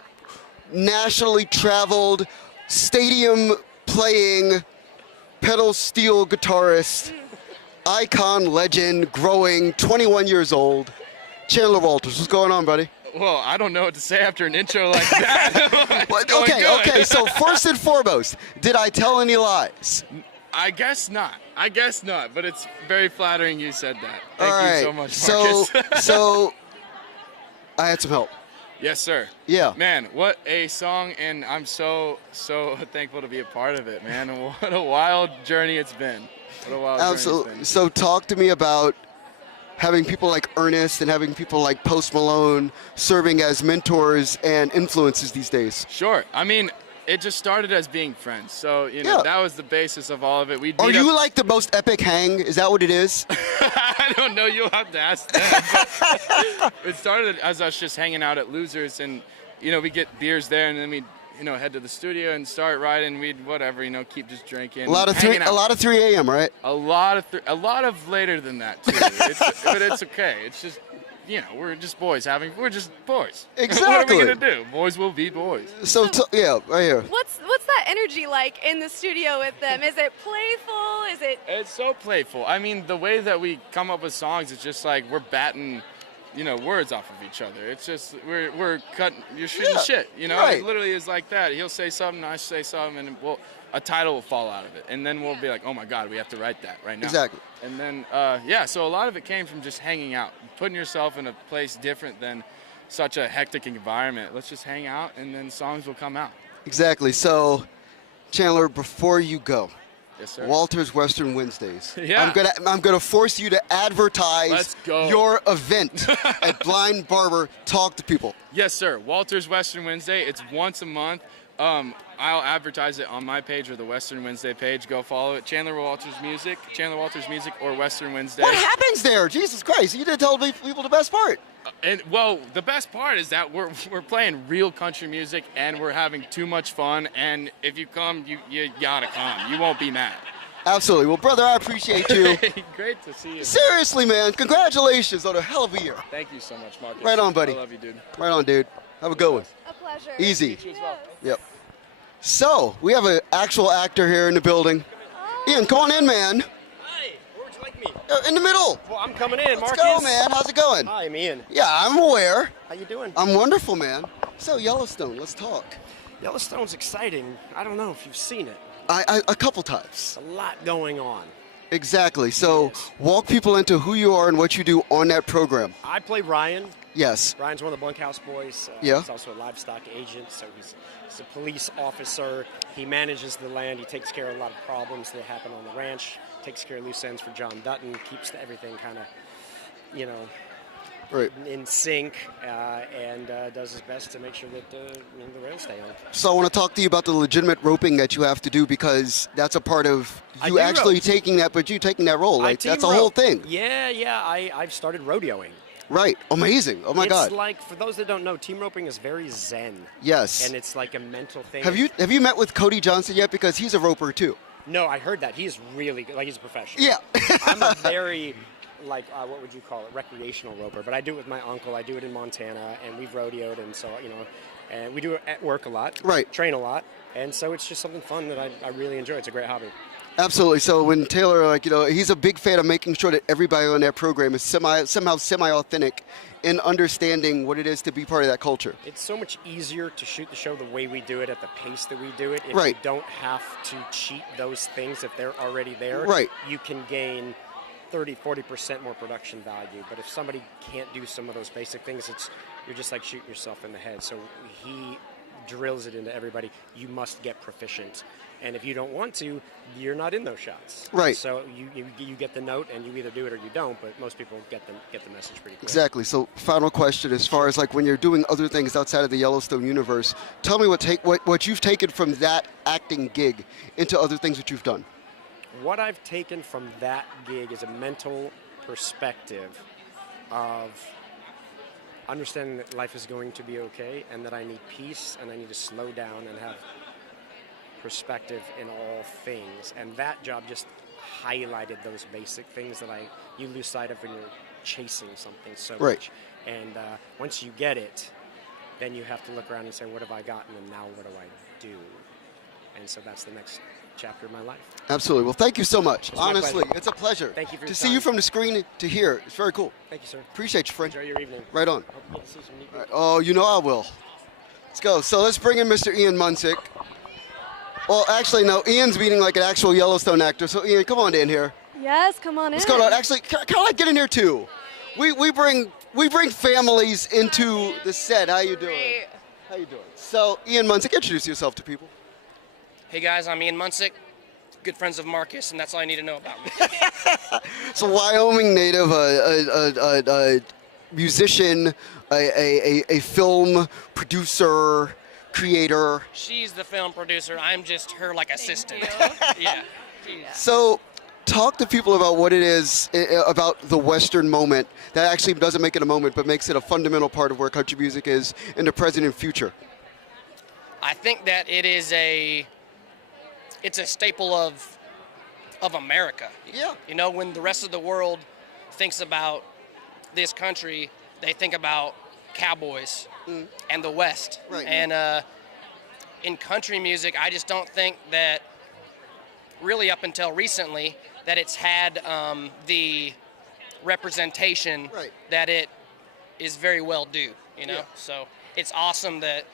nationally traveled, stadium-playing, pedal steel guitarist, icon, legend, growing, 21 years old. Chandler Walters, what's going on, buddy? Well, I don't know what to say after an intro like that. Okay, so first and foremost, did I tell any lies? I guess not, but it's very flattering you said that. All Thank right. you so much, Marcus. So I had some help. Yes, sir. Yeah. Man, what a song, and I'm so thankful to be a part of it, man. And what a wild journey it's been. Absolutely. So talk to me about having people like Ernest and having people like Post Malone serving as mentors and influences these days. Sure. I mean, it just started as being friends. So, that was the basis of all of it. Are you like the most epic hang? Is that what it is? I don't know. You'll have to ask them. It started as us just hanging out at Losers, and, we get beers there, and then we'd, head to the studio and start writing. We'd, keep just drinking. A lot of 3 a.m., right? A lot of later than that, too. But it's okay. It's just, we're just boys we're just boys. Exactly. What are we going to do? Boys will be boys. So, right here. What's that energy like in the studio with them? Is it playful? It's so playful. I mean, the way that we come up with songs, it's just like we're batting, words off of each other. It's just we're cutting, you're shooting shit. Right. It literally is like that. He'll say something, I say something, and a title will fall out of it, and then we'll be like, oh my God, we have to write that right now. Exactly. And then so a lot of it came from just hanging out, putting yourself in a place different than such a hectic environment. Let's just hang out, and then songs will come out. Exactly. So, Chandler, before you go, yes, sir. Walters Western Wednesdays. Yeah. I'm gonna force you to advertise Let's go. your event at Blind Barber. Talk to people. Yes, sir. Walters Western Wednesday. It's once a month. I'll advertise it on my page or the Western Wednesday page. Go follow it. Chandler Walters Music, or Western Wednesday. What happens there? Jesus Christ! You didn't tell people the best part. The best part is that we're playing real country music and we're having too much fun. And if you come, you gotta come. You won't be mad. Absolutely. Well, brother, I appreciate you. Great to see you. Seriously, man. Congratulations on a hell of a year. Thank you so much, Marcus. Right on, buddy. I love you, dude. Right on, dude. Have a good one. A pleasure. Easy. You as well. Yep. So, we have an actual actor here in the building. Ian, come on in, man. Hi, where would you like me? In the middle. Well, I'm coming in, Marcus. Let's go, man. How's it going? Hi, I'm Ian. Yeah, I'm aware. How you doing? I'm wonderful, man. So, Yellowstone, let's talk. Yellowstone's exciting. I don't know if you've seen it. A couple times. A lot going on. Exactly. So, walk people into who you are and what you do on that program. I play Ryan. Yes. Ryan's one of the bunkhouse boys. Yeah. He's also a livestock agent, so he's a police officer. He manages the land. He takes care of a lot of problems that happen on the ranch. Takes care of loose ends for John Dutton. Keeps everything kind of, right, in sync, and does his best to make sure that the rails stay on. So I want to talk to you about the legitimate roping that you have to do, because that's a part of you actually taking that role. Like, that's a whole thing. Yeah. I've started rodeoing. Right. Amazing. Oh my God. It's like, for those that don't know, team roping is very zen. Yes. And it's like a mental thing. Have you met with Cody Johnson yet? Because he's a roper too. No, I heard that. He's really good. Like, he's a professional. Yeah. I'm a very like what would you call it, recreational roper, but I do it with my uncle. I do it in Montana, and we've rodeoed, and so and we do it at work a lot. Right. Train a lot, and so it's just something fun that I really enjoy. It's a great hobby. Absolutely. So when Taylor, he's a big fan of making sure that everybody on that program is somehow semi-authentic in understanding what it is to be part of that culture. It's so much easier to shoot the show the way we do it at the pace that we do it. If Right. you don't have to cheat those things if they're already there. Right. You can gain 30-40% more production value. But if somebody can't do some of those basic things, you're just like shooting yourself in the head. So he drills it into everybody. You must get proficient. And if you don't want to, you're not in those shots. Right. So you get the note, and you either do it or you don't. But most people get the message pretty quick. Exactly. So final question, as far as when you're doing other things outside of the Yellowstone universe, tell me what you've taken from that acting gig into other things that you've done. What I've taken from that gig is a mental perspective of understanding that life is going to be okay, and that I need peace, and I need to slow down and have perspective in all things. And that job just highlighted those basic things that you lose sight of when you're chasing something so Right. much. And once you get it, then you have to look around and say, what have I gotten, and now what do I do? And so that's the next chapter of my life. Absolutely. Well, thank you so much. It's my Honestly, pleasure. it's a pleasure. Thank you for to your see time. you from the screen to here. It's very cool. Thank you, sir. Appreciate you, friend. Enjoy your evening. Right on. Hope you get to see some neat All right. Oh, you know I will. Let's go. So let's bring in Mr. Ian Munsick. Well, actually, no. Ian's beating like an actual Yellowstone actor. So Ian, come on in here. Yes, come on in. What's going on? Actually, can I get in here too? We bring families into the set. How you doing? Great. How you doing? So Ian Munsick, introduce yourself to people. Hey guys, I'm Ian Munsick, good friends of Marcus, and that's all I need to know about me. So Wyoming native, a musician, a film producer, creator. She's the film producer. I'm just her assistant. Yeah. So talk to people about what it is about the Western moment that actually doesn't make it a moment, but makes it a fundamental part of where country music is in the present and future. I think that it's a staple of America. Yeah. You know, when the rest of the world thinks about this country, they think about cowboys and the West. Right. And in country music, I just don't think that really up until recently that it's had the representation that it is very well due, you know? Yeah. So it's awesome that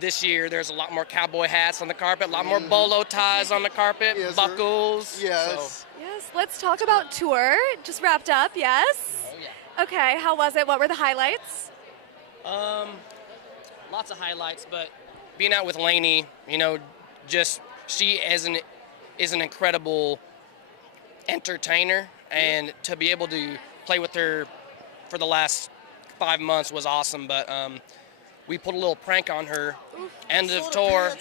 this year there's a lot more cowboy hats on the carpet, a lot more bolo ties on the carpet, buckles. Yes. So, Yes, let's talk about tour. Just wrapped up, yes? Oh, yeah. Okay, how was it? What were the highlights? Lots of highlights, but being out with Lainey, you know, just she is an incredible entertainer, and to be able to play with her for the last 5 months was awesome. But we put a little prank on her. End of tour.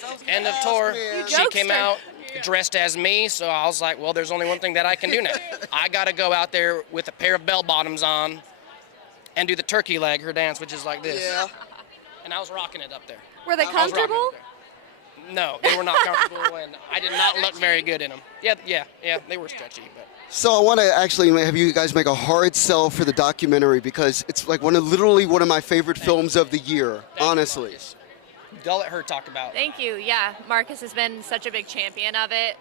She came out dressed as me, so I was like, well, there's only one thing that I can do now. I got to go out there with a pair of bell bottoms on and do the turkey leg, her dance, which is like this. Yeah. And I was rocking it up there. Were they I was rocking it comfortable? up there. No, they were not comfortable, and I did not look very good in them. Yeah, they were stretchy, but. So I want to actually have you guys make a hard sell for the documentary, because it's like literally one of my favorite films of the year, honestly. I'll let her talk about it. Thank you. Yeah, Marcus has been such a big champion of it.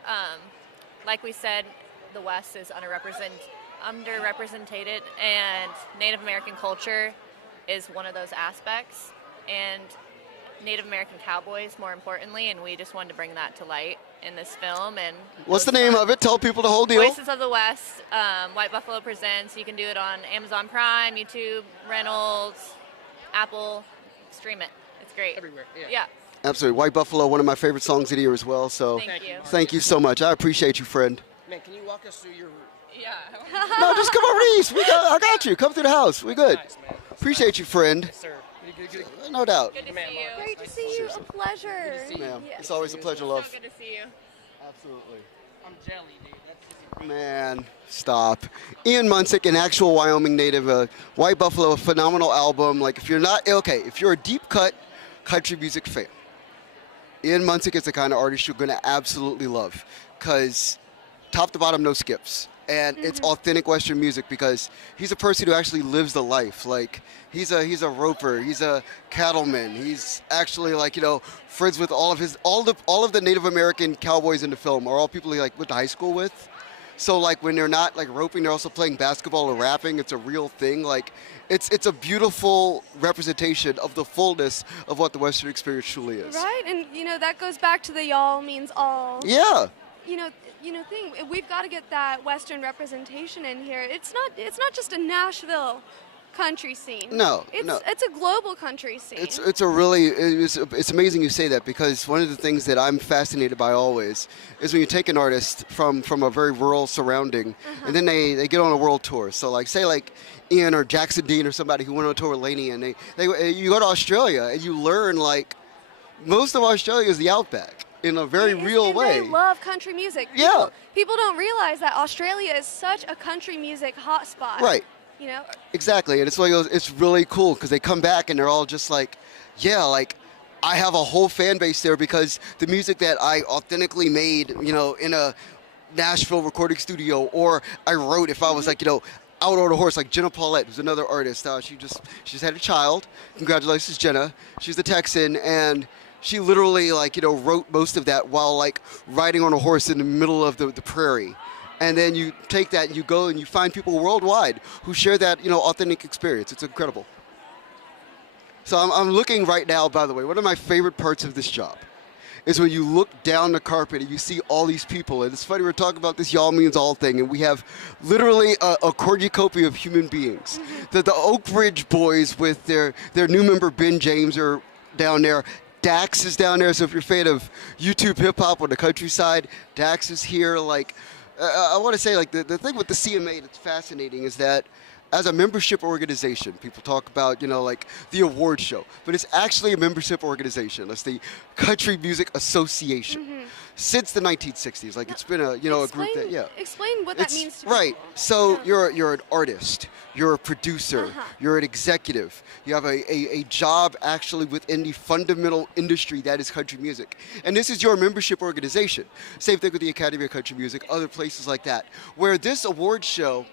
Like we said, the West is underrepresented, and Native American culture is one of those aspects, and Native American cowboys, more importantly, and we just wanted to bring that to light in this film. And What's the name of it? Tell people the whole deal. Voices of the West, White Buffalo Presents. You can do it on Amazon Prime, YouTube, Reynolds, Apple. Stream it. It's great. Everywhere, yeah. Absolutely. White Buffalo, one of my favorite songs of the year as well. So thank you so much. I appreciate you, friend. Man, can you walk us through your... Yeah. No, just come over to East. I got you. Come through the house. We good. Nice, man. Appreciate you, friend. Yes, sir. Good. No doubt. Good to see you. Great to see you. A pleasure. Ma'am. It's always a pleasure, love. So good to see you. Absolutely. I'm jelly, dude. That's Man, stop. Ian Munsick, an actual Wyoming native, White Buffalo, a phenomenal album. Like, if you're a deep cut country music fan, Ian Munsick is the kind of artist you're going to absolutely love, because top to bottom, no skips. and it's authentic Western music because he's a person who actually lives the life. Like he's a roper, he's a cattleman. He's actually like friends with all of the Native American cowboys in the film are all people he like went to high school with. So like when they're not like roping, they're also playing basketball or rapping. It's a real thing. Like it's a beautiful representation of the fullness of what the Western experience truly is. Right, and that goes back to the y'all means all. Yeah. Thing. We've got to get that Western representation in here. It's not just a Nashville country scene. No, it's a global country scene. It's amazing you say that because one of the things that I'm fascinated by always is when you take an artist from a very rural surrounding and then they get on a world tour. So like say like Ian or Jackson Dean or somebody who went on a tour with Lainey and you go to Australia and you learn like most of Australia is the outback in a very real way. They love country music. Yeah. People don't realize that Australia is such a country music hotspot. Right. Exactly, and it's really cool because they come back and they're all just like, yeah, like I have a whole fan base there because the music that I authentically made, in a Nashville recording studio, or I wrote if I was like, out on a horse, like Jenna Paulette, who's another artist. She just had a child. Congratulations, Jenna. She's the Texan, and she literally wrote most of that while like riding on a horse in the middle of the prairie. And then you take that and you go and you find people worldwide who share that, authentic experience. It's incredible. So I'm looking right now, by the way, one of my favorite parts of this job is when you look down the carpet and you see all these people. And it's funny, we're talking about this y'all means all thing, and we have literally a cornucopia of human beings. The Oak Ridge boys with their new member Ben James are down there. Dax is down there, so if you're a fan of YouTube hip-hop on the countryside, Dax is here. Like, I want to say, like, the thing with the CMA that's fascinating is that as a membership organization, people talk about, like the award show, but it's actually a membership organization. It's the Country Music Association. Since the 1960s. Like, it's been a group that, Explain what that means to right. people. So you're an artist, you're a producer, you're an executive. You have a job actually within the fundamental industry that is country music. And this is your membership organization. Same thing with the Academy of Country Music, other places like that. Where this award show,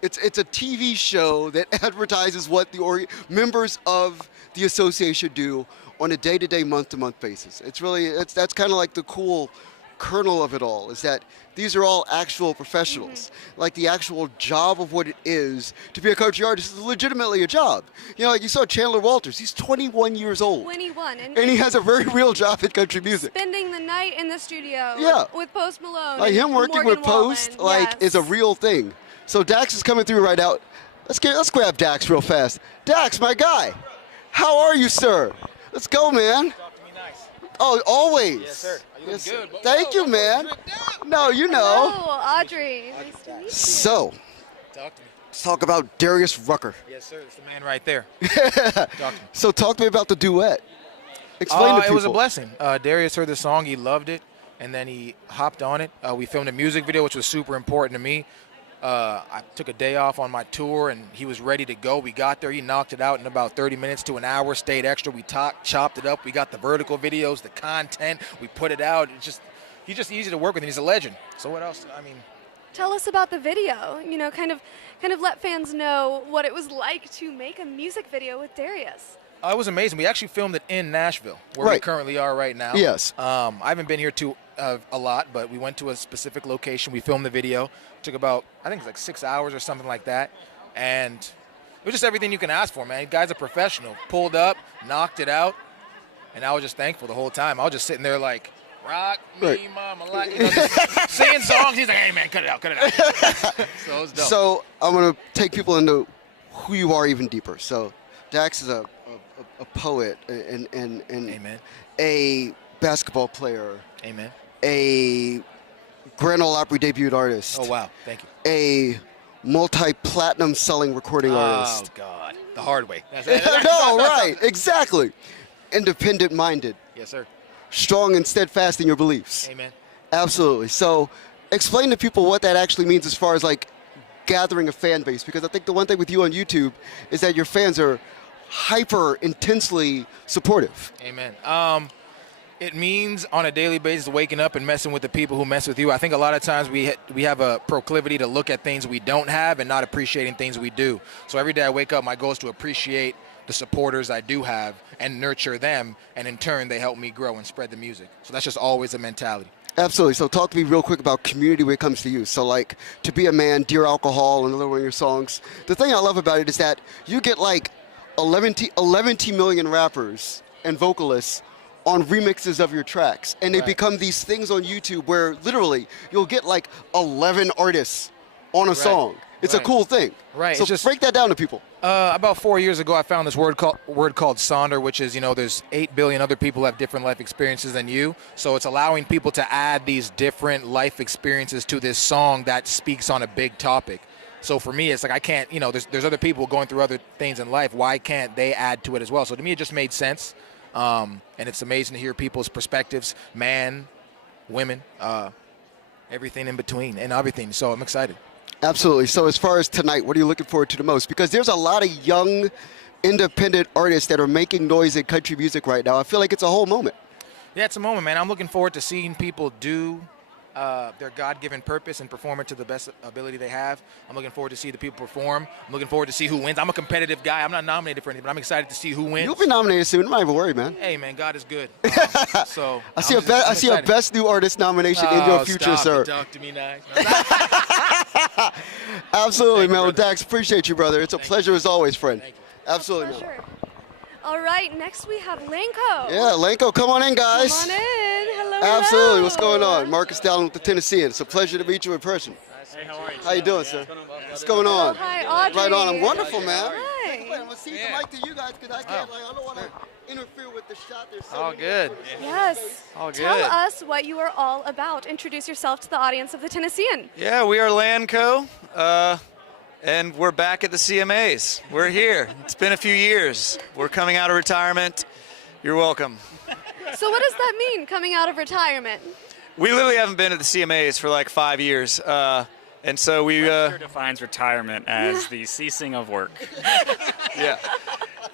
it's a TV show that advertises what the members of the association do on a day-to-day, month-to-month basis. That's kind of like the cool kernel of it all, is that these are all actual professionals. Like the actual job of what it is to be a country artist is legitimately a job. Like you saw Chandler Walters, he's 21 years old. 21. And he has a very real job in country music. Spending the night in the studio with Post Malone. Like him working with Post, is a real thing. So Dax is coming through right now. Let's grab Dax real fast. Dax, my guy, how are you, sir? Let's go, man. Talk to me nice. Oh, always. Yes, sir. You look good. Thank you, man. No, Hello, Audrey. Nice to meet you. So, Talk to me. let's talk about Darius Rucker. Yes, sir. It's the man right there. Talk to me. So talk to me about the duet. Explain to people. It was a blessing. Darius heard the song. He loved it, and then he hopped on it. We filmed a music video, which was super important to me. I took a day off on my tour, and he was ready to go. We got there. He knocked it out in about 30 minutes to an hour, stayed extra. We chopped it up. We got the vertical videos, the content. We put it out. He's just easy to work with, and he's a legend. So what else? Tell us about the video. Kind of let fans know what it was like to make a music video with Darius. It was amazing. We actually filmed it in Nashville, where we currently are right now. Yes. I haven't been here a lot, but we went to a specific location. We filmed the video. It took about, I think it was like 6 hours or something like that. And it was just everything you can ask for, man. The guy's a professional. Pulled up, knocked it out, and I was just thankful the whole time. I was just sitting there like, rock me, mama, like, just singing songs. He's like, hey, man, cut it out. So it was dope. So I'm going to take people into who you are even deeper. So Dax is a poet and Amen. A basketball player. Amen. A Grand Ole Opry debuted artist. Oh, wow. Thank you. A multi-platinum selling recording artist. Oh, God. The hard way. No, right. Exactly. Independent-minded. Yes, sir. Strong and steadfast in your beliefs. Amen. Absolutely. So explain to people what that actually means as far as, like, gathering a fan base. Because I think the one thing with you on YouTube is that your fans are hyper intensely supportive. Amen. It means on a daily basis waking up and messing with the people who mess with you. I think a lot of times we have a proclivity to look at things we don't have and not appreciating things we do. So every day I wake up, my goal is to appreciate the supporters I do have and nurture them, and in turn they help me grow and spread the music. So that's just always a mentality. Absolutely. So talk to me real quick about community when it comes to you. So like To Be a Man, Dear Alcohol, another one of your songs. The thing I love about it is that you get like 11 million rappers and vocalists on remixes of your tracks. And they become these things on YouTube where literally you'll get like 11 artists on a song. It's a cool thing. Right. So just break that down to people. About 4 years ago, I found this word called Sonder, which is, there's 8 billion other people who have different life experiences than you. So it's allowing people to add these different life experiences to this song that speaks on a big topic. So for me, it's like I can't, there's other people going through other things in life. Why can't they add to it as well? So to me, it just made sense. And it's amazing to hear people's perspectives, man, women, everything in between and everything. So I'm excited. Absolutely. So as far as tonight, what are you looking forward to the most? Because there's a lot of young, independent artists that are making noise in country music right now. I feel like it's a whole moment. Yeah, it's a moment, man. I'm looking forward to seeing people do their God-given purpose and perform it to the best ability they have. I'm looking forward to see the people perform. I'm looking forward to see who wins. I'm a competitive guy. I'm not nominated for anything, but I'm excited to see who wins. You'll be nominated soon. I'm not even worried, man. Hey, man, God is good. So I see a Best New Artist nomination in your future, sir. Talk to me nice. Absolutely, man. Well, Dax, appreciate you, brother. It's a pleasure as always, friend. Absolutely, man. All right, next we have Lanco. Yeah, Lanco, come on in, guys. Come on in. Hello. Absolutely. What's going on? Marcus Dowling with the Tennessean. It's a pleasure to meet you in person. Hey, how are you? How you doing, sir? What's going on? Hi, Audrey. Right on. I'm wonderful, man. Hi. I'm going to cede the mic to you guys because I don't want to interfere with the shot. There's so All many good. Yes. All good. Tell us what you are all about. Introduce yourself to the audience of the Tennessean. Yeah, we are Lanco, and we're back at the CMAs. We're here. It's been a few years. We're coming out of retirement. You're welcome. So what does that mean, coming out of retirement? We literally haven't been at the CMAs for like 5 years. And so we... Webster defines retirement as the ceasing of work. Yeah.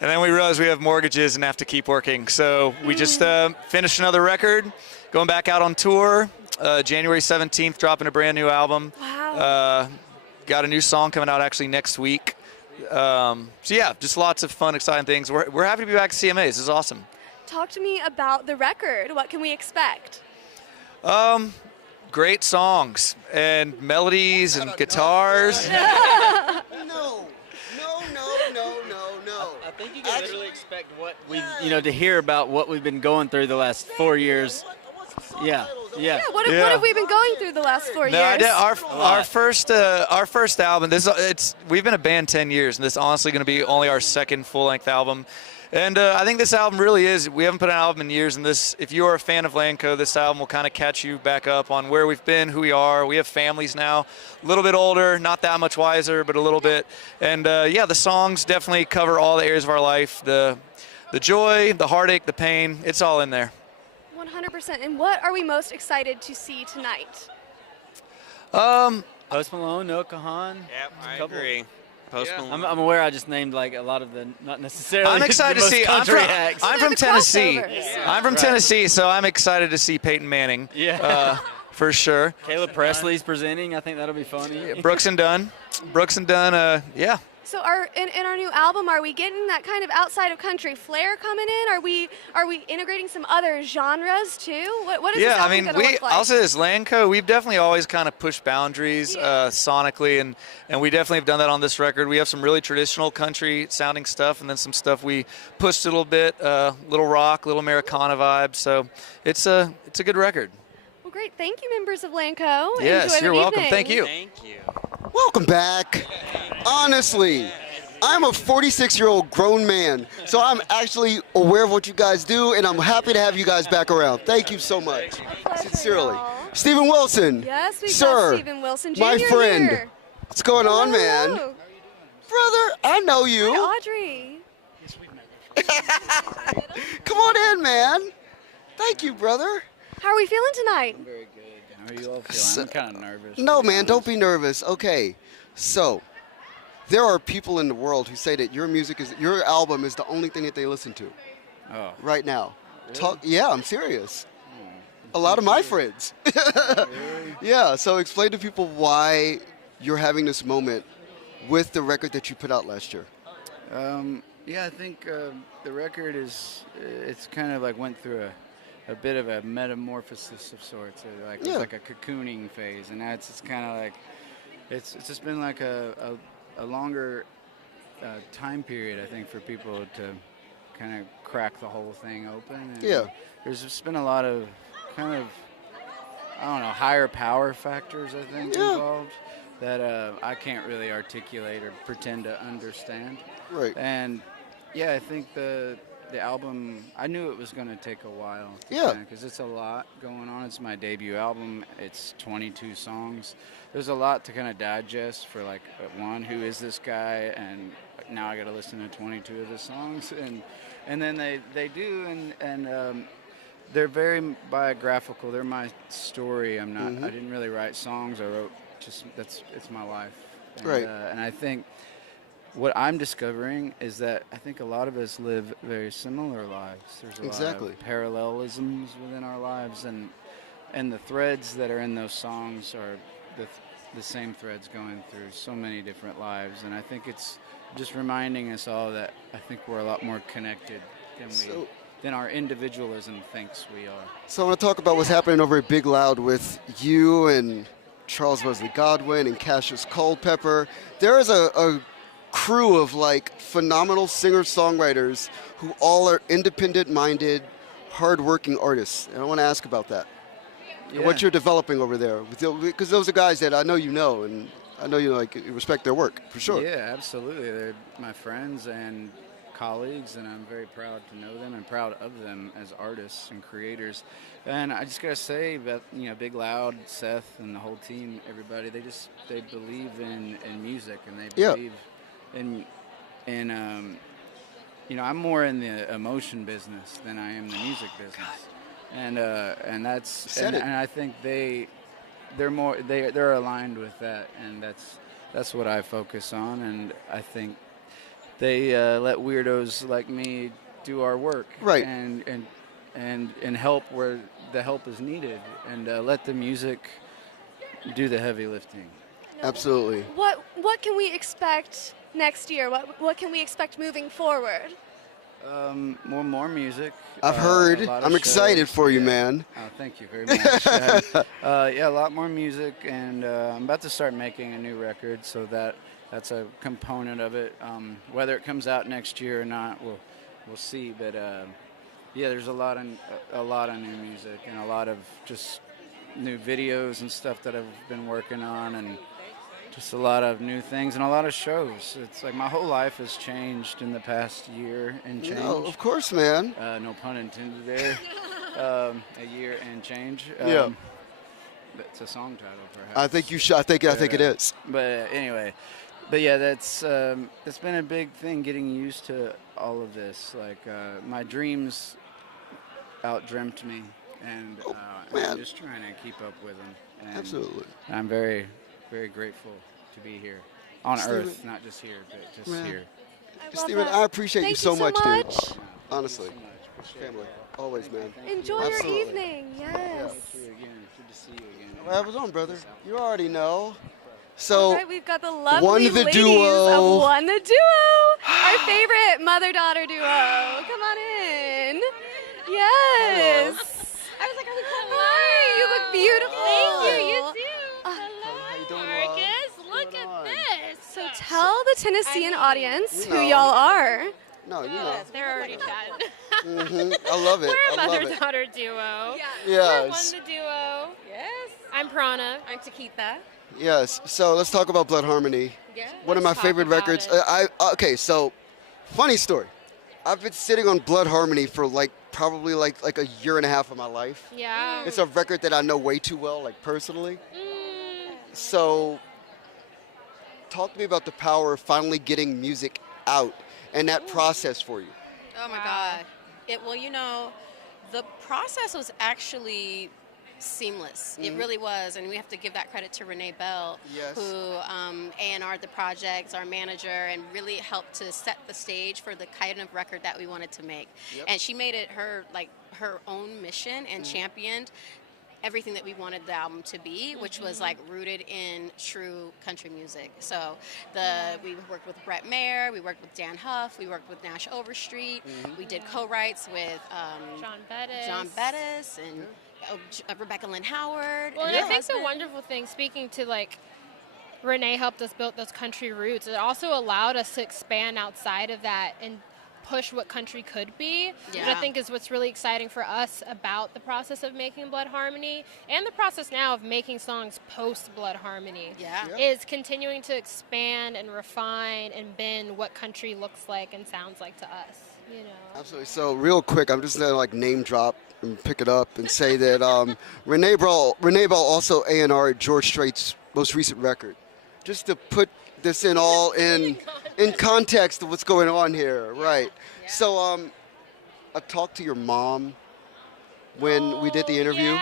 And then we realized we have mortgages and have to keep working. So we just finished another record, going back out on tour. January 17th, dropping a brand new album. Wow. Got a new song coming out actually next week. So yeah, just lots of fun, exciting things. We're happy to be back at CMAs. This is awesome. Talk to me about the record. What can we expect? Great songs and melodies and guitars. No. I think you can literally expect what we, to hear about what we've been going through the last 4 years. Yeah. What have we been going through the last 4 years? Our first album. We've been a band 10 years, and this is honestly going to be only our second full-length album. And I think this album really is. We haven't put an album in years, and if you are a fan of Lanco, this album will kind of catch you back up on where we've been, who we are. We have families now, a little bit older, not that much wiser, but a little bit. And the songs definitely cover all the areas of our life: the joy, the heartache, the pain. It's all in there. 100%. And what are we most excited to see tonight? Post Malone, Noah Kahan. Yep, I agree. Post Malone. I'm aware I just named like a lot of the not necessarily. I'm excited to see. I'm from Tennessee. I'm from Tennessee, so I'm excited to see Peyton Manning. Yeah. For sure. Caleb Presley's presenting. I think that'll be funny. Brooks and Dunn. Yeah. So in our new album, are we getting that kind of outside of country flair coming in? Are we integrating some other genres too? What is this album gonna look like? I'll say this, Lanco, we've definitely always kind of pushed boundaries sonically, and we definitely have done that on this record. We have some really traditional country sounding stuff, and then some stuff we pushed a little bit, little rock, little Americana vibe. So it's a good record. Well, great. Thank you, members of Lanco. Yes, Enjoy you're the welcome. evening. Thank you. Thank you. Welcome back. Honestly, I'm a 46-year-old grown man, so I'm actually aware of what you guys do, and I'm happy to have you guys back around. Thank you so much. Sincerely. Stephen Wilson. Yes, we Sir, got Stephen Wilson Jr. my friend. Here. What's going on, man? Hello. Brother, I know you. Hi, Audrey. Come on in, man. Thank you, brother. How are we feeling tonight? I'm very good. How are you all feeling? I'm kind of nervous. No, man, don't be nervous. Okay, so there are people in the world who say that your album is the only thing that they listen to right now. Yeah, I'm serious. A lot of my friends. Yeah, so explain to people why you're having this moment with the record that you put out last year. Yeah, I think the record it's kind of like went through a bit of a metamorphosis of sorts. It was like a cocooning phase, and now it's kind of like, it's just been like a longer time period, I think, for people to kind of crack the whole thing open. And there's just been a lot of kind of, I don't know, higher power factors, I think, involved that I can't really articulate or pretend to understand. Right. And yeah, I think the album, I knew it was going to take a while. Because it's a lot going on. It's my debut album. It's 22 songs. There's a lot to kind of digest for, like, one, who is this guy? And now I got to listen to 22 of the songs. And then they do, and they're very biographical. They're my story. I'm not. I didn't really write songs. I wrote it's my life. And, Right. And I think what I'm discovering is that I think a lot of us live very similar lives. There's a lot of parallelisms within our lives, and the threads that are in those songs are the same threads going through so many different lives. And I think it's just reminding us all that I think we're a lot more connected than our individualism thinks we are. So I want to talk about what's happening over at Big Loud with you and Charles Wesley Godwin and Cassius Culpepper. There is a crew of, like, phenomenal singer-songwriters who all are independent-minded, hard-working artists. And I want to ask about that. And what you're developing over there. Because those are guys that I know you know, and I know you respect their work, for sure. Yeah, absolutely. They're my friends and colleagues, and I'm very proud to know them and proud of them as artists and creators. And I just gotta say that, Big Loud, Seth, and the whole team, everybody, they believe in music, and they believe in I'm more in the emotion business than I am the music business, and that's and I think they're aligned with that, and that's what I focus on, and I think they let weirdos like me do our work, right, and help where the help is needed, and let the music do the heavy lifting. Absolutely. What can we expect next year? What can we expect moving forward? More music. I've heard. I'm excited for you, man. Oh, thank you very much. A lot more music, and I'm about to start making a new record, so that's a component of it. Whether it comes out next year or not, we'll see. But there's a lot of new music and a lot of just new videos and stuff that I've been working on, and just a lot of new things and a lot of shows. It's like my whole life has changed in the past year and change. No, of course, man. No pun intended there. A year and change. It's a song title, perhaps. I think you should. I think it is. But anyway, that's been a big thing, getting used to all of this. Like my dreams outdreamt me, and I'm just trying to keep up with them. And absolutely. I'm very, very grateful to be here on Earth, not just here, but just here. Steven, I appreciate you so much, dude. Honestly, family, always, man. Enjoy your evening. Yes. Thank you again. Good to see you again. Well, I was on, brother. You already know. So, all right, we've got the lovely One the ladies Duo. of One the Duo, our favorite mother-daughter duo. Come on in. Yes. I was like, hi, you look beautiful. Thank you. You too. How you doing, Marcus, look at this. So tell the Tennessean audience who y'all are. No, you know. They're already chatting. I love it. We're a I love it. mother-daughter duo. Yes. We're One the Duo. Yes. I'm Prana. I'm Taquita. Yes. So let's talk about Blood Harmony. Yeah. One of my favorite records. Okay. So, funny story. I've been sitting on Blood Harmony for probably like a year and a half of my life. Yeah. It's a record that I know way too well, personally. So, talk to me about the power of finally getting music out and that process for you. Oh my God. The process was actually seamless. It really was, and we have to give that credit to Renee Bell, Yes. who A&R'd the project, our manager, and really helped to set the stage for the kind of record that we wanted to make. Yep. And she made it her own mission and championed everything that we wanted the album to be, which was like rooted in true country music. So we worked with Brett Mayer, we worked with Dan Huff, we worked with Nash Overstreet, we did co-writes with John Bettis and Rebecca Lynn Howard. Well, and and I her think the husband. wonderful thing, speaking to like Renee helped us build those country roots, it also allowed us to expand outside of that and push what country could be, which I Yeah. think is what's really exciting for us about the process of making Blood Harmony and the process now of making songs post Blood Harmony. Is continuing to expand and refine and bend what country looks like and sounds like to us. You know. Absolutely. So real quick, I'm just gonna like name drop and pick it up and say that Renee Bell also A&R'd George Strait's most recent record, just to put this in all in context of what's going on here, right? Yeah. So I talked to your mom when we did the interview.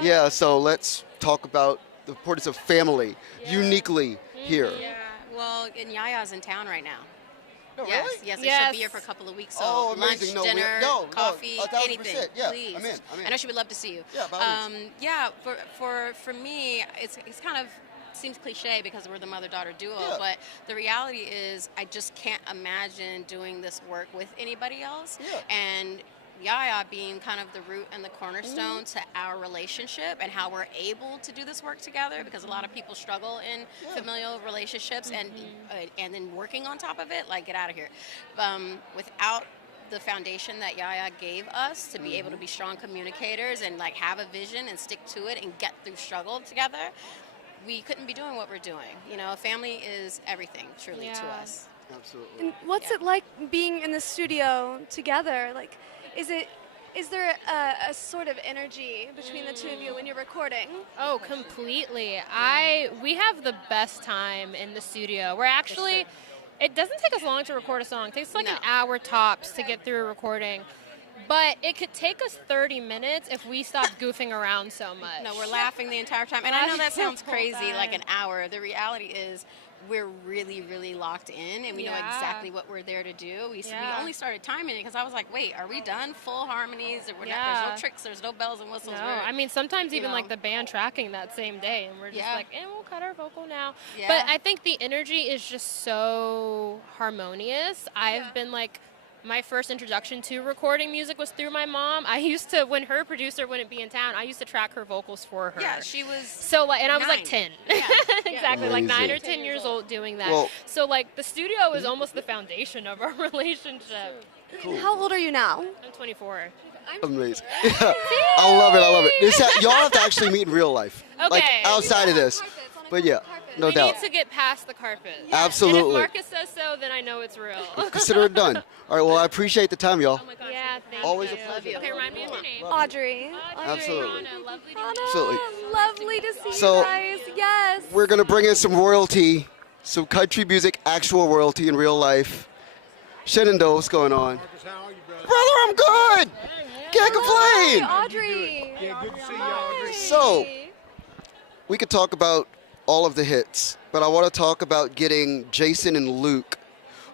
Yeah. So let's talk about the importance of family uniquely here. Yeah. Well, and Yaya's in town right now. No, yes, really? yes, and Yes. she'll be here for a couple of weeks. So Oh, lunch, amazing. No, dinner, no, coffee, 1,000%. anything. Yeah, Please. I'm in. I know she would love to see you. Yeah, by all means. Yeah, for me, it's kind of seems cliche because we're the mother-daughter duo, Yeah. but the reality is I just can't imagine doing this work with anybody else. Yeah. And Yaya being kind of the root and the cornerstone to our relationship and how we're able to do this work together, because a lot of people struggle in familial relationships and then working on top of it, like, get out of here. Without the foundation that Yaya gave us to be able to be strong communicators and like have a vision and stick to it and get through struggle together, we couldn't be doing what we're doing. You know, family is everything truly to us. Absolutely. And what's it like being in the studio together? Like, is there a sort of energy between the two of you when you're recording? Oh, completely. We have the best time in the studio. We're actually, it doesn't take us long to record a song. It takes like an hour tops to get through a recording. But it could take us 30 minutes if we stopped goofing around so much. No, we're laughing the entire time. And I know that sounds crazy, like an hour. The reality is we're really, really locked in, and we know exactly what we're there to do. We only started timing it because I was like, wait, are we done? Full harmonies? Or there's no tricks, there's no bells and whistles. No, I mean, sometimes even like the band tracking that same day, and we're just like, and we'll cut our vocal now. Yeah. But I think the energy is just so harmonious. I've been like, my first introduction to recording music was through my mom. I used to, when her producer wouldn't be in town, I used to track her vocals for her. Yeah, she was so like, and I was like 9. 10. Exactly, like 9 or Amazing. 10 years old doing that. Well- so like the studio is almost the foundation of our relationship. And how old are you now? I'm 24. Amazing. I love it. Y'all have to actually meet in real life. Like Okay. outside of this. But yeah, no we doubt. need to get past the carpet. Absolutely. And if Marcus says so, then I know it's real. Consider it done. All right, well, I appreciate the time, y'all. Oh my gosh. Yeah, thank Always you. a pleasure. Okay, remind me of your name. Audrey. Absolutely. Lovely Absolutely. Lovely to see So- you guys. Yes. We're going to bring in some royalty, some country music, actual royalty in real life. Shenandoah, what's going on? Brother, I'm good. Can't Hi, complain. Audrey. Yeah, good to see you, Audrey. So, we could talk about all of the hits, but I want to talk about getting Jason and Luke,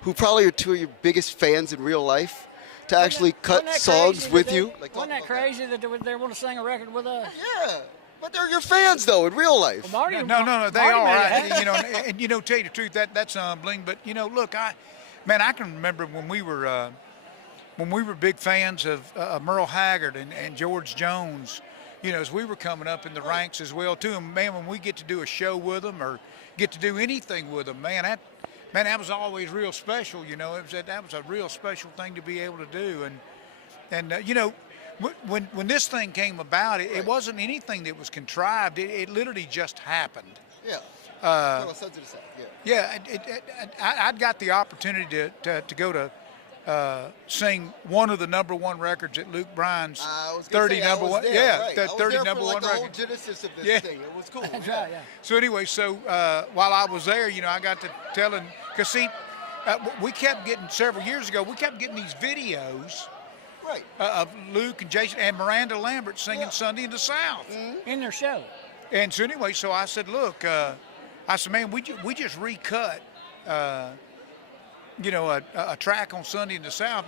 who probably are two of your biggest fans in real life, to actually cut songs with you. Wasn't that crazy that they want to sing a record with us? Yeah, but they're your fans though in real life. Well, Marty, No, they Marty are. made it Right. happen. And tell you the truth, that's humbling. But look, I can remember when we were big fans of Merle Haggard and George Jones. As we were coming up in the ranks as well too. And man, when we get to do a show with them or get to do anything with them, that was always real special. That was a real special thing to be able to do. And when this thing came about, it wasn't anything that was contrived. It literally just happened. Yeah. Yeah. I'd got the opportunity to go to sing one of the number one records at Luke Bryan's 30 number one. Yeah, the 30 number one the record. whole genesis of this thing. It was cool. That's right, yeah. So anyway, while I was there, I got to telling, because see, we kept getting several years ago. We kept getting these videos Right. Of Luke and Jason and Miranda Lambert singing Sunday in the South. In their show. And so anyway, so I said, look, I said, man, we just recut, you know, a track on Sunday in the South.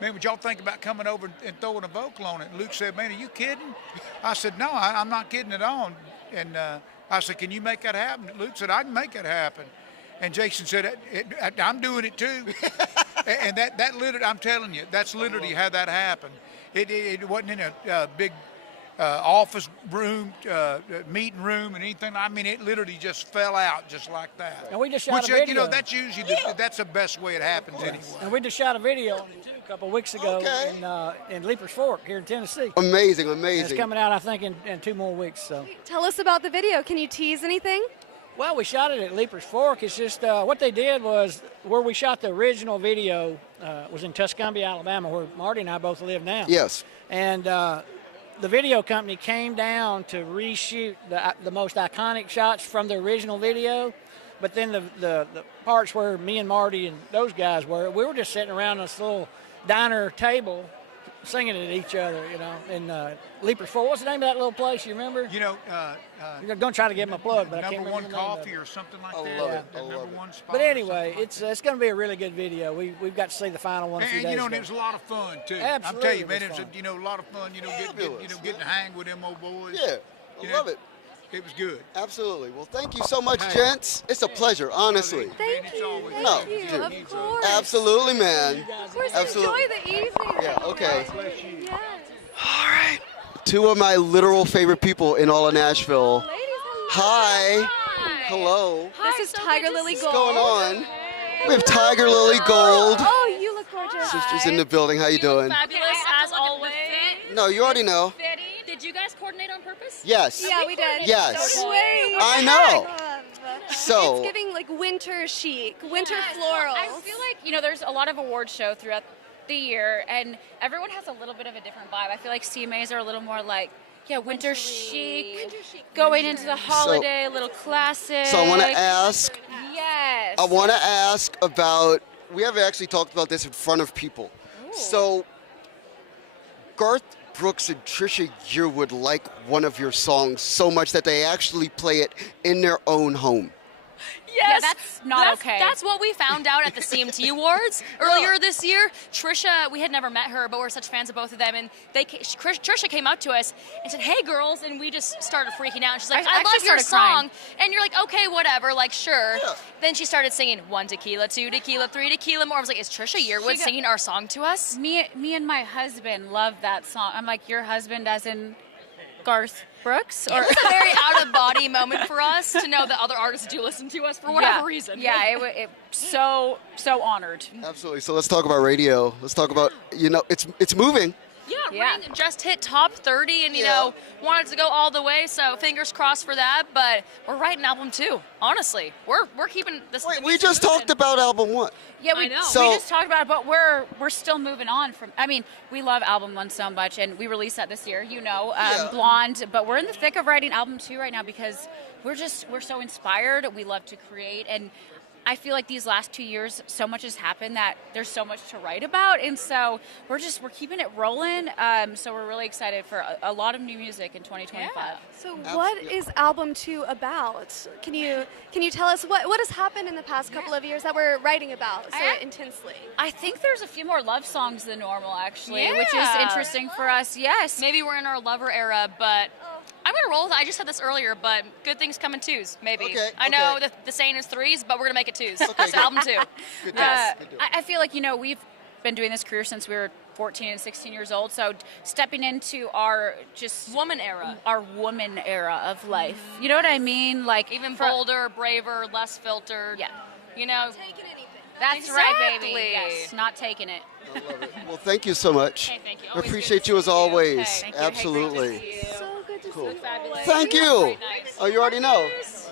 Man, would y'all think about coming over and throwing a vocal on it? And Luke said, man, are you kidding? I said, no, I'm not kidding at all. And I said, can you make that happen? Luke said, I can make that happen. And Jason said, I'm doing it too. And that literally, I'm telling you, that's literally how that happened. It wasn't in a big office room, meeting room, and anything. I mean, it literally just fell out just like that. And we just shot a video. You know, that's usually that's the best way it happens anyway. And we just shot a video on it too a couple of weeks ago in Leapers Fork here in Tennessee. Amazing, And amazing. it's coming out, I think, in 2 more weeks. So. Tell us about the video. Can you tease anything? Well, we shot it at Leapers Fork. It's just what they did was where we shot the original video was in Tuscumbia, Alabama, where Marty and I both live now. Yes. And the video company came down to reshoot the most iconic shots from the original video. But then the parts where me and Marty and those guys were, we were just sitting around this little diner table singing at each other, you know, in Leapers Fork. What's the name of that little place, you remember? You know, you're going to try to give them a plug, but I can't remember Number the One name of Coffee it. or something like I that. love it. I Number love it. One spot But or anyway, it's going to be a really good video. We've got to see the final one a few and days you know, and ago. it was a lot of fun too. Absolutely, I'm telling you, man, it it was was fun. you know, a lot of fun. You know, getting to hang with them old boys. Yeah, You I know, love it. It was good. Absolutely. Well, thank you so much, Hey. gents. It's a pleasure, honestly. Thank you. No, Thank you. dude. Of course. Absolutely, man. Of course. Absolutely. Enjoy the evening. Yeah, okay. Yes. All right. Two of my literal favorite people in all of Nashville. Hi. Hello. This is Tigerlily What's Gold. going on? We have Tigerlily Gold. Oh, you look gorgeous. Sisters in the building. How you doing? Fabulous as always. No, you already know. Did you guys coordinate on purpose? Yes. Yeah, we did. Yes. So wait, I know. So- it's giving like winter chic, winter florals. I feel like, you know, there's a lot of award show throughout the year, and everyone has a little bit of a different vibe. I feel like CMAs are a little more like, yeah, winter chic, going into the holiday, a little classic. So I want to ask. Yes. I want to ask about. We haven't actually talked about this in front of people. So, Garth Brooks and Trisha Yearwood like one of your songs so much that they actually play it in their own home. Yes, that's not okay. That's what we found out at the CMT Awards earlier this year. Trisha, we had never met her, but we're such fans of both of them, and Trisha came up to us and said, "Hey, girls," and we just started freaking out. And she's like, "I love your song," and you're like, "Okay, whatever, like sure." Yeah. Then she started singing 1 tequila, 2 tequila, 3 tequila more. I was like, "Is Trisha Yearwood singing our song to us?" Me and my husband love that song. I'm like, your husband as in Garth Brooks? Or it was a very out-of-body moment for us to know that other artists do listen to us for whatever reason. Yeah, it so honored. Absolutely. So let's talk about radio. Let's talk about, you know, it's moving. Yeah, Ring just hit top 30 and, you know, wanted to go all the way, so fingers crossed for that, but we're writing album 2, honestly. We're keeping this. Wait, we just talked about album 1. Yeah, we just talked about it, but we're still moving on from. I mean, we love album 1 so much, and we released that this year, you know, Blonde. But we're in the thick of writing album 2 right now because we're so inspired. We love to create, and I feel like these last 2 years, so much has happened that there's so much to write about, and so we're keeping it rolling. So we're really excited for a lot of new music in 2025. Yeah. So what is album 2 about? Can you tell us what has happened in the past couple of years that we're writing about so intensely? I think there's a few more love songs than normal, actually, which is interesting for us. Yes. Maybe we're in our lover era, but I'm going to roll with it. I just said this earlier, but good things come in 2s, maybe. Okay, I know that the saying is 3s, but we're going to make it 2s. Okay, so album 2. Good I feel like, you know, we've been doing this career since we were 14 and 16 years old, so stepping into our woman era of life. You know what I mean? Like even bolder, braver, less filtered. Yeah. You know, taking anything. That's right, baby. Yes, not taking it. I love it. Well, thank you so much. Hey, thank you. I Always appreciate good you to as see you. always. Hey, thank you. Absolutely. Hey, great to see you. So good to Cool. see you. Thank you. Oh, you already know.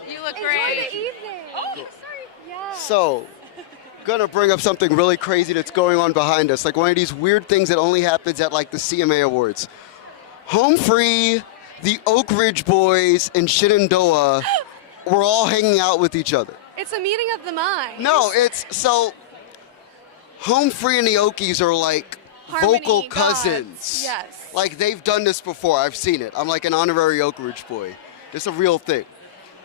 You look Enjoy great. the evening. Oh, sorry. Yeah. So, gonna bring up something really crazy that's going on behind us, like one of these weird things that only happens at like the CMA Awards. Home Free, the Oak Ridge Boys, and Shenandoah were all hanging out with each other. It's a meeting of the mind. No, it's so Home Free and the Okies are like Harmony vocal gods. cousins. Yes. Like they've done this before. I've seen it. I'm like an honorary Oak Ridge boy. It's a real thing.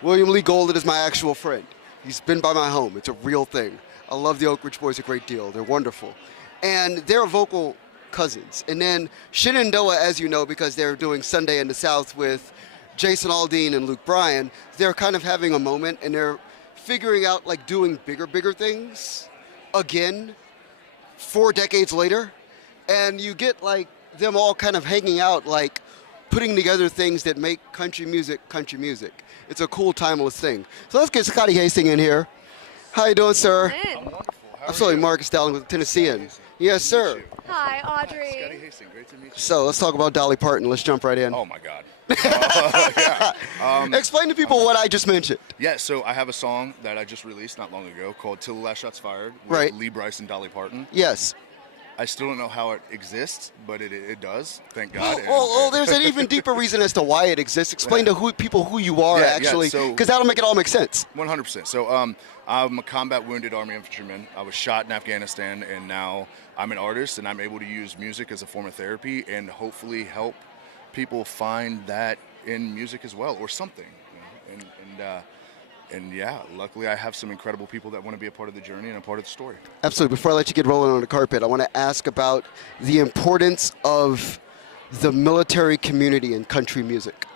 William Lee Golden is my actual friend. He's been by my home. It's a real thing. I love the Oak Ridge boys a great deal. They're wonderful. And they're vocal cousins. And then Shenandoah, as you know, because they're doing Sunday in the South with Jason Aldean and Luke Bryan, they're kind of having a moment and they're figuring out like doing bigger things again 4 decades later. And you get like them all kind of hanging out, like putting together things that make country music. It's a cool, timeless thing. So let's get Scotty Hasting in here. How you doing, sir? Absolutely, Marcus Dowling with Tennessean. Yes, sir. Hi, Audrey. Scotty Hasting, great to meet you. So let's talk about Dolly Parton. Let's jump right in. Oh my God. Explain to people what I just mentioned. Yeah, so I have a song that I just released not long ago called Till the Last Shot's Fired with Right. Lee Brice and Dolly Parton. Yes. I still don't know how it exists, but it does, thank God. Well, there's an even deeper reason as to why it exists. Explain to people who you are, actually, because that'll make it all make sense. 100%. So I'm a combat wounded Army infantryman. I was shot in Afghanistan, and now I'm an artist, and I'm able to use music as a form of therapy and hopefully help people find that in music as well, or something. You know? And yeah, luckily I have some incredible people that want to be a part of the journey and a part of the story. Absolutely. Before I let you get rolling on the carpet, I want to ask about the importance of the military community in country music.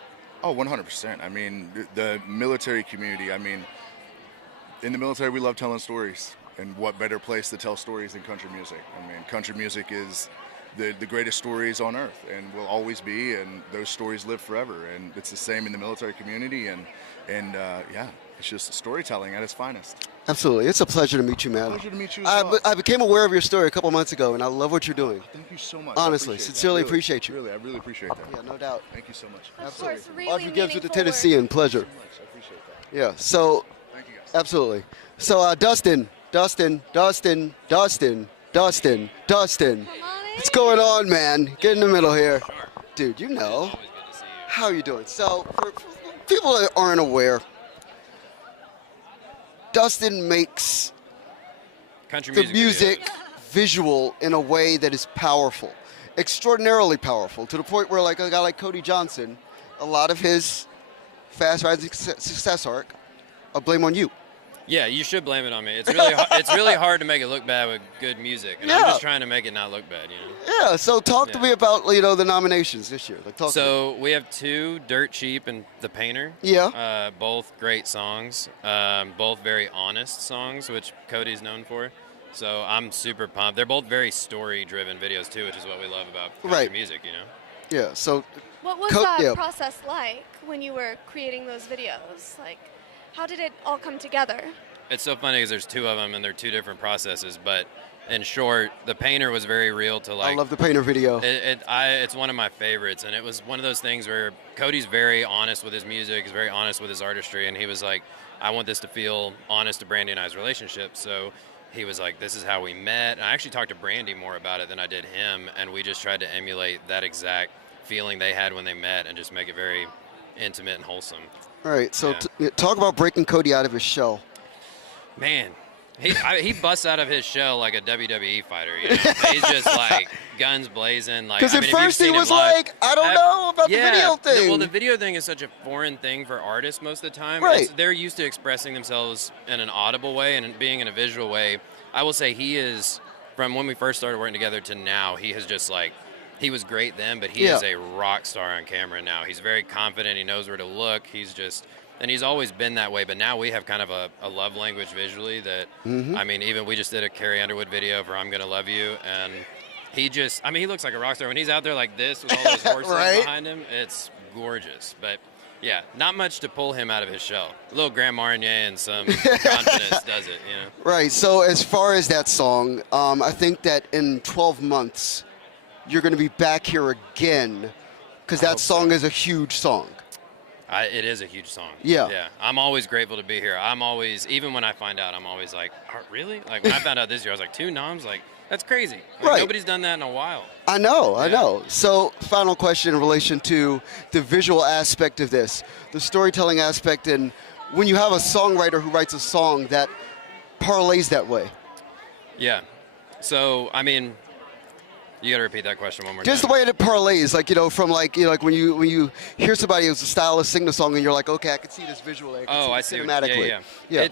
Oh, 100%. I mean, the military community, I mean, in the military we love telling stories. And what better place to tell stories than country music? I mean, country music is the greatest stories on earth and will always be, and those stories live forever. And it's the same in the military community, and yeah, it's just storytelling at its finest. Absolutely. It's a pleasure to meet you, man. Pleasure to meet you as well. I became aware of your story a couple months ago, and I love what you're doing. Thank you so much. Honestly, sincerely Really, appreciate you. Really, I really appreciate that. Yeah, no doubt. Thank you so much. Of course, really Audrey Gibbs with the meaningful Tennessean. work. Pleasure. I appreciate that. Yeah, so, absolutely. So, Dustin. What's going on, man? Get in the middle here. Dude, you know. How are you doing? So, for people that aren't aware, Dustin makes country the music visual in a way that is powerful, extraordinarily powerful, to the point where like a guy like Cody Johnson, a lot of his fast rising success arc, I blame on you. Yeah, you should blame it on me. It's really hard to make it look bad with good music, and I'm just trying to make it not look bad, you know. Yeah. So talk to me about the nominations this year. Like, talk to me. So we have 2, Dirt Cheap and The Painter. Yeah. Both great songs. Both very honest songs, which Cody's known for. So I'm super pumped. They're both very story-driven videos too, which is what we love about country music, you know. Yeah. So. What was that process like when you were creating those videos? Like, how did it all come together? It's so funny because there's 2 of them and they're 2 different processes. But in short, The Painter was very real to like. I love The Painter video. It's one of my favorites, and it was one of those things where Cody's very honest with his music, he's very honest with his artistry, and he was like, I want this to feel honest to Brandy and I's relationship. So he was like, this is how we met. And I actually talked to Brandy more about it than I did him, and we just tried to emulate that exact feeling they had when they met and just make it very intimate and wholesome. All right, so talk about breaking Cody out of his shell. Man, he busts out of his shell like a WWE fighter. You know? He's just like guns blazing. Like, Because at first he was like, I don't know about the video thing. Well, the video thing is such a foreign thing for artists most of the time. Right. They're used to expressing themselves in an audible way and being in a visual way. I will say he is, from when we first started working together to now, he has just like, he was great then, but he is a rock star on camera now. He's very confident. He knows where to look. And he's always been that way, but now we have kind of a love language visually that, I mean, even we just did a Carrie Underwood video for I'm Gonna Love You, and he looks like a rock star. When he's out there like this with all those horses behind him, it's gorgeous. But yeah, not much to pull him out of his shell. A little Grand Marnier and some confidence does it, you know? Right, so as far as that song, I think that in 12 months, you're going to be back here again, because that song is a huge song. It is a huge song. Yeah. Yeah. I'm always grateful to be here. I'm always, even when I find out, I'm always like, really? Like when I found out this year, I was like, 2 noms? Like, that's crazy. Like, nobody's done that in a while. I know. So final question in relation to the visual aspect of this, the storytelling aspect, and when you have a songwriter who writes a song that parlays that way. Yeah. So, I mean, You got to repeat that question one more Just time. the way it parlays, like, from like, like when you hear somebody who's a stylist sing the song and you're like, okay, I can see this visually. I see. Cinematically. Yeah.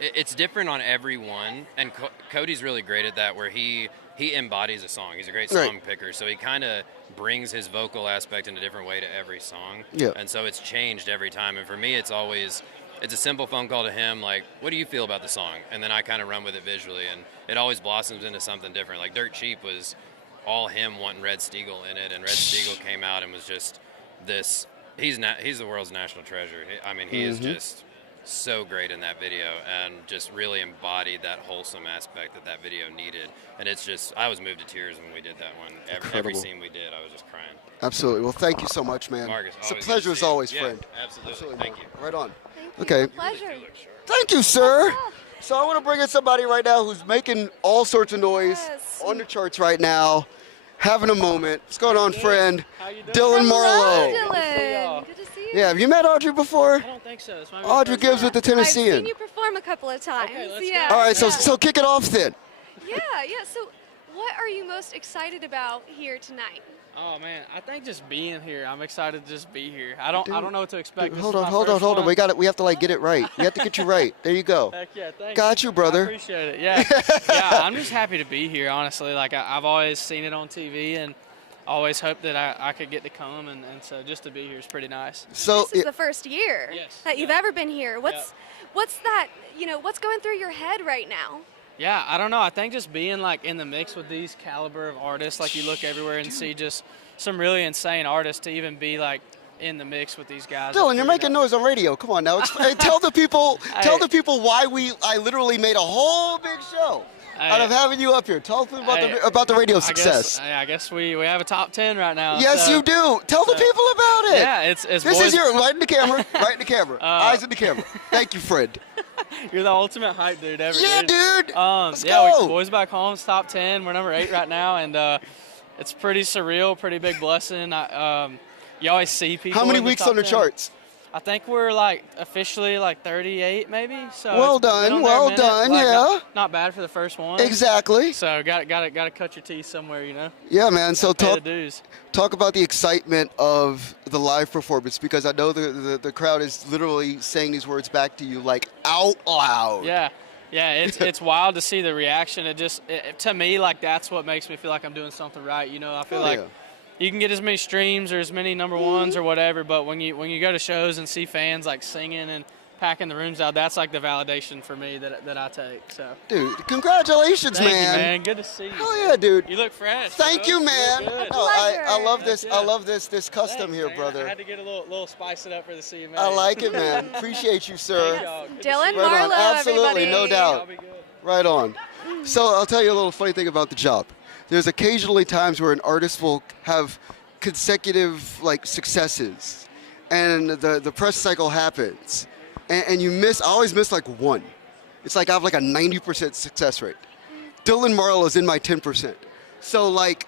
It's different on every one, and Cody's really great at that, where he embodies a song. He's a great song picker, so he kind of brings his vocal aspect in a different way to every song. Yeah. And so it's changed every time. And for me, it's a simple phone call to him, like, what do you feel about the song? And then I kind of run with it visually, and it always blossoms into something different. Like Dirt Cheap was all him wanting Red Steagle in it, and Red Steagle came out and was just this. He's the world's national treasure. He is just so great in that video, and just really embodied that wholesome aspect that video needed. And it's just, I was moved to tears when we did that one. Every scene we did, I was just crying. Absolutely. Well, thank you so much, man. Marcus, it's a pleasure as always, yeah, friend. Absolutely. Thank you. Right on. Thank you. Okay. Pleasure. Thank you, sir. So I want to bring in somebody right now who's making all sorts of noise on the charts right now, having a moment. What's going on, friend? Dylan Marlowe. Dylan. Good to see you. Yeah, have you met Audrey before? I don't think so. It's my Audrey Gibbs with the Tennessean. I've seen you perform a couple of times. Okay, let's yeah. go. All right, so kick it off then. Yeah. So what are you most excited about here tonight? Oh man, I think just being here. I'm excited to just be here. I don't know what to expect. Dude, hold on. We have to like get it right. We have to get you right. There you go. Heck yeah, thanks. Got you, brother. I appreciate it. Yeah, yeah. I'm just happy to be here. Honestly, like I've always seen it on TV and always hoped that I could get to come, and so just to be here is pretty nice. So this is the first year that you've ever been here. What's that? What's going through your head right now? Yeah, I don't know. I think just being like in the mix with these caliber of artists, like you look everywhere and see just some really insane artists to even be like in the mix with these guys. Dylan, you're making noise on radio. Come on now. Tell the people why I literally made a whole big show out of having you up here. Tell them about the radio success. I guess we have a top 10 right now. Yes, you do. Tell the people about it. Yeah, it's this is your right in the camera. Right in the camera. Eyes in the camera. Thank you, friend. You're the ultimate hype dude ever. Yeah, dude. Let's go. Boys Back Home's top 10. We're number 8 right now, and it's pretty surreal, pretty big blessing. You always see people. How many in weeks top on the 10. charts? I think we're like officially like 38 maybe. So well it's been done, on there a minute. Like, yeah. Not bad for the first one. Exactly. So got to cut your teeth somewhere, you know. Yeah, man. So talk about the excitement of the live performance, because I know the crowd is literally saying these words back to you like out loud. Yeah. Yeah, it's wild to see the reaction. To me, like that's what makes me feel like I'm doing something right. You know, I feel like you can get as many streams or as many number ones or whatever, but when you go to shows and see fans like singing and packing the rooms out, that's like the validation for me that I take. So, dude, congratulations, Thank man. you, man. Good to see you. Hell yeah, dude. You look fresh. Thank you, man. No, I love this. I love this custom here, man. brother. I had to get a little spice it up for the CMA. I like it, man. Appreciate you, sir. Dylan Right Marlowe, on. Absolutely, everybody. no doubt. Right on. So I'll tell you a little funny thing about the job. There's occasionally times where an artist will have consecutive like successes, and the press cycle happens, and you miss. I always miss like one. It's like I have like a 90% success rate. Dylan Marlowe is in my 10%. So like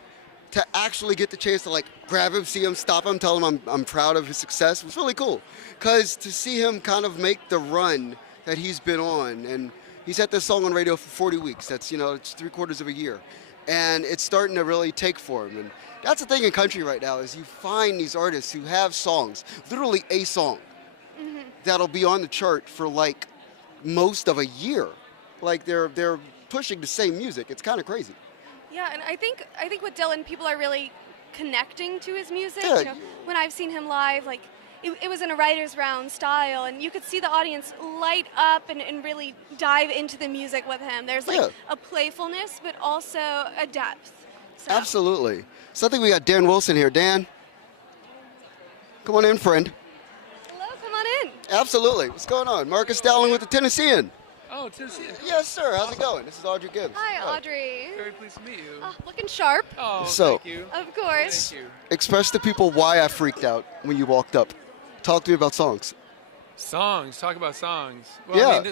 to actually get the chance to like grab him, see him, stop him, tell him I'm proud of his success was really cool. Because to see him kind of make the run that he's been on, and he's had this song on radio for 40 weeks. That's, it's 3/4 of a year. And it's starting to really take for him. And that's the thing in country right now is you find these artists who have songs, literally a song, that'll be on the chart for like most of a year. Like they're pushing the same music. It's kind of crazy. Yeah, and I think with Dylan, people are really connecting to his music. Yeah. When I've seen him live, like it was in a writer's round style, and you could see the audience light up and really dive into the music with him. There's like a playfulness, but also a depth. So. Absolutely. So I think we got Dan Wilson here. Dan, come on in, friend. Hello, come on in. Absolutely. What's going on? Marcus Dowling with the Tennessean. Oh, Tennessean. Yes, sir. How's it going? This is Audrey Gibbs. Hi, Audrey. Very pleased to meet you. Oh, looking sharp. Oh, So- thank you. Of course. Thank you. Express to people why I freaked out when you walked up. Talk to me about songs. Songs. Talk about songs. Well, Yeah. I mean,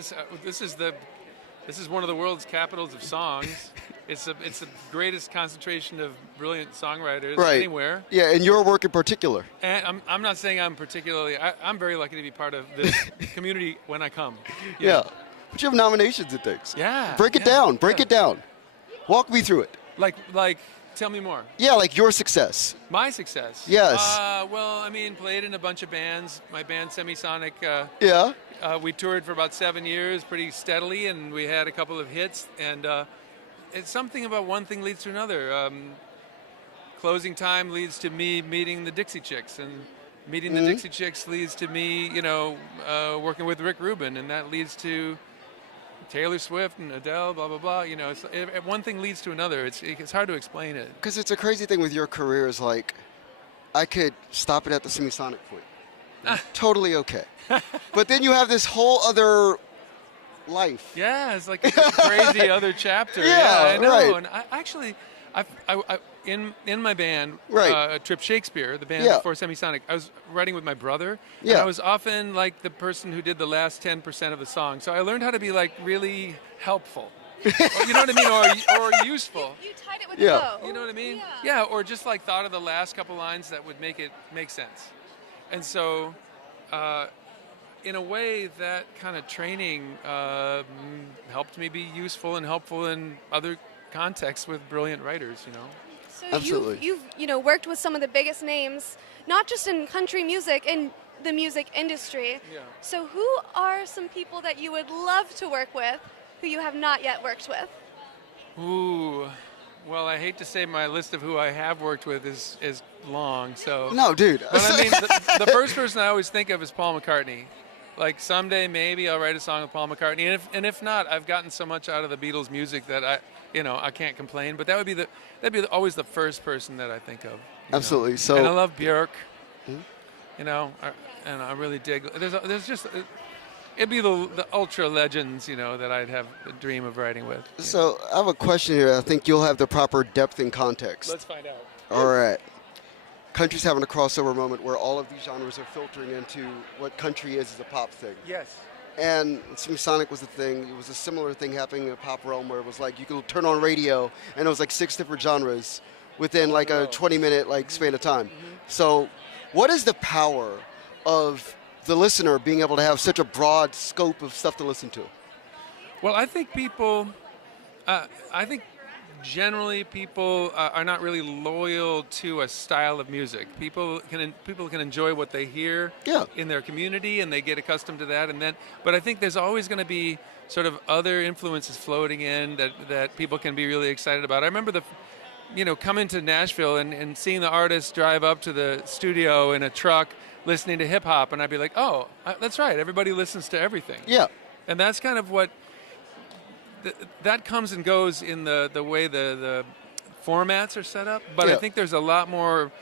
this is one of the world's capitals of songs. It's the greatest concentration of brilliant songwriters anywhere. Yeah, and your work in particular. And I'm not saying I'm particularly. I'm very lucky to be part of this community when I come. Yeah. But you have nominations and things. Yeah. Break it down. Break it down. Walk me through it. Like, tell me more. Yeah, like your success. My success? Yes. Well, I mean, played in a bunch of bands. My band, Semisonic. Yeah. We toured for about 7 years pretty steadily, and we had a couple of hits. And it's something about one thing leads to another. Closing time leads to me meeting the Dixie Chicks, and meeting the Dixie Chicks leads to me, working with Rick Rubin, and that leads to Taylor Swift and Adele, blah, blah, blah. One thing leads to another. It's hard to explain it. Because it's a crazy thing with your career is like, I could stop it at the Semisonic point. Totally okay. But then you have this whole other life. Yeah, it's like a crazy other chapter. Yeah, I know. right. And I in my band, Right. Trip Shakespeare, the band Yeah. before Semisonic, I was writing with my brother. Yeah. And I was often like the person who did the last 10% of the song. So I learned how to be like really helpful. You know what I mean? Or useful. You tied it with Yeah. a bow. You know what I mean? Yeah, or just like thought of the last couple lines that would make it make sense. And so, in a way, that kind of training helped me be useful and helpful in other contexts with brilliant writers, So Absolutely. you've worked with some of the biggest names, not just in country music, in the music industry. Yeah. So who are some people that you would love to work with who you have not yet worked with? Ooh, well, I hate to say my list of who I have worked with is long, so. No, dude. But I mean, the first person I always think of is Paul McCartney. Like someday maybe I'll write a song with Paul McCartney, and if not, I've gotten so much out of the Beatles' music that I can't complain. But that'd be always the first person that I think of. Absolutely. So. And I love Björk. And I really dig. There's just. It'd be the ultra legends, that I'd have the dream of writing with. So I have a question here. I think you'll have the proper depth and context. Let's find out. All right. Country's having a crossover moment where all of these genres are filtering into what country is as a pop thing. Yes. And Semisonic was the thing. It was a similar thing happening in the pop realm where it was like you could turn on radio and it was like 6 different genres within like a 20-minute span of time. So what is the power of the listener being able to have such a broad scope of stuff to listen to? Well, I think generally people are not really loyal to a style of music. People can enjoy what they hear in their community, and they get accustomed to that. But I think there's always going to be sort of other influences floating in that people can be really excited about. I remember coming to Nashville and seeing the artists drive up to the studio in a truck listening to hip hop, and I'd be like, oh, that's right. Everybody listens to everything. Yeah. And that's kind of what that comes and goes in the way the formats are set up. But I think there's a lot more,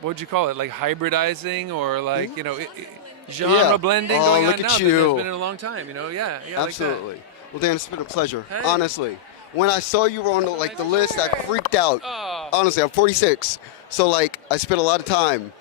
what would you call it, like hybridizing or genre blending going on now. There's been in a long time, Yeah, absolutely. Like that. Well, Dan, it's been a pleasure. Hey. Honestly, when I saw you were on the list, I freaked out. Honestly, I'm 46, so I spent a lot of time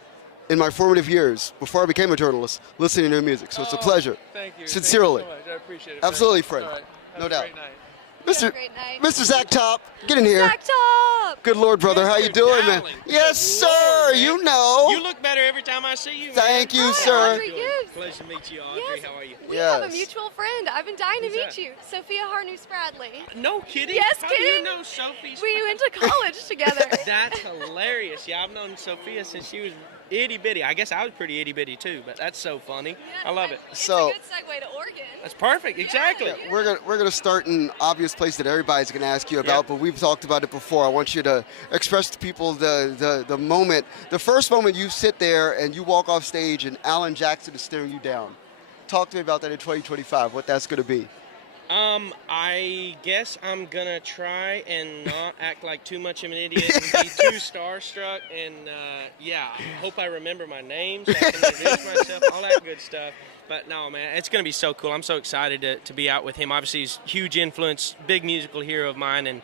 in my formative years before I became a journalist listening to your music. So it's a pleasure. Thank you. Sincerely. Thank you so much. I appreciate it. Absolutely, friend. All right. No doubt. Great night. Mr. Zach Top, get in here. Zach Top! Good Lord, brother. How you doing, man? Dowling. Yes, sir. You know. You look better every time I see you. Thank you, Hi, sir. Audrey Gibbs. Pleasure to meet you, Audrey. Yes. How are you? We have a mutual friend. I've been dying to meet you. Sophia Harness-Bradley. No kidding? Yes, How kidding. do you know Sophie? We went to college together. That's hilarious. Yeah, I've known Sophia since she was itty bitty. I guess I was pretty itty bitty too, but that's so funny. I love it. It's a good segue to Oregon. That's perfect. Exactly. Yeah, we're gonna start an obvious place that everybody's gonna ask you about, but we've talked about it before. I want you to express to people the moment, the first moment you sit there and you walk off stage and Alan Jackson is staring you down. Talk to me about that in 2025. What that's gonna be. I guess I'm gonna try and not act like too much of an idiot and be too starstruck. And I hope I remember my name so I can introduce myself, all that good stuff. But no, man, it's gonna be so cool. I'm so excited to be out with him. Obviously, he's a huge influence, big musical hero of mine, and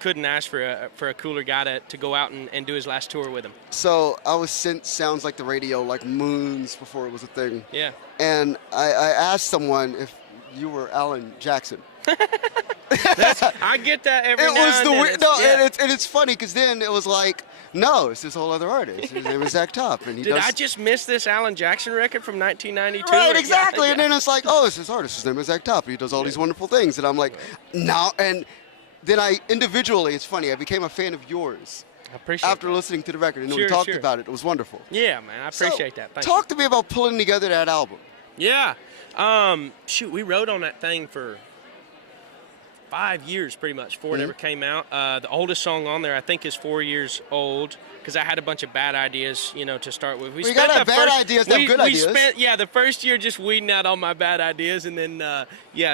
couldn't ask for a cooler guy to go out and do his last tour with him. So I was sent Sounds Like the Radio moons before it was a thing. Yeah. And I asked someone if you were Alan Jackson. I get that every now and then. And it's funny because then it was like, no, it's this whole other artist. His name is Zach Top, and he Did does. I just miss this Alan Jackson record from 1992? Right, exactly. And then it's like, oh, it's this artist. His name is Zach Top, and he does all these wonderful things. And I'm like, no. And then I individually, it's funny, I became a fan of yours. I appreciate after that. listening to the record, and we Sure, talked sure. about it. It was wonderful. Yeah, man, I appreciate that. Thank Talk to me about pulling together that album. Yeah. Shoot, we wrote on that thing for 5 years pretty much before it ever came out. The oldest song on there, I think, is 4 years old because I had a bunch of bad ideas, to start with. We got to have bad ideas to have good ideas. The first year just weeding out all my bad ideas, and then,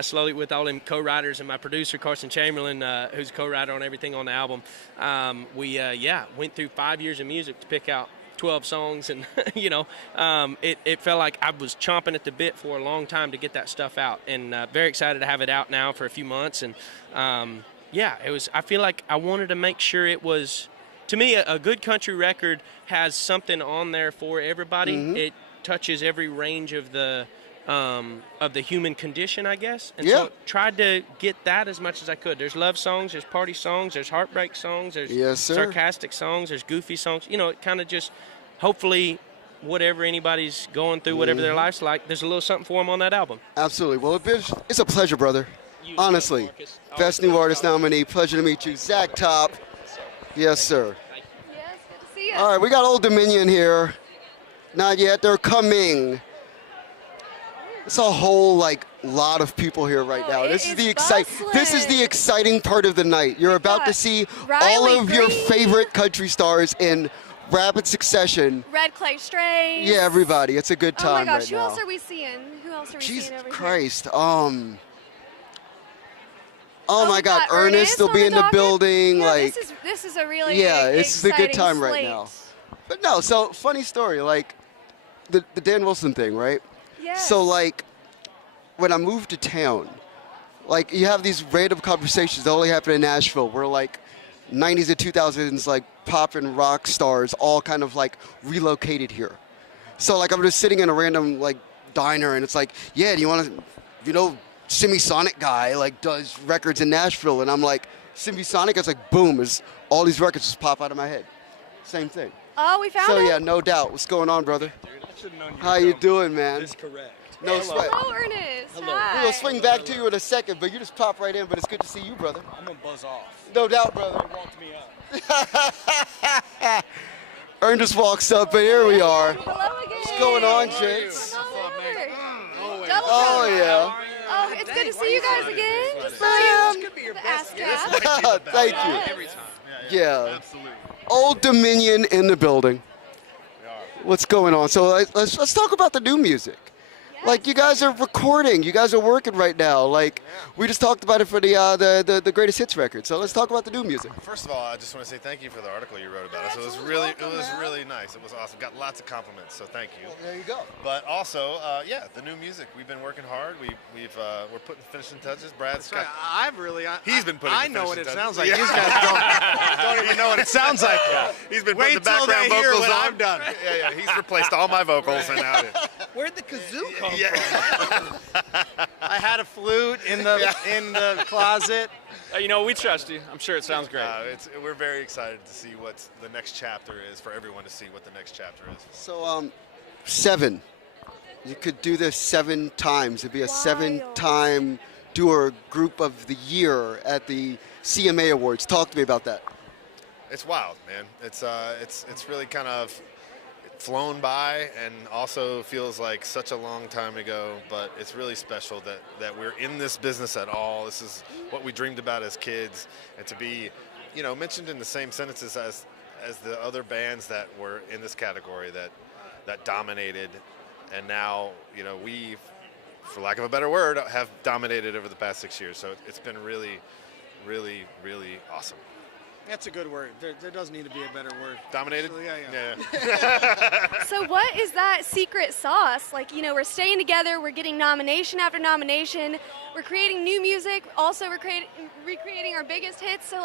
slowly with all them co-writers and my producer, Carson Chamberlain, who's a co-writer on everything on the album, we went through 5 years of music to pick out 12 songs, and it felt like I was chomping at the bit for a long time to get that stuff out, and very excited to have it out now for a few months. And it was. I feel like I wanted to make sure it was, to me, a good country record has something on there for everybody. It touches every range of the human condition, I guess. And so tried to get that as much as I could. There's love songs, there's party songs, there's heartbreak songs, there's sarcastic songs, there's goofy songs. It kind of just, hopefully, whatever anybody's going through, whatever their life's like, there's a little something for them on that album. Absolutely. Well, it's a pleasure, brother. Honestly. Best New Artist nominee. Pleasure to meet you. Zach Top. Yes, sir. Yes, good to see you. All right, we got Old Dominion here. Not yet. They're coming. It's a whole lot of people here right now. This is the exciting part of the night. You're about to see all of your favorite country stars in rapid succession. Red Clay Strait. Yeah, everybody. It's a good time right now. Oh my gosh, who else are we seeing? Jesus over Christ. here? Oh my God, Ernest will be in the building. Yeah, this is a really this is a good time right slate. now. But no, so funny story, the Dan Wilson thing, right? Yes. So when I moved to town, you have these random conversations that only happen in Nashville where 90s and 2000s pop and rock stars all kind of relocated here. So I'm just sitting in a random diner and it's do you want to, Semisonic guy does records in Nashville, and I'm Semisonic. It's boom, all these records just pop out of my head. Same thing. Oh, we found it. So yeah, no doubt. What's going on, brother? Dude, I should have known you. How you doing, man? That's correct. No sweat. Hello, Ernest. Hello. Hi. We'll swing back to you in a second, but you just pop right in. But it's good to see you, brother. I'm gonna buzz off. No doubt, brother. They walked me up. Ernest walks up, and here we are. Hello again. What's going on, gents? Oh yeah. Oh, it's good to see you guys again. Just Man. Could be your the best. ass Thank you. Every time. Yeah. Absolutely. Old Dominion in the building. What's going on? So let's talk about the new music. You guys are recording. You guys are working right now. We just talked about it for the greatest hits record. So let's talk about the new music. First of all, I just want to say thank you for the article you wrote about us. It was really nice. It was awesome. Got lots of compliments. So thank you. Well, there you go. But also, the new music. We've been working hard. We're putting finishing touches. Brad's got. He's been putting. I know what it touches. sounds like. Yeah. These guys don't even know what it sounds like. He's been Wait putting the till background they hear vocals what on. I've done. Yeah. He's replaced all my vocals and now. Where'd the kazoo come from? I had a flute in the closet. We trust you. I'm sure it sounds great. We're very excited to see what the next chapter is, for everyone to see what the next chapter is. So 7. You could do this 7 times. It'd be a 7-time doer group of the year at the CMA Awards. Talk to me about that. It's wild, man. It's really kind of flown by and also feels like such a long time ago, but it's really special that we're in this business at all. This is what we dreamed about as kids, and to be, mentioned in the same sentences as the other bands that were in this category that dominated, and now, we, for lack of a better word, have dominated over the past 6 years. So it's been really, really, really awesome. That's a good word. There does need to be a better word. Dominated? Yeah. So what is that secret sauce? We're staying together, we're getting nomination after nomination, we're creating new music, also we're recreating our biggest hits. So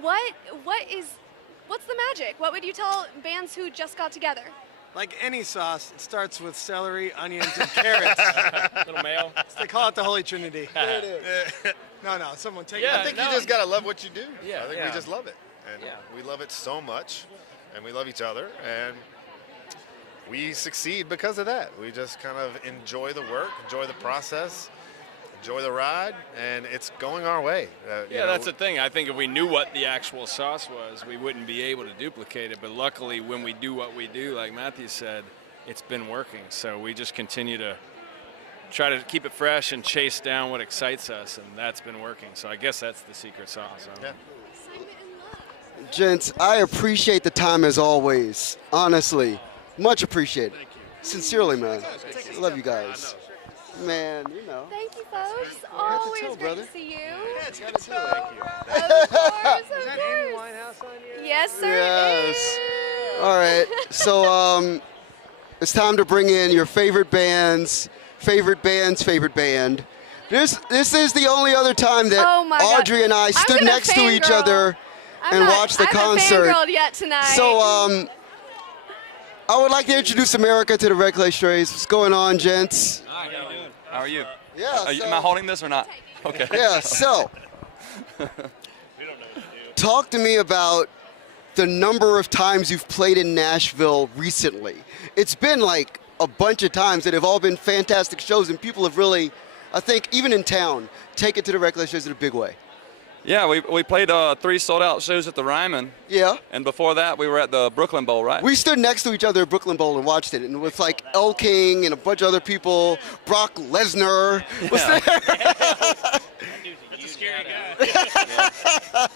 what's the magic? What would you tell bands who just got together? Like any sauce, it starts with celery, onions, and carrots. Little mayo. They call it the Holy Trinity. There it is. No, someone take it. I think you just got to love what you do. Yeah. I think we just love it. And we love it so much, and we love each other, and we succeed because of that. We just kind of enjoy the work, enjoy the process, enjoy the ride, and it's going our way. That's the thing. I think if we knew what the actual sauce was, we wouldn't be able to duplicate it. But luckily, when we do what we do, like Matthew said, it's been working. So we just continue to try to keep it fresh and chase down what excites us, and that's been working. So I guess that's the secret sauce. Gents, I appreciate the time as always. Honestly, much appreciated. Sincerely, man. I love you guys. Man, you know. Thank you, folks. Always great brother. to see you. Thank you. Of course. Yes, sir. Yes. All right. So it's time to bring in your favorite band's favorite band. This is the only other time that Audrey and I stood next to each other and watched the concert. I haven't fangirled yet tonight. So I would like to introduce America to the Red Clay Strays. What's going on, gents? How are you? Yeah. Am I holding this or not? Okay. Yeah. So, talk to me about the number of times you've played in Nashville recently. It's been like a bunch of times that have all been fantastic shows, and people have really, I think, even in town, taken to the Red Clay Strays in a big way. Yeah, we played 3 sold-out shows at the Ryman. Yeah. And before that, we were at the Brooklyn Bowl, right? We stood next to each other at Brooklyn Bowl and watched it, and with like El King and a bunch of other people, Brock Lesnar was there. That's a scary guy.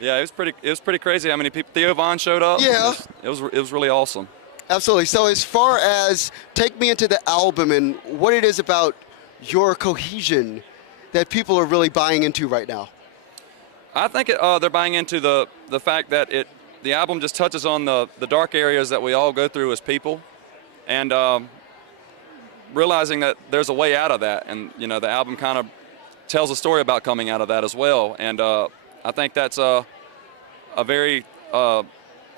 Yeah, it was pretty crazy how many people. Theo Von showed up. Yeah. It was really awesome. Absolutely. So as far as take me into the album and what it is about your cohesion that people are really buying into right now. I think they're buying into the fact that the album just touches on the dark areas that we all go through as people, and realizing that there's a way out of that, and the album kind of tells a story about coming out of that as well, and I think that's a very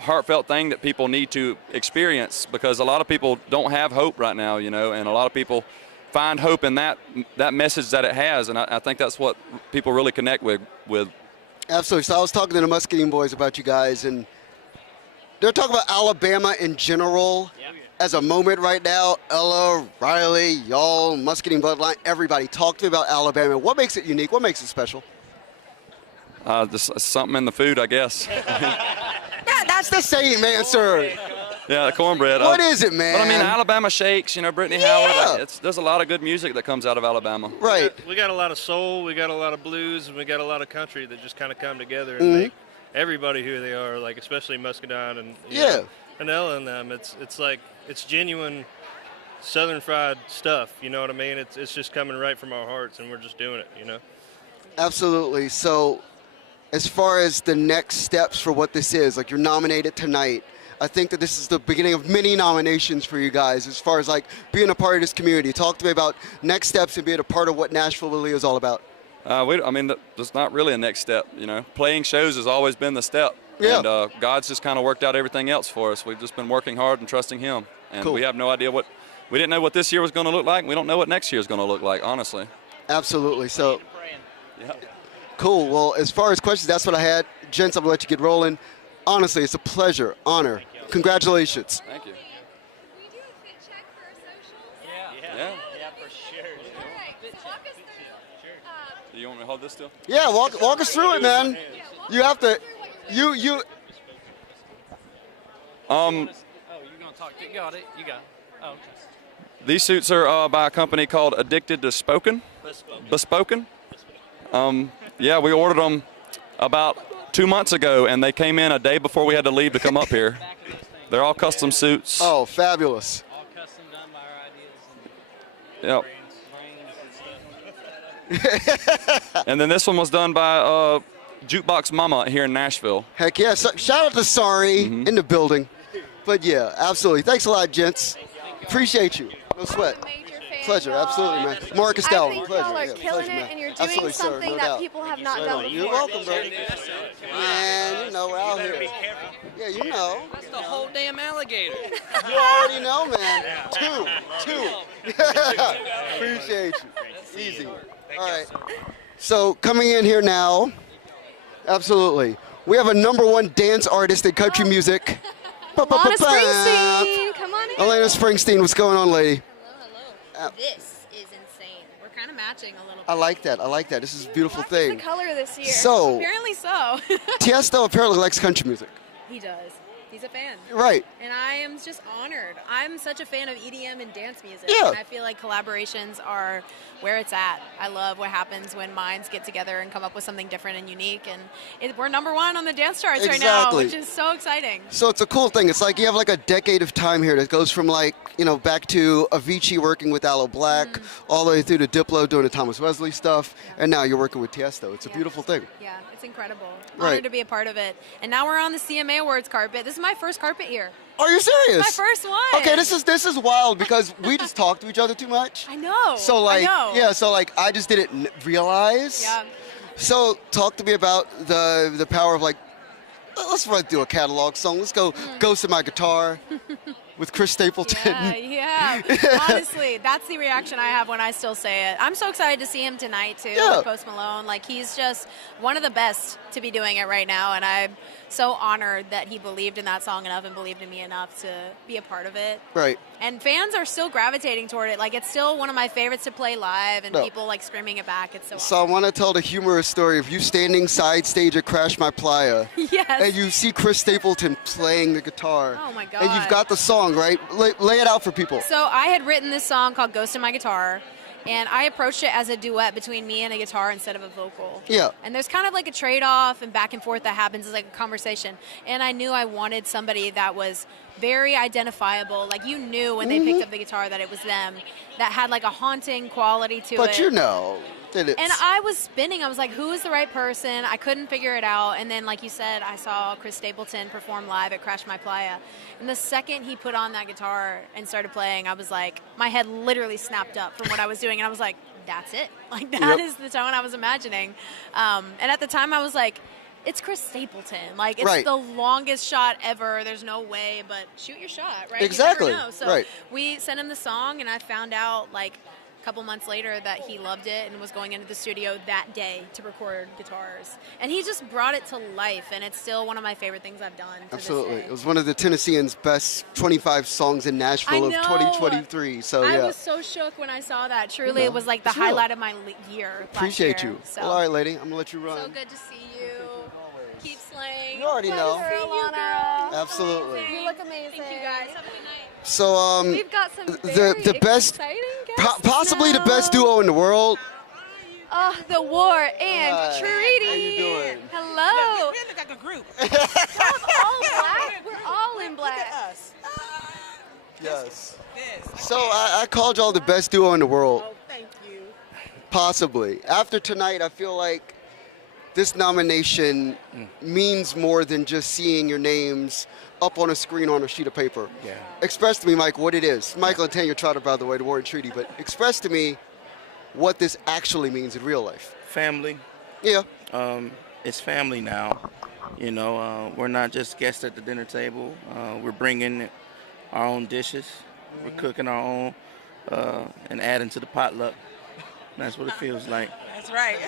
heartfelt thing that people need to experience, because a lot of people don't have hope right now, and a lot of people find hope in that message that it has, and I think that's what people really connect with. Absolutely. So I was talking to the Muscadine boys about you guys, and they're talking about Alabama in general as a moment right now. Ella, Riley, y'all, Muscadine Bloodline, everybody. Talk to me about Alabama. What makes it unique? What makes it special? Just something in the food, I guess. That's the same answer. Yeah, the cornbread. What is it, man? But I mean, Alabama shakes, Brittany Howard. There's a lot of good music that comes out of Alabama. Right. We got a lot of soul, we got a lot of blues, and we got a lot of country that just kind of come together and make everybody who they are, like especially Muscadine and and Ella and them. It's like it's genuine Southern fried stuff. You know what I mean? It's just coming right from our hearts, and we're just doing it. Absolutely. So, as far as the next steps for what this is, like you're nominated tonight. I think that this is the beginning of many nominations for you guys as far as like being a part of this community. Talk to me about next steps and being a part of what Nashville really is all about. There's not really a next step, Playing shows has always been the step. Yeah. And God's just kind of worked out everything else for us. We've just been working hard and trusting Him. And we have no idea we didn't know what this year was going to look like, and we don't know what next year is going to look like, honestly. Absolutely. So, cool. Well, as far as questions, that's what I had. Gents, I'm going to let you get rolling. Honestly, it's a pleasure, honor. Congratulations. Thank you. Yeah, for sure. Do you want me to hold this still? Yeah, walk us through it, man. You have to, you. Oh, you're gonna talk. You got it. Oh, okay. These suits are by a company called Addicted to Spoken. Bespoken. Yeah, we ordered them about 2 months ago, and they came in a day before we had to leave to come up here. They're all custom suits. Oh, fabulous. All custom done by our ideas and Yep. And then this one was done by Jukebox Mama here in Nashville. Heck yeah. So, shout out to Sorry in the building. But yeah, absolutely. Thanks a lot, gents. Appreciate you. No sweat. Pleasure, absolutely, man. Marcus Dowling, I think pleasure. y'all are yeah, killing pleasure, it, man. and you're doing Absolutely, something sir, no that doubt. people have not done before. You're welcome, bro. Man, we're out here. Yeah, you know. That's the whole damn alligator. You already know, man. Two. Appreciate you. Easy. All right. So coming in here now, absolutely. We have a #1 dance artist in country music. Elena Springsteen, come on in. Elena Springsteen, what's going on, lady? Hello. This is insane. We're kind of mad matching a little bit. I like that. I like that. This is a beautiful thing. The color this year. So, Apparently so. Tiesto apparently likes country music. He does. He's a fan. Right. And I am just honored. I'm such a fan of EDM and dance music. Yeah. And I feel like collaborations are where it's at. I love what happens when minds get together and come up with something different and unique. And we're number one on the dance charts right now, which is so exciting. So it's a cool thing. It's like you have like a decade of time here that goes from like, back to Avicii working with Aloe Black, all the way through to Diplo doing the Thomas Wesley stuff, and now you're working with Tiesto. It's a beautiful thing. Yeah, it's incredible. Right. Honored to be a part of it. And now we're on the CMA Awards carpet. This is my first carpet here. Are you serious? It's my first one. Okay, this is wild because we just talk to each other too much. I know. So like, I know. yeah, so like I just didn't realize. Yeah. So talk to me about the power of like, let's run through a catalog song. Let's go Ghost in My Guitar with Chris Stapleton. Yeah. Honestly, that's the reaction I have when I still say it. I'm so excited to see him tonight too, with Post Malone. Like he's just one of the best to be doing it right now, and I'm so honored that he believed in that song enough and believed in me enough to be a part of it. Right. And fans are still gravitating toward it. Like it's still one of my favorites to play live, and people like screaming it back. It's so So I want to tell the humorous story of you standing side stage at Crash My Playa. Yes. And you see Chris Stapleton playing the guitar. Oh my God. And you've got the song, right? Lay it out for people. So I had written this song called Ghost in My Guitar, and I approached it as a duet between me and a guitar instead of a vocal. Yeah. And there's kind of like a trade-off and back and forth that happens. It's like a conversation. And I knew I wanted somebody that was very identifiable. Like you knew when they picked up the guitar that it was them, that had like a haunting quality to it. But you know that it's... And I was spinning. I was like, who is the right person? I couldn't figure it out. And then, like you said, I saw Chris Stapleton perform live at Crash My Playa. And the second he put on that guitar and started playing, I was like, my head literally snapped up from what I was doing. And I was like, that's it. Like, that is the tone I was imagining. And at the time, I was like, it's Chris Stapleton. Like, it's the longest shot ever. There's no way, but shoot your shot, right? Exactly. You never know. So we sent him the song, and I found out, like, couple months later that he loved it and was going into the studio that day to record guitars. And he just brought it to life, and it's still one of my favorite things I've done. Absolutely. It was one of the Tennessean's best 25 songs in Nashville of 2023. So I was so shook when I saw that. Truly, it was like the highlight of my year. Appreciate you. So. Well, all right, lady. I'm going to let you run. So good to see you. Keep slaying. You already know. Absolutely. You look amazing. Thank you guys. Have a good night. So we've got some the best, possibly the best duo in the world. Oh, the War and Treaty. How you doing? Hello. We look like a group. We're all black. We're all in black. Look at us. Yes. So I called y'all the best duo in the world. Oh, thank you. Possibly. After tonight, I feel like this nomination means more than just seeing your names up on a screen on a sheet of paper. Yeah. Express to me, Mike, what it is. Michael and Tanya Trotter, by the way, the War and Treaty, but express to me what this actually means in real life. Family. Yeah. It's family now. You know, we're not just guests at the dinner table. We're bringing our own dishes. We're cooking our own and adding to the potluck. That's what it feels like. That's right.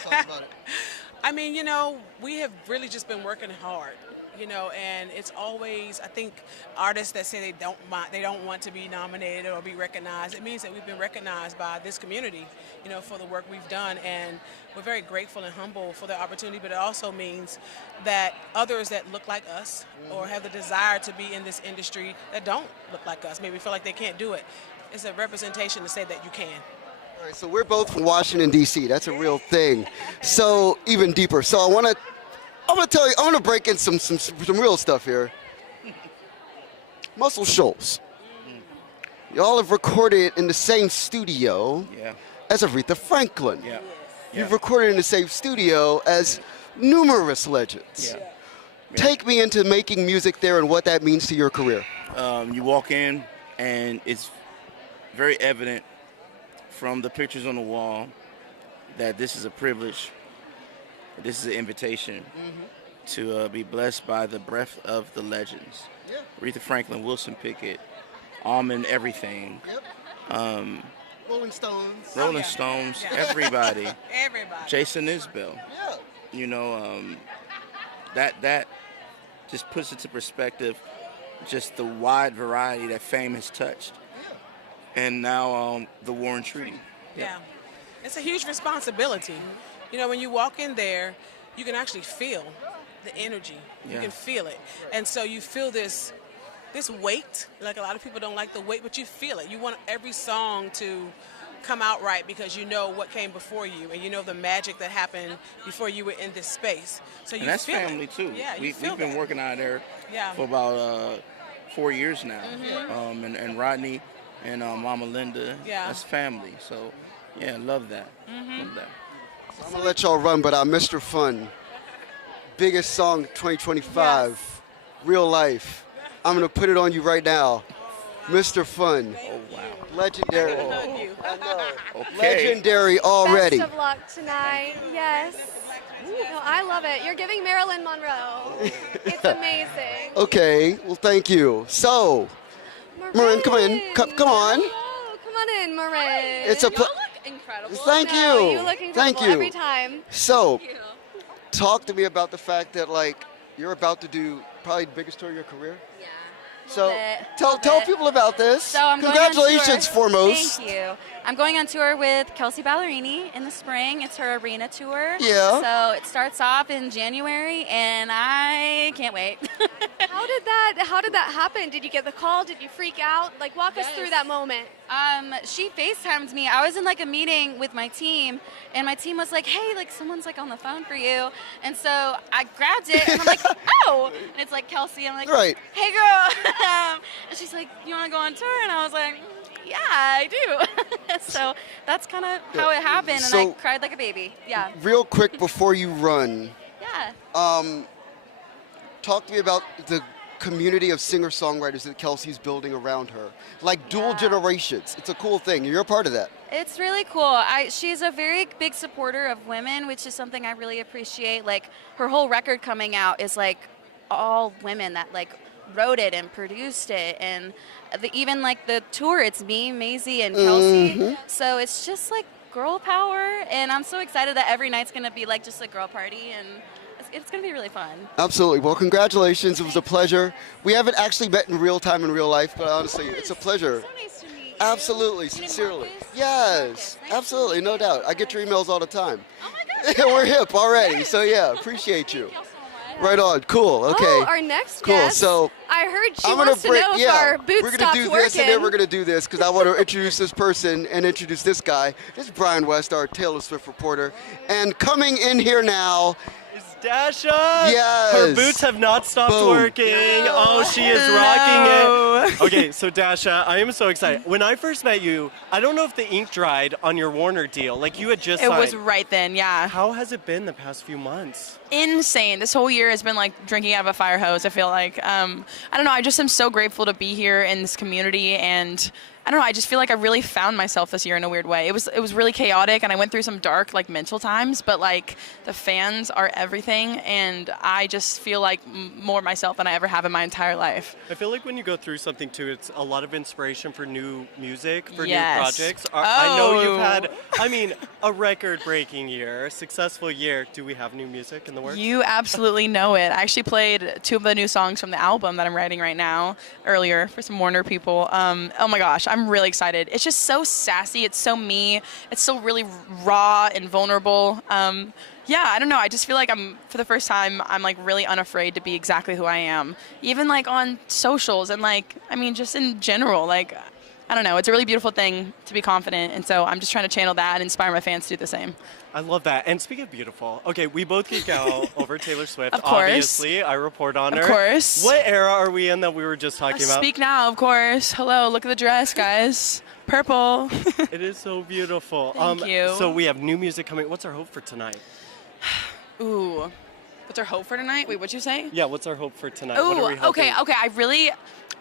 I mean, you know, we have really just been working hard, you know, and it's always, I think, artists that say they don't want to be nominated or be recognized. It means that we've been recognized by this community, you know, for the work we've done, and we're very grateful and humble for the opportunity. But it also means that others that look like us or have the desire to be in this industry that don't look like us, maybe feel like they can't do it. It's a representation to say that you can. All right, so we're both from Washington, D.C. That's a real thing. So even deeper. So I want to break in some real stuff here. Muscle Shoals. Y'all have recorded in the same studio as Aretha Franklin. Yeah. You've recorded in the same studio as numerous legends. Yeah. Take me into making music there and what that means to your career. You walk in, and it's very evident from the pictures on the wall that this is a privilege. This is an invitation to be blessed by the breath of the legends. Yeah. Aretha Franklin, Wilson Pickett, Almond Everything. Rolling Stones. Rolling Stones, everybody. Everybody. Jason Isbell. Yeah. You know, that just puts into perspective just the wide variety that fame has touched. And now the War and Treaty. Yeah. It's a huge responsibility. You know, when you walk in there, you can actually feel the energy. You can feel it. And so you feel this weight. Like, a lot of people don't like the weight, but you feel it. You want every song to come out right because you know what came before you, and you know the magic that happened before you were in this space. So you and that's feel family it. too. Yeah, We've been working out there for Yeah. about 4 years now. And Rodney and Mama Linda, that's family. So yeah, love that. Love that. I'm gonna let y'all run, but Mr. Fun, biggest song 2025, real life. I'm gonna put it on you right now, Mr. Fun. Oh wow. Legendary. I know. Okay. Legendary already. Best of luck tonight. Yes. No, I love it. You're giving Marilyn Monroe. It's amazing. Okay, well, thank you. So, Marin, come in. Come on. Oh, come on in, Marin. It's a you look incredible. Thank No, you. You look incredible Thank you. every time. So, talk to me about the fact that, like, you're about to do probably the biggest tour of your career. Yeah. So, tell people about this. So I'm Congratulations, going on tour. foremost. Thank you. I'm going on tour with Kelsey Ballerini in the spring. It's her arena tour. Yeah. So it starts off in January, and I can't wait. How did that happen? Did you get the call? Did you freak out? Like, walk us through that moment. She FaceTimed me. I was in like a meeting with my team, and my team was like, "Hey, like someone's like on the phone for you." And so I grabbed it, and I'm like, "Oh!" And it's like Kelsey. I'm like, "Right. Hey, girl." And she's like, "You want to go on tour?" And I was like, "Yeah, I do." So that's kind of how it happened, and So- I cried like a baby. Yeah. Real quick before you run, Yeah. talk to me about the community of singer-songwriters that Kelsey's building around her. Like dual generations. It's a cool thing. You're a part of that. It's really cool. She's a very big supporter of women, which is something I really appreciate. Like, her whole record coming out is like all women that like wrote it and produced it, and even like the tour, it's me, Maisy, and Kelsey. So it's just like girl power, and I'm so excited that every night's gonna be like just a girl party, and it's gonna be really fun. Absolutely. Well, congratulations. It was a pleasure. We haven't actually met in real time in real life, but honestly, it's a pleasure. So nice to meet you. Absolutely, sincerely. Yes, absolutely, no doubt. I get your emails all the time. Oh my gosh. We're hip already, so yeah, appreciate you. Right on. Cool. Okay. Oh, our next cool. guest. So I heard she I'm gonna wants to know if our boots we're gonna stopped do working. this, and then we're gonna do this because I want to introduce this person and introduce this guy. This is Brian West, our Taylor Swift reporter, and coming in here now. Dasha! Yes! Her boots have not stopped Boom. working. Oh, she is rocking it. Okay, so Dasha, I am so excited. When I first met you, I don't know if the ink dried on your Warner deal. Like, you had just It signed. was right then, yeah. How has it been the past few months? Insane. This whole year has been like drinking out of a fire hose, I feel like. I don't know, I just am so grateful to be here in this community, and I don't know, I just feel like I really found myself this year in a weird way. It was really chaotic, and I went through some dark, like, mental times, but, like, the fans are everything, and I just feel like more myself than I ever have in my entire life. I feel like when you go through something, too, it's a lot of inspiration for new music, for Yes. new projects. I know you've Oh. had, a record-breaking year, a successful year. Do we have new music in the works? You absolutely know it. I actually played 2 of the new songs from the album that I'm writing right now earlier for some Warner people. Oh my gosh, I'm really excited. It's just so sassy. It's so me. It's so really raw and vulnerable. Yeah, I don't know. I just feel like for the first time, I'm like really unafraid to be exactly who I am. Even like on socials and like, just in general, like, I don't know. It's a really beautiful thing to be confident. And so I'm just trying to channel that and inspire my fans to do the same. I love that. And speaking of beautiful, okay, we both geek out over Taylor Swift. Of course. Obviously, I report on her. Of course. What era are we in that we were just talking about? Speak now, of course. Hello, look at the dress, guys. Purple. It is so beautiful. Thank you. So we have new music coming. What's our hope for tonight? Ooh. What's our hope for tonight? Wait, what'd you say? Yeah, what's our hope for tonight? Ooh, What are we hoping? okay.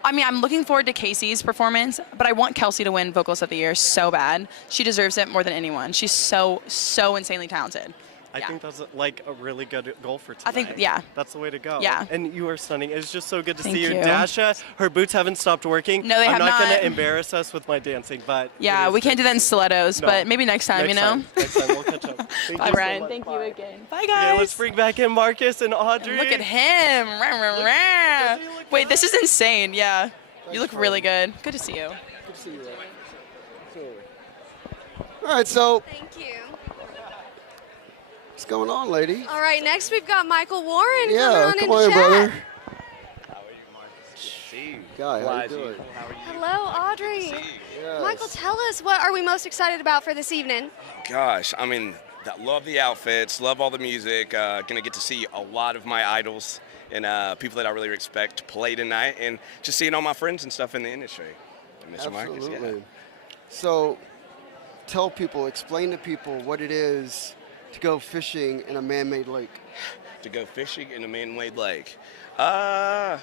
I'm looking forward to Casey's performance, but I want Kelsey to win Vocalist of the Year so bad. She deserves it more than anyone. She's so insanely talented. I think that's like a really good goal for tonight. I think, yeah. That's the way to go. Yeah. And you are stunning. It's just so good to Thank see you. you. Dasha, her boots haven't stopped working. No, they have I'm not going not. to embarrass us with my dancing, but Yeah, we can't do that in stilettos, No. but maybe next time, Next time. Next time, we'll catch up. Thank Bye, you so Brian. much. Thank you again. Bye, Okay, guys. let's bring back in Marcus and Audrey. Look at him. Wait, this is insane. Yeah. You look really good. Good to see you. Good to see you. All right, so Thank you. what's going on, lady? All right, next we've got Michael Warren Yeah, coming on come into on in, chat. brother. See you. Guy, how you doing? Hello, Audrey. Yes. Michael, tell us, what are we most excited about for this evening? Gosh, I mean, love the outfits, love all the music. Gonna get to see a lot of my idols and people that I really respect play tonight, and just seeing all my friends and stuff in the industry. And Mr. Marcus, Absolutely. So, tell people, explain to people what it is to go fishing in a man-made lake. To go fishing in a man-made lake. I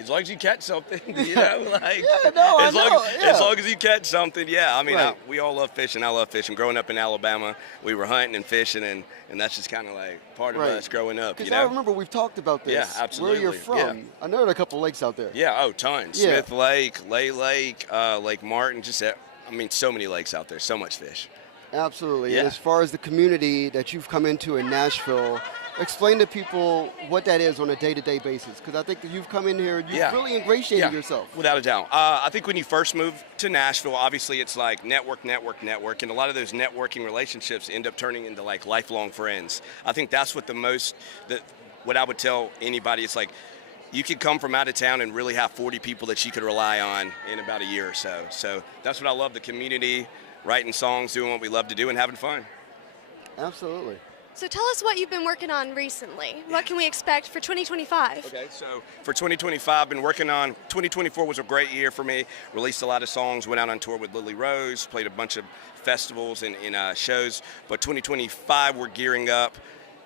as long as you catch something, you know, like as long as you catch something, yeah. I mean, Right. we all love fishing. I love fishing. Growing up in Alabama, we were hunting and fishing, and that's just kind of like part of us growing up. Because You know, I remember we've talked about this. Yeah, absolutely. Where you're from. Yeah. I know there are a couple lakes out there. Yeah, oh, tons. Yeah. Smith Lake, Lay Lake, Lake Martin, so many lakes out there, so much fish. Absolutely. Yeah. And as far as the community that you've come into in Nashville, explain to people what that is on a day-to-day basis. Because I think that you've come in here, you've really ingratiated yourself. Without a doubt. I think when you first move to Nashville, obviously it's like network, and a lot of those networking relationships end up turning into like lifelong friends. I think that's what what I would tell anybody. It's like you could come from out of town and really have 40 people that you could rely on in about a year or so. So that's what I love, the community, writing songs, doing what we love to do, and having fun. Absolutely. So tell us what you've been working on recently. What can we expect for 2025? Okay, so for 2025, I've been working on, 2024 was a great year for me. Released a lot of songs, went out on tour with Lily Rose, played a bunch of festivals and shows. But 2025, we're gearing up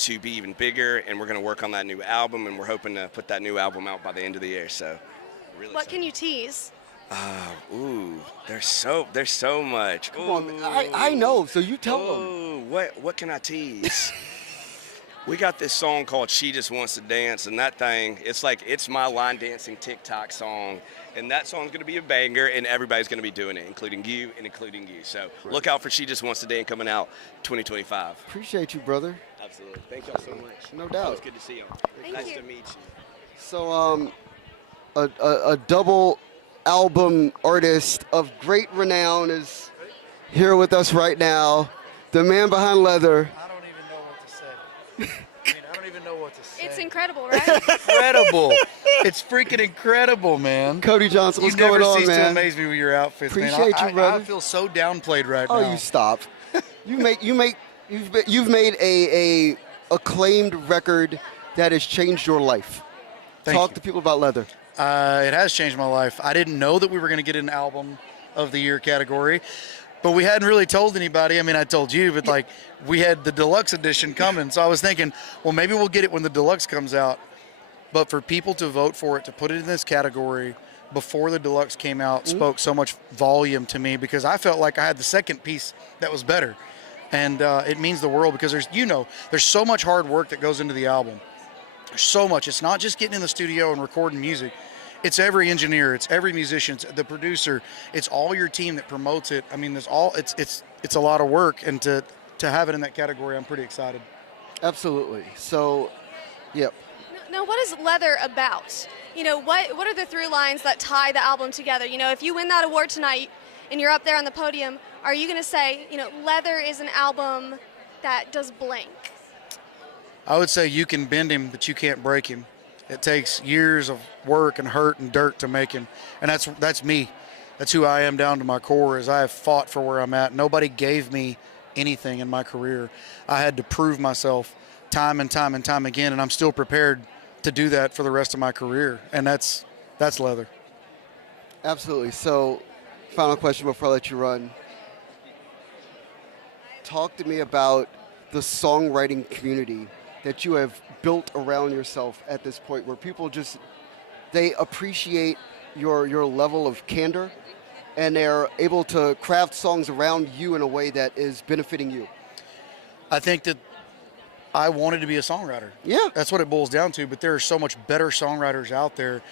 to be even bigger, and we're going to work on that new album, and we're hoping to put that new album out by the end of the year. So, really What can you tease? there's so much. Come on, I know, so you tell them. What can I tease? We got this song called She Just Wants to Dance, and that thing, it's my line dancing TikTok song. And that song's going to be a banger, and everybody's going to be doing it, including you. So look out for She Just Wants to Dance coming out 2025. Appreciate you, brother. Absolutely. Thank y'all so much. No doubt. It's good to see you. Thank nice you. to meet you. So, a double album artist of great renown is here with us right now. The man behind Leather. I don't even know what to say. I don't even know what to say. It's incredible, right? Incredible. It's freaking incredible, man. Cody Johnson, what's you never going on, cease man? to amaze me with your outfits, Appreciate man. you, brother. I feel so downplayed right now. Oh, you stop. You've made a acclaimed record that has changed your life. Talk to people about Leather. It has changed my life. I didn't know that we were going to get an album of the year category, but we hadn't really told anybody. I mean, I told you, but we had the deluxe edition coming. So I was thinking, well, maybe we'll get it when the deluxe comes out. But for people to vote for it, to put it in this category before the deluxe came out, spoke so much volume to me, because I felt like I had the second piece that was better. And it means the world, because there's so much hard work that goes into the album. There's so much. It's not just getting in the studio and recording music. It's every engineer, it's every musician, it's the producer, it's all your team that promotes it. I mean, it's a lot of work, and to have it in that category, I'm pretty excited. Absolutely. So, yep. Now, what is Leather about? What are the through lines that tie the album together? If you win that award tonight and you're up there on the podium, are you going to say, Leather is an album that does blank? I would say you can bend him, but you can't break him. It takes years of work and hurt and dirt to make him. And that's me. That's who I am down to my core, is I have fought for where I'm at. Nobody gave me anything in my career. I had to prove myself time and time and time again, and I'm still prepared to do that for the rest of my career. And that's Leather. Absolutely. So, final question before I let you run. Talk to me about the songwriting community that you have built around yourself at this point, where people they appreciate your level of candor, and they're able to craft songs around you in a way that is benefiting you. I think that I wanted to be a songwriter. Yeah. That's what it boils down to, but there are so much better songwriters out there.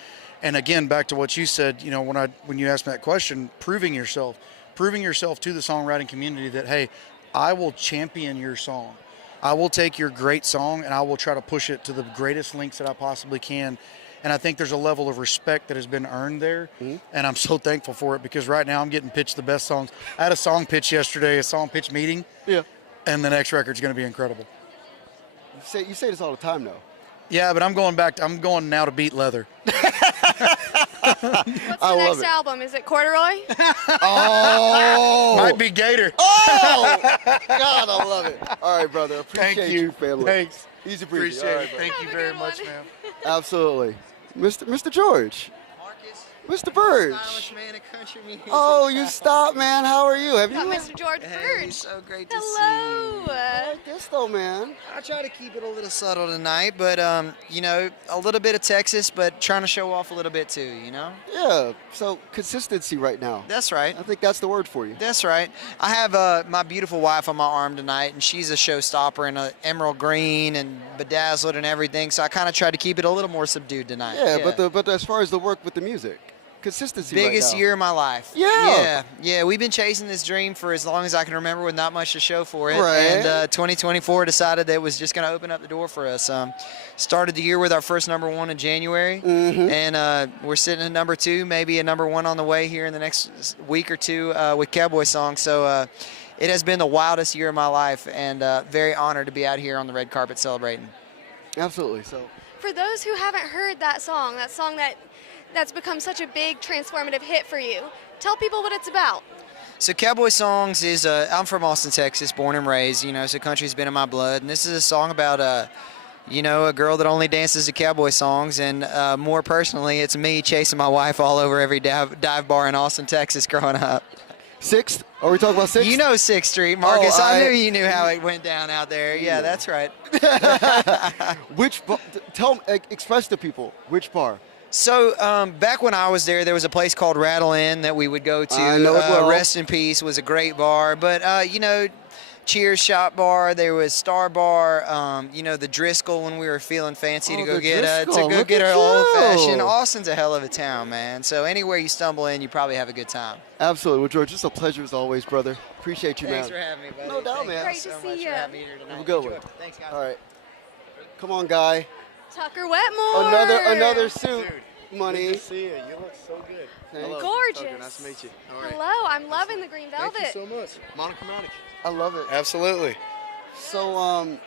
And again, back to what you said, when you asked me that question, proving yourself to the songwriting community that, hey, I will champion your song. I will take your great song and I will try to push it to the greatest lengths that I possibly can. And I think there's a level of respect that has been earned there. And I'm so thankful for it because right now I'm getting pitched the best songs. I had a song pitch yesterday, a song pitch meeting. Yeah. And the next record's going to be incredible. You say this all the time, though. Yeah, but I'm going now to beat leather. What's the next album? Is it Corduroy? Oh! Might be Gator. Oh! God, I love it. All right, brother. Appreciate Thank you. family. Thanks. Easy breezy. Appreciate All right, it. brother. Thank you very much, man. Absolutely. Mr. George. Mr. Birch. Stylish man of country music. Oh, you stop, man. How are you? Have you? Got Mr. George Birch. So great to Hello. see you. I like this though, man. I try to keep it a little subtle tonight, but you know, a little bit of Texas, but trying to show off a little bit too, you know? Yeah. So consistency right now. That's right. I think that's the word for you. That's right. I have my beautiful wife on my arm tonight, and she's a showstopper in emerald green and bedazzled and everything. So I kind of try to keep it a little more subdued tonight. Yeah, but as far as the work with the music, consistency. Biggest right now. year of my life. Yeah. We've been chasing this dream for as long as I can remember with not much to show for it. Right. And 2024 decided that it was just going to open up the door for us. Started the year with our first #1 in January, and we're sitting at #2, maybe a #1 on the way here in the next week or two with Cowboy Song. So it has been the wildest year of my life, and very honored to be out here on the red carpet celebrating. Absolutely. So For those who haven't heard that song that's become such a big transformative hit for you, tell people what it's about. So Cowboy Songs is, I'm from Austin, Texas, born and raised, you know, so country's been in my blood. And this is a song about, you know, a girl that only dances to cowboy songs. And more personally, it's me chasing my wife all over every dive bar in Austin, Texas growing up. 6th? Are we talking about 6th? You know 6th Street, Marcus. Oh, I knew you knew how it went down out there. Yeah, that's right. Express to people, which bar? So back when I was there was a place called Rattle Inn that we would go to. I know it well. Rest in Peace was a great bar. But, you know, Cheers Shop Bar, there was Star Bar, you know, the Driscoll when we were feeling fancy to go get our old-fashioned. Austin's a hell of a town, man. So anywhere you stumble in, you probably have a good time. Absolutely. Well, George, it's a pleasure as always, brother. Appreciate you, Thanks man. for having me, buddy. No doubt, man. Great to see you. Have a good one. Thanks, guys. All right. Come on, guy. Tucker Wetmore. Another suit. Money. Good to see you. You look so good. Hello. Gorgeous. Tucker, nice to meet you. All right. Hello, I'm loving the green velvet. Thank you so much. Monochromatic. I love it. Absolutely. So,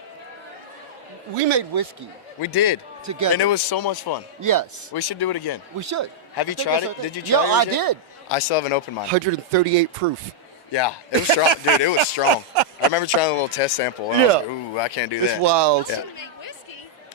we made whiskey. We did. Together. And it was so much fun. Yes. We should do it again. We should. Have you tried it? Did you try Yeah, I yours yet? did. I still have an open mind. 138 proof. Yeah, it was strong. Dude, it was strong. I remember trying a little test sample, and I was like, ooh, I can't do that. It's wild. Yeah.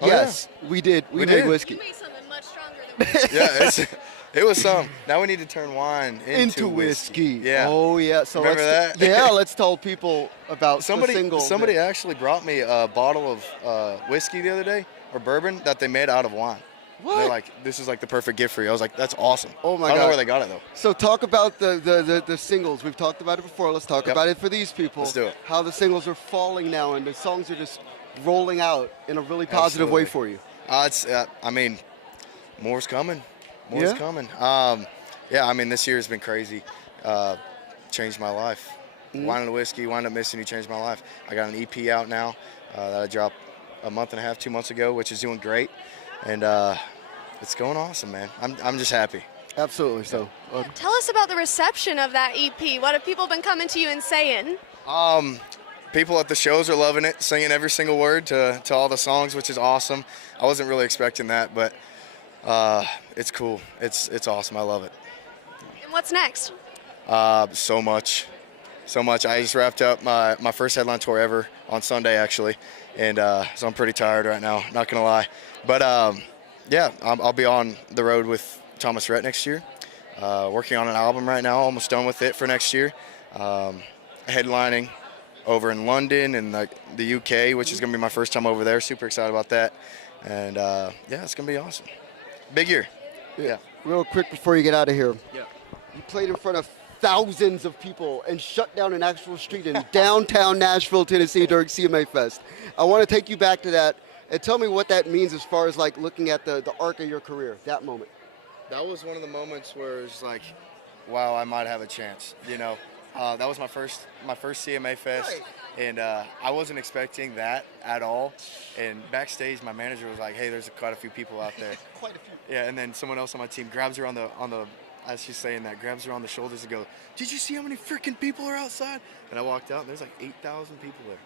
Oh, yes, we did. We made whiskey. You made something much stronger than whiskey. Yeah, it was some. Now we need to turn wine into whiskey. Yeah. Oh, yeah. So remember that? Yeah, let's tell people about the single. Somebody actually brought me a bottle of whiskey the other day, or bourbon, that they made out of wine. What? They're like, this is like the perfect gift for you. I was like, that's awesome. Oh, my God. I don't know where they got it, though. So talk about the singles. We've talked about it before. Let's talk about it for these people. Let's do it. How the singles are falling now and the songs are just rolling out in a really positive way for you. I mean, more's coming. More's coming. Yeah, I mean, this year has been crazy. Changed my life. Wine and whiskey, Wind Up Missing You changed my life. I got an EP out now that I dropped a month and a half, 2 months ago, which is doing great. And it's going awesome, man. I'm just happy. Absolutely. So, Tell us about the reception of that EP. What have people been coming to you and saying? People at the shows are loving it, singing every single word to all the songs, which is awesome. I wasn't really expecting that, but it's cool. It's awesome. I love it. And what's next? So much. I just wrapped up my first headline tour ever on Sunday, actually, and so I'm pretty tired right now, not going to lie. But, yeah, I'll be on the road with Thomas Rhett next year, working on an album right now, almost done with it for next year, headlining over in London and the UK, which is going to be my first time over there. Super excited about that. And, yeah, it's going to be awesome. Big year. Yeah. Real quick before you get out of here. Yeah. You played in front of thousands of people and shut down an actual street in downtown Nashville, Tennessee during CMA Fest. I want to take you back to that and tell me what that means as far as like looking at the arc of your career, that moment. That was one of the moments where it was like, wow, I might have a chance, you know. That was my first CMA Fest, and I wasn't expecting that at all. And backstage, my manager was like, "Hey, there's quite a few people out there." Quite a few. Yeah, and then someone else on my team grabs her on the as she's saying that, grabs her on the shoulders and goes, "Did you see how many freaking people are outside?" And I walked out, and there's like 8,000 people there.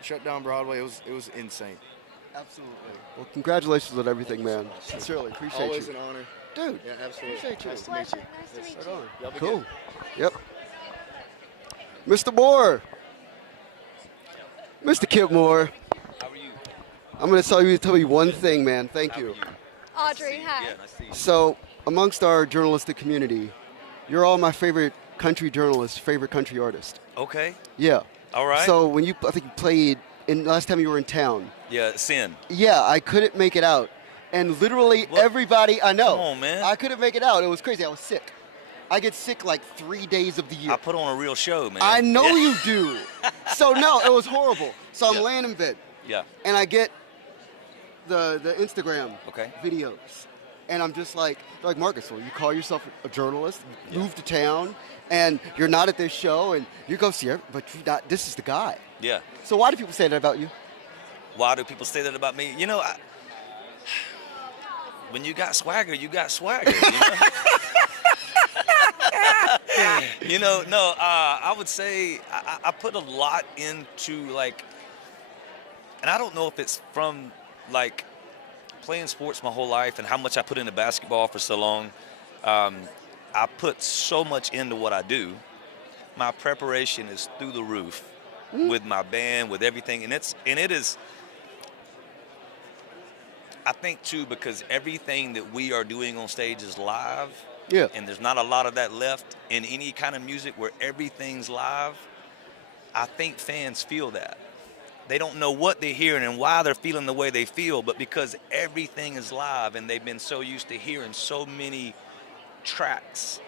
Shut down Broadway. It was insane. Absolutely. Well, congratulations on everything, man. Sincerely, appreciate you. Always an honor. Dude, yeah, absolutely. Appreciate you. Nice to meet you. Nice to meet Yes. you. Y'all be Cool. good. Yep. Mr. Moore. Mr. Kip Moore. How are you? I'm going to tell you one thing, man. Thank you. Audrey, hi. So, amongst our journalistic community, you're all my favorite country journalists, favorite country artists. Okay. Yeah. All right. So, I think you played last time you were in town. Yeah, Sin. Yeah, I couldn't make it out. And literally everybody I know. Come on, man. I couldn't make it out. It was crazy. I was sick. I get sick like 3 days of the year. I put on a real show, man. I know Yeah. you do. So no, it was horrible. So I'm laying in bed. Yeah. And I get the Instagram Okay. videos. And I'm just like, they're like, Marcus, well, you call yourself a journalist, move to town, and you're not at this show, and you go see it, but you're not, this is the guy. Yeah. So why do people say that about you? Why do people say that about me? You know, when you got swagger, you got swagger. You know? I would say I put a lot into, like, and I don't know if it's from, like, playing sports my whole life and how much I put into basketball for so long. I put so much into what I do. My preparation is through the roof with my band, with everything, and it is. I think too, because everything that we are doing on stage is live. Yeah. And there's not a lot of that left in any kind of music where everything's live. I think fans feel that. They don't know what they're hearing and why they're feeling the way they feel, but because everything is live and they've been so used to hearing so many tracks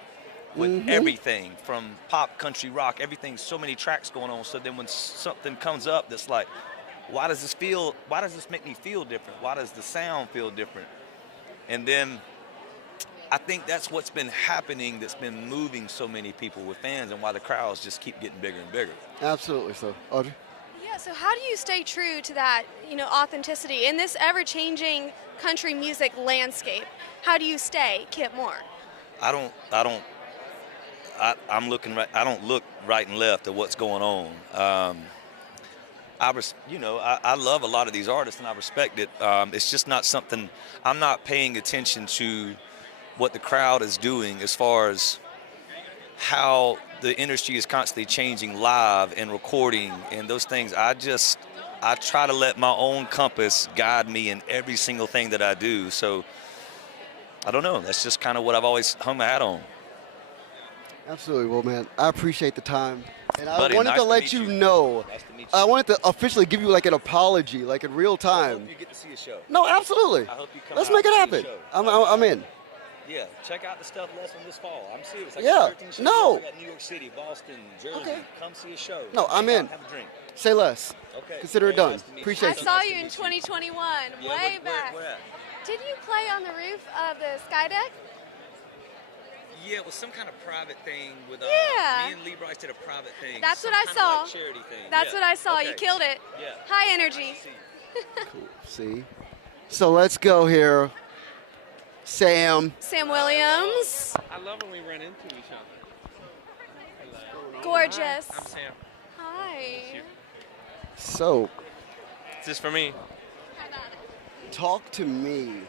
with everything from pop, country, rock, everything, so many tracks going on. So then when something comes up that's like, why does this make me feel different? Why does the sound feel different? And then I think that's what's been happening, that's been moving so many people with fans, and why the crowds just keep getting bigger and bigger. Absolutely so. Audrey? Yeah, so how do you stay true to that, authenticity in this ever-changing country music landscape? How do you stay Kip Moore? I don't look right and left at what's going on. I love a lot of these artists and I respect it. It's just not something, I'm not paying attention to what the crowd is doing as far as how the industry is constantly changing live and recording and those things. I try to let my own compass guide me in every single thing that I do. So I don't know, that's just kind of what I've always hung my hat on. Absolutely. Well, man, I appreciate the time. And I Buddy, wanted nice to to let meet you you. know. Nice to meet you. I wanted to officially give you like an apology, like in real I time. hope you get to see a show. No, absolutely. I hope you come Let's out make it and see happen. a show. I'm in. Yeah, check out the stuff less from this fall. I'm serious. I Yeah, got 13 shows. no. I got New York City, Boston, Jersey. Okay. Come see a show. No, Hang I'm out, in. Have a drink. Say less. Okay. Consider it Hey, done. nice to meet you. Appreciate I it. saw you in 2021, Yeah, way where back. at? Didn't you play on the roof of the Sky Deck? Yeah, it was some kind of private thing with Yeah. me and Lee Bryce did a private thing. That's some what I kind saw. Of like charity thing. That's Yeah. what I saw. Okay. You killed it. Yeah. High energy. See? So let's go here. Sam. Sam Williams. I love when we run into each other. Gorgeous. I'm Sam. Hi. So, Is this for me? talk to me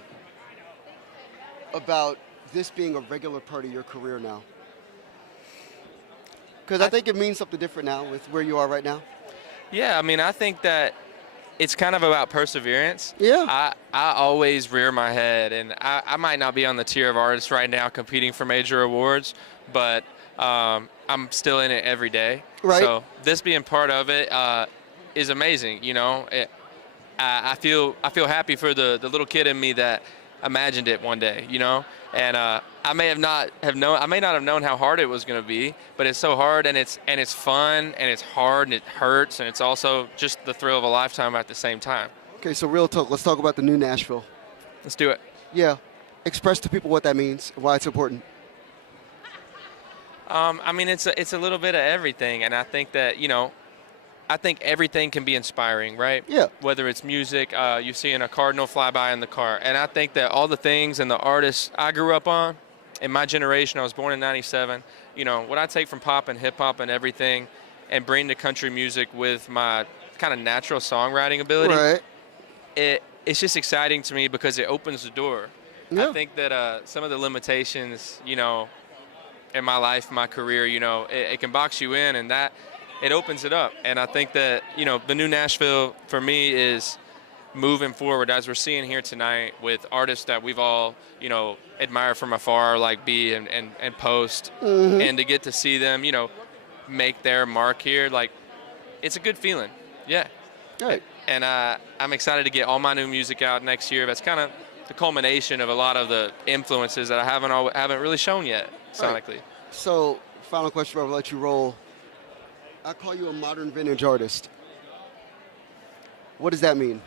about this being a regular part of your career now. Because I think it means something different now with where you are right now. Yeah, I mean, I think that it's kind of about perseverance. Yeah. I always rear my head, and I might not be on the tier of artists right now competing for major awards, but I'm still in it every day. Right. So this being part of it is amazing. I feel happy for the little kid in me that imagined it one day. And I may not have known how hard it was going to be, but it's so hard, and it's fun, and it's hard, and it hurts, and it's also just the thrill of a lifetime at the same time. Okay, so real talk. Let's talk about the new Nashville. Let's do it. Yeah. Express to people what that means, why it's important. I mean, it's a little bit of everything, and I think that, I think everything can be inspiring, right? Yeah. Whether it's music, you seeing a cardinal fly by in the car, and I think that all the things and the artists I grew up on, in my generation, I was born in '97. What I take from pop and hip hop and everything, and bring to country music with my kind of natural songwriting ability. Right. It's just exciting to me because it opens the door. Yeah. I think that some of the limitations, in my life, my career, it can box you in, and that it opens it up. And I think that, the new Nashville for me is moving forward, as we're seeing here tonight with artists that we've all, admire from afar, like B and Post, Mhm. and to get to see them, make their mark here, like, it's a good feeling. Yeah. Right. And I'm excited to get all my new music out next year. That's kind of the culmination of a lot of the influences that I haven't really shown yet sonically. Right. So, final question before I let you roll. I call you a modern vintage artist. What does that mean?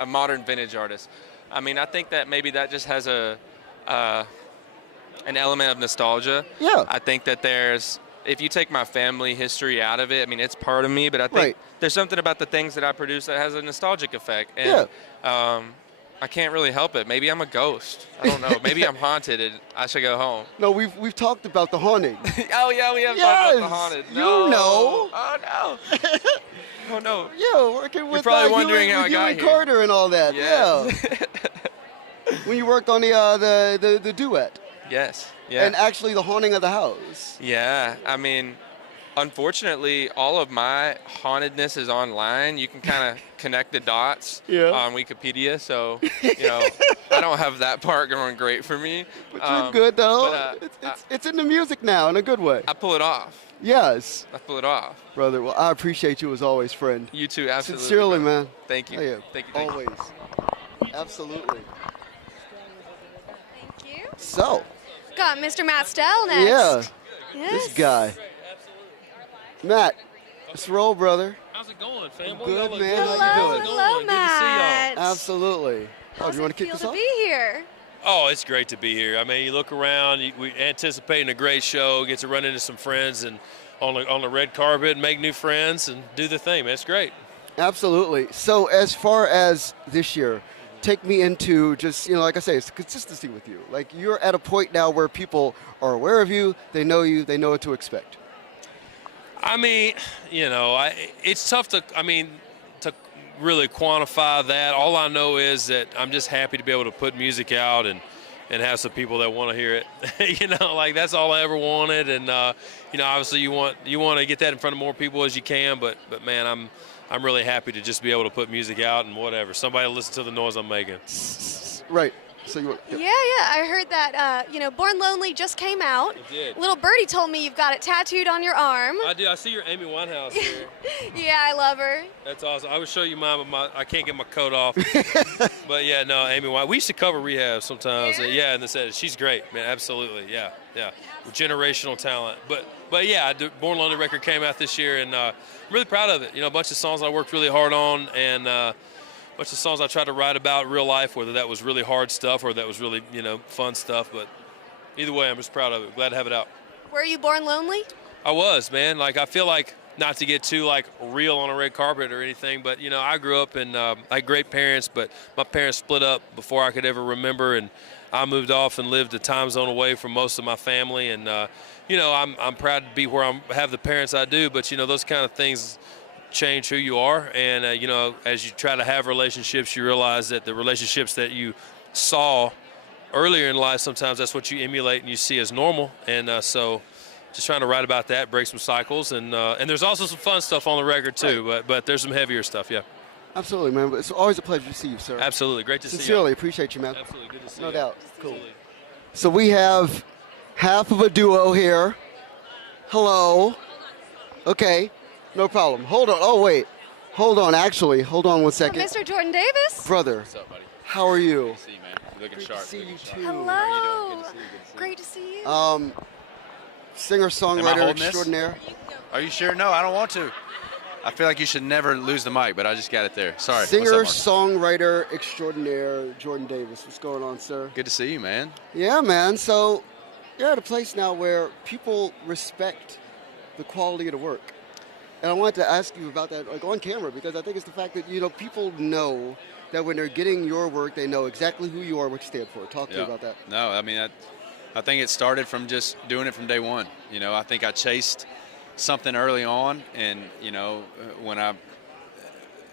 A modern vintage artist. I mean, I think that maybe that just has an element of nostalgia. Yeah. I think that if you take my family history out of it, I mean, it's part of me, but I think Right. there's something about the things that I produce that has a nostalgic effect. And, I can't really help it. Maybe I'm a ghost. I don't know. Maybe I'm haunted and I should go home. No, we've talked about the haunting. Oh, yeah, we have talked about the haunted. You know. Oh, no. Oh, no. Yeah, working with You're probably wondering how I with got and here. Carter and all that. Yeah. When you worked on the duet. Yes. Yeah. And actually the haunting of the house. Yeah, I mean, unfortunately, all of my hauntedness is online. You can kind of connect the dots on Wikipedia, so, I don't have that part going great for me. But you're good, though. But, it's in the music now in a good way. I pull it off. Yes. I pull it off. Brother, well, I appreciate you as always, friend. You too, absolutely. Sincerely, brother. man. Thank you. Oh, yeah. Thank you. Always. Absolutely. Thank you. So. Got Mr. Matt Stell next. Yeah. Yes. This guy. Matt, let's roll, brother. How's it going, fam? Good, man. Hello, How you doing? hello, Matt. Absolutely. How's do you want it to kick feel this to off? be here? Oh, it's great to be here. I mean, you look around, we anticipating a great show, get to run into some friends and on the red carpet and make new friends and do the thing, man. It's great. Absolutely. So as far as this year, take me into just, like I say, it's consistency with you. Like, you're at a point now where people are aware of you, they know what to expect. I mean, it's tough to really quantify that. All I know is that I'm just happy to be able to put music out and have some people that want to hear it. Like, that's all I ever wanted. And obviously you want to get that in front of more people as you can. But man, I'm really happy to just be able to put music out and whatever. Somebody listen to the noise I'm making. Right. So you want? Yeah. I heard that. Born Lonely just came out. It did. Little birdie told me you've got it tattooed on your arm. I do. I see your Amy Winehouse here. Yeah, I love her. That's awesome. I would show you mine, but I can't get my coat off. But yeah, no, Amy Winehouse. We used to cover Rehab sometimes. Yeah, and she's great, man. Absolutely. Yeah. Generational talent. But yeah, the Born Lonely record came out this year, and I'm really proud of it. A bunch of songs I worked really hard on, and a bunch of songs I tried to write about real life, whether that was really hard stuff or that was really, fun stuff. But either way, I'm just proud of it. Glad to have it out. Were you born lonely? I was, man. Like, I feel like, not to get too, real on a red carpet or anything, but, I grew up and I had great parents, but my parents split up before I could ever remember, and I moved off and lived a time zone away from most of my family. And, I'm proud to be where I have the parents I do, but, those kind of things change who you are. And, as you try to have relationships, you realize that the relationships that you saw earlier in life, sometimes that's what you emulate and you see as normal. And so just trying to write about that, break some cycles. And there's also some fun stuff on the record, too, Right. but there's some heavier stuff, yeah. Absolutely, man. It's always a pleasure to see you, sir. Absolutely. Great to see you. Sincerely appreciate you, man. Absolutely. Good to see no you. doubt. Absolutely. Cool. So we have half of a duo here. Hello. Okay. No problem. Hold on. Oh, wait. Hold on, actually. Hold on one second. Mr. Jordan Davis? Brother. What's up, buddy? How are you? Good to see you, man. You're looking sharp. to see you, too. Hello. How are you doing? Good to see you. Good to see you. Great to see you. Am I Singer-songwriter holding this? extraordinaire. Are you sure? No, I don't want to. I feel like you should never lose the mic, but I just got it there. Sorry. What's up, Mark? Singer-songwriter extraordinaire Jordan Davis. What's going on, sir? Good to see you, man. Yeah, man. So you're at a place now where people respect the quality of the work. And I wanted to ask you about that, like on camera, because I think it's the fact that, people know that when they're getting your work, they know exactly who you are, what you stand for. Talk to me about that. No, I mean, I think it started from just doing it from day one. I think I chased something early on, and, when I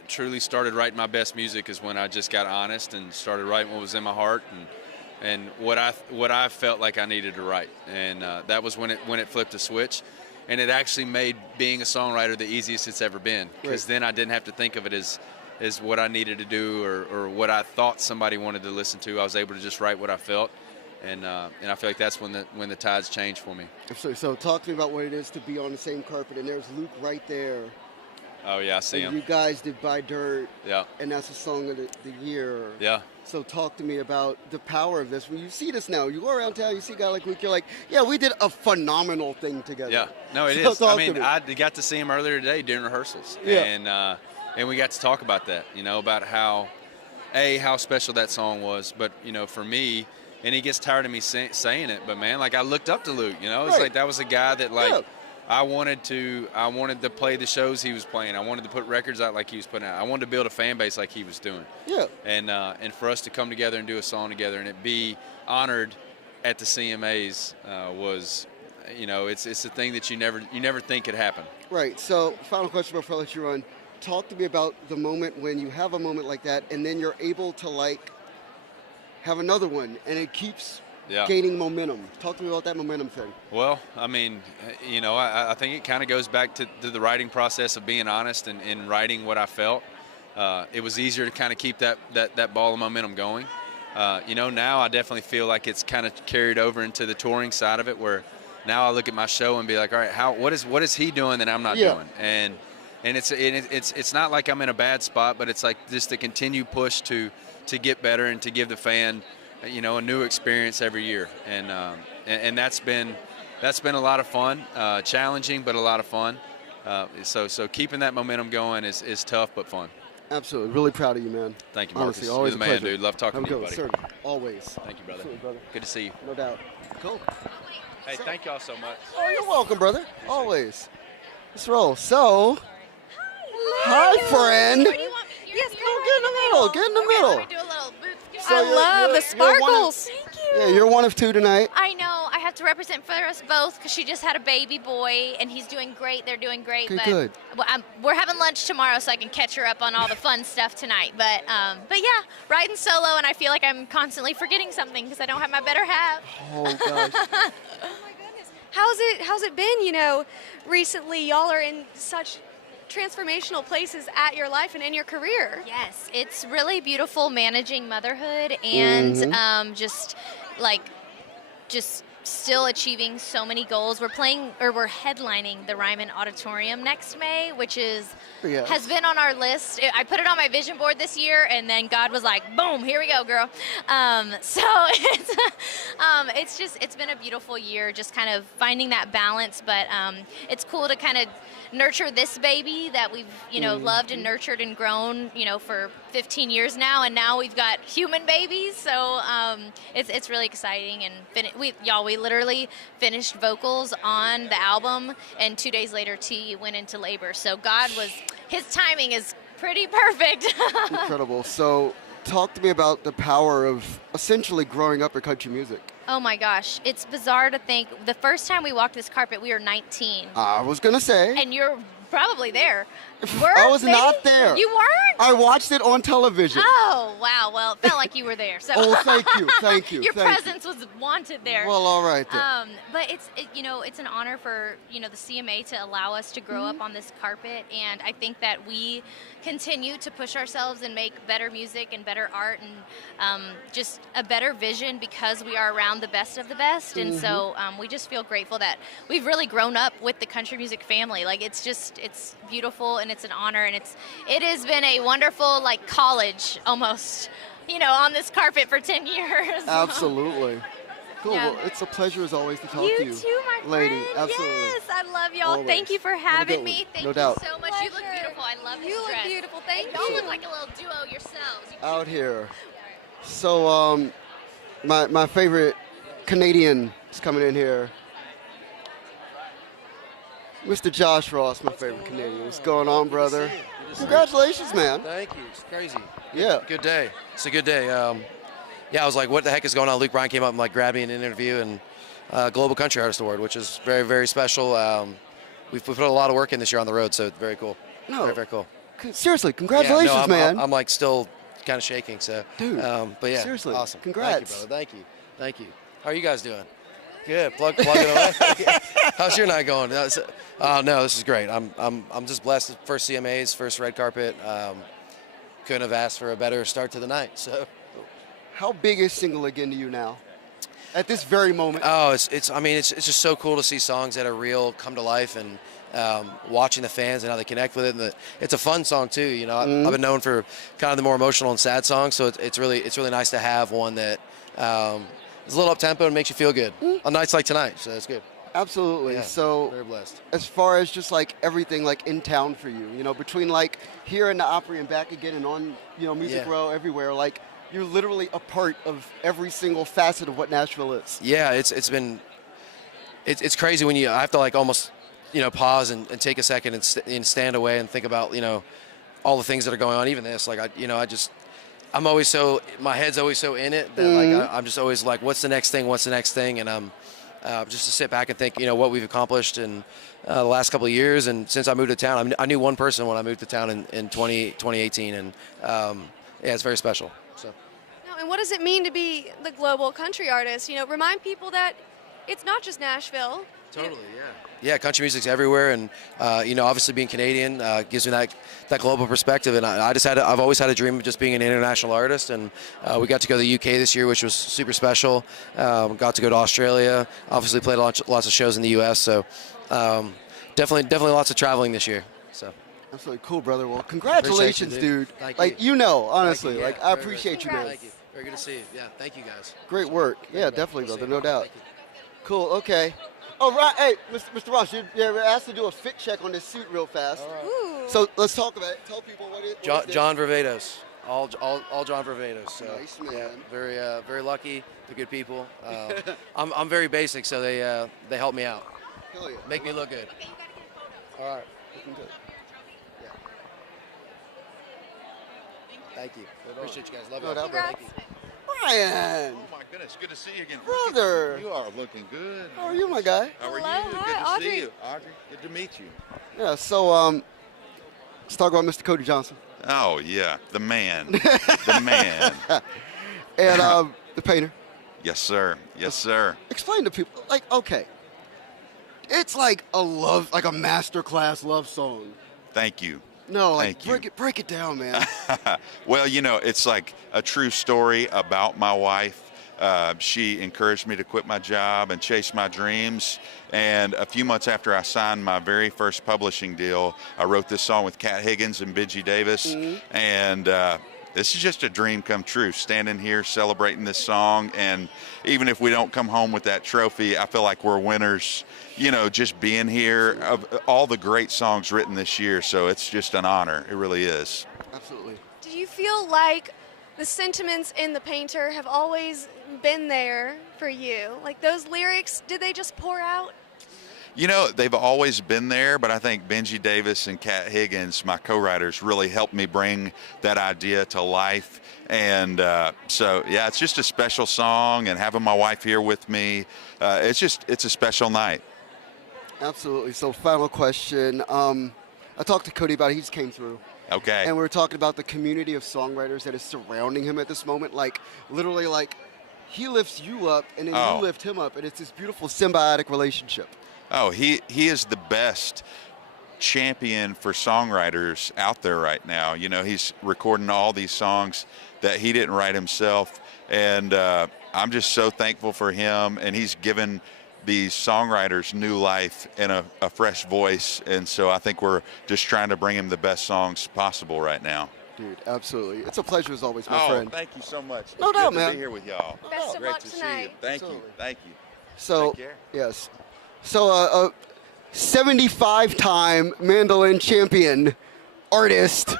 truly started writing my best music is when I just got honest and started writing what was in my heart and what I felt like I needed to write. And that was when it flipped a switch. And it actually made being a songwriter the easiest it's ever been, because then I didn't have to think of it as what I needed to do or what I thought somebody wanted to listen to. I was able to just write what I felt, and I feel like that's when the tides changed for me. So talk to me about what it is to be on the same carpet, and there's Luke right there. Oh yeah, I see him. You guys did Buy Dirt, yeah, and that's the song of the year. Yeah. So talk to me about the power of this. When you see this now, you go around town, you see a guy like Luke, you're like, yeah, we did a phenomenal thing together. Yeah, no, it is. I mean, I got to see him earlier today during rehearsals, and we got to talk about that, about how special that song was, but, for me, and he gets tired of me saying it, but man, like I looked up to Luke, it's like that was a guy that I wanted to play the shows he was playing. I wanted to put records out like he was putting out. I wanted to build a fan base like he was doing. Yeah. And for us to come together and do a song together and it be honored at the CMAs was, it's a thing that you never think could happen. Right. So final question before I let you run. Talk to me about the moment when you have a moment like that and then you're able to have another one and it keeps gaining momentum. Talk to me about that momentum thing. Well, I mean, I think it kind of goes back to the writing process of being honest and writing what I felt. It was easier to kind of keep that ball of momentum going. Now I definitely feel like it's kind of carried over into the touring side of it, where now I look at my show and be like, all right, what is he doing that I'm not doing? And it's not like I'm in a bad spot, but it's like just the continued push to get better and to give the fan a new experience every year, and that's been a lot of fun, challenging but a lot of fun. So keeping that momentum going is tough but fun. Absolutely, really proud of you, man. Thank you, Marcus. Honestly, always You're the man, dude. Love talking to you, buddy. Sir, always. Thank you, brother. Absolutely, brother. Good to see you. No doubt. Cool. Hey, thank y'all so much. Oh, you're welcome, brother. Always. Let's roll. So, hi, friend. Where do you want me? Yes, go get in the middle. Get in the middle. Let me do a little booth. I love the sparkles. Thank you. Yeah, you're one of two tonight. I know. I have to represent for us both because she just had a baby boy and he's doing great. They're doing great. Okay, good. Well, we're having lunch tomorrow, so I can catch her up on all the fun stuff tonight. But yeah, riding solo, and I feel like I'm constantly forgetting something because I don't have my better half. Oh gosh. How's it been? Recently y'all are in such transformational places at your life and in your career. Yes, it's really beautiful managing motherhood and just still achieving so many goals. We're headlining the Ryman Auditorium next May, which has been on our list. I put it on my vision board this year, and then God was like, boom, here we go, girl. So it's been a beautiful year, just kind of finding that balance, but it's cool to kind of nurture this baby that we've loved and nurtured and grown for 15 years now, and now we've got human babies, so it's really exciting. And we literally finished vocals on the album, and 2 days later T went into labor, so his timing is pretty perfect. Incredible. So talk to me about the power of essentially growing up in country music. Oh my gosh, it's bizarre to think the first time we walked this carpet we were 19. I was gonna say. And you're probably there. I was not there. You weren't? I watched it on television. Oh, wow. Well, it felt like you were there. So. Oh, thank you. Thank you. Your presence was wanted there. Well, all right then. But it's an honor for, the CMA to allow us to grow up on this carpet. And I think that we continue to push ourselves and make better music and better art and just a better vision because we are around the best of the best. And so we just feel grateful that we've really grown up with the country music family. Like, it's beautiful and it's an honor, and it has been a wonderful college almost, on this carpet for 10 years. Absolutely. Cool. Yeah. Well, it's a pleasure as always to talk to you. You too, my lady. friend. Absolutely. Yes, I love y'all. Always. Thank you for having me. Thank No you doubt. so much. You look beautiful. I love this You look dress. beautiful. Thank Y'all you. look like a little duo yourselves. Out here. So, my favorite Canadian is coming in here. Mr. Josh Ross, my favorite Canadian. What's going on, brother? Congratulations, man. Thank you. It's crazy. Yeah. Good day. It's a good day. Yeah, I was like, what the heck is going on? Luke Bryan came up and like grabbed me in an interview, and Global Country Artist Award, which is very, very special. We've put a lot of work in this year on the road, so it's very cool. No. Very, very cool. Seriously, congratulations, yeah, no, man. I'm like still kind of shaking, so. Dude, but yeah, seriously, awesome. congrats. Thank you, brother. Thank you. Thank you. How are you guys doing? Good. Plug it away. How's your night going? No, this is great. I'm just blessed. First CMAs, first red carpet. Couldn't have asked for a better start to the night. So, how big is Single Again to you now? At this very moment. Oh, it's just so cool to see songs that are real come to life, and watching the fans and how they connect with it. And it's a fun song too. You know, I've been known for kind of the more emotional and sad songs, so it's really nice to have one that is a little up tempo and makes you feel good on nights like tonight. So it's good. Absolutely. Yeah, so very blessed. As far as just like everything like in town for you, you know, between like here in the Opry and back again and on, you know, Music Row everywhere, like you're literally a part of every single facet of what Nashville is. Yeah, it's crazy when I have to like almost, you know, pause and take a second and stand away and think about, you know, all the things that are going on. Even this, like I'm always so, my head's always so in it that like I'm just always like, what's the next thing? And just to sit back and think, you know, what we've accomplished in the last couple of years. And since I moved to town, I knew one person when I moved to town in 2018, and yeah, it's very special. So. Now, and what does it mean to be the global country artist? You know, remind people that it's not just Nashville. Totally, yeah. Yeah, country music's everywhere, and you know, obviously being Canadian gives me that global perspective. And I've always had a dream of just being an international artist, and we got to go to the UK this year, which was super special. Got to go to Australia. Obviously, played lots of shows in the US. So definitely lots of traveling this year. So. Absolutely cool, brother. Well, congratulations, dude. Thank you know, honestly, you. Yeah, I appreciate you, man. Thank you. Very good to see you. Yeah, thank you guys. Great work. Yeah, definitely, brother, no doubt. Cool. Okay. Oh, right. Hey, Mr. Ross, you're asked to do a fit check on this suit real fast. All right. So let's talk about it. Tell people what it is. John Varvatos. All John Varvatos. So, nice, man. Yeah, very lucky. They're good people. I'm very basic, so they help me out. Hell yeah. Make me look good. All right. Looking good. Yeah. Thank you. Appreciate you guys. Love No you. doubt, Thank you. Brian. Oh my goodness, good to see you again. Brother. You are looking good. How are you, my guy? How are Hello, you? hi, Good to Audrey. see you. Audrey, good to meet you. Yeah, so let's talk about Mr. Cody Johnson. Oh yeah, the man. The man. And the painter. Yes, sir. Yes, sir. Explain to people, like, okay. It's like a masterclass love song. Thank you. No, like Thank you. break it down, man. Well, you know, it's like a true story about my wife. She encouraged me to quit my job and chase my dreams. And a few months after I signed my very first publishing deal, I wrote this song with Kat Higgins and Benji Davis. And this is just a dream come true, standing here celebrating this song. And even if we don't come home with that trophy, I feel like we're winners, you know, just being here of all the great songs written this year. So it's just an honor. It really is. Absolutely. Do you feel like the sentiments in The Painter have always been there for you? Like those lyrics, did they just pour out? You know, they've always been there, but I think Benji Davis and Kat Higgins, my co-writers, really helped me bring that idea to life. And so, yeah, it's just a special song, and having my wife here with me, it's a special night. Absolutely. So final question. I talked to Cody about it. He just came through. Okay. And we were talking about the community of songwriters that is surrounding him at this moment. Like, literally, like, he lifts you up, and then you lift him up, and it's this beautiful symbiotic relationship. Oh, he is the best champion for songwriters out there right now. You know, he's recording all these songs that he didn't write himself, and I'm just so thankful for him, and he's given these songwriters new life and a fresh voice, and so I think we're just trying to bring him the best songs possible right now. Dude, absolutely. It's a pleasure as always, my Oh, friend. thank you so much. No It's doubt, good man. to be here with y'all. Best of Great luck to see you. tonight. Thank you. Thank you. So, Take care. yes. So, a 75-time mandolin champion artist,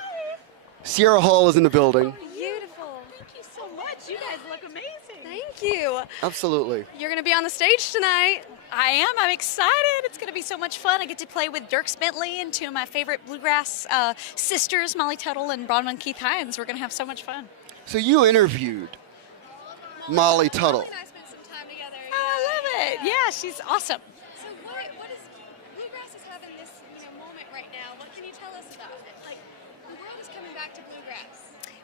Sierra Hall is in the building. Beautiful. Thank you so much. You guys look amazing. Thank Thank you. Absolutely. You're going to be on the stage tonight. I am. I'm excited. It's going to be so much fun. I get to play with Dirk Bentley and two of my favorite bluegrass sisters, Molly Tuttle and Bronwyn Keith Hines. We're going to have so much fun. So you interviewed Molly Tuttle. Oh, I love it. Yeah, she's awesome. So what is bluegrass is having this moment right now? What can you tell us about it? Like the world is coming back to bluegrass.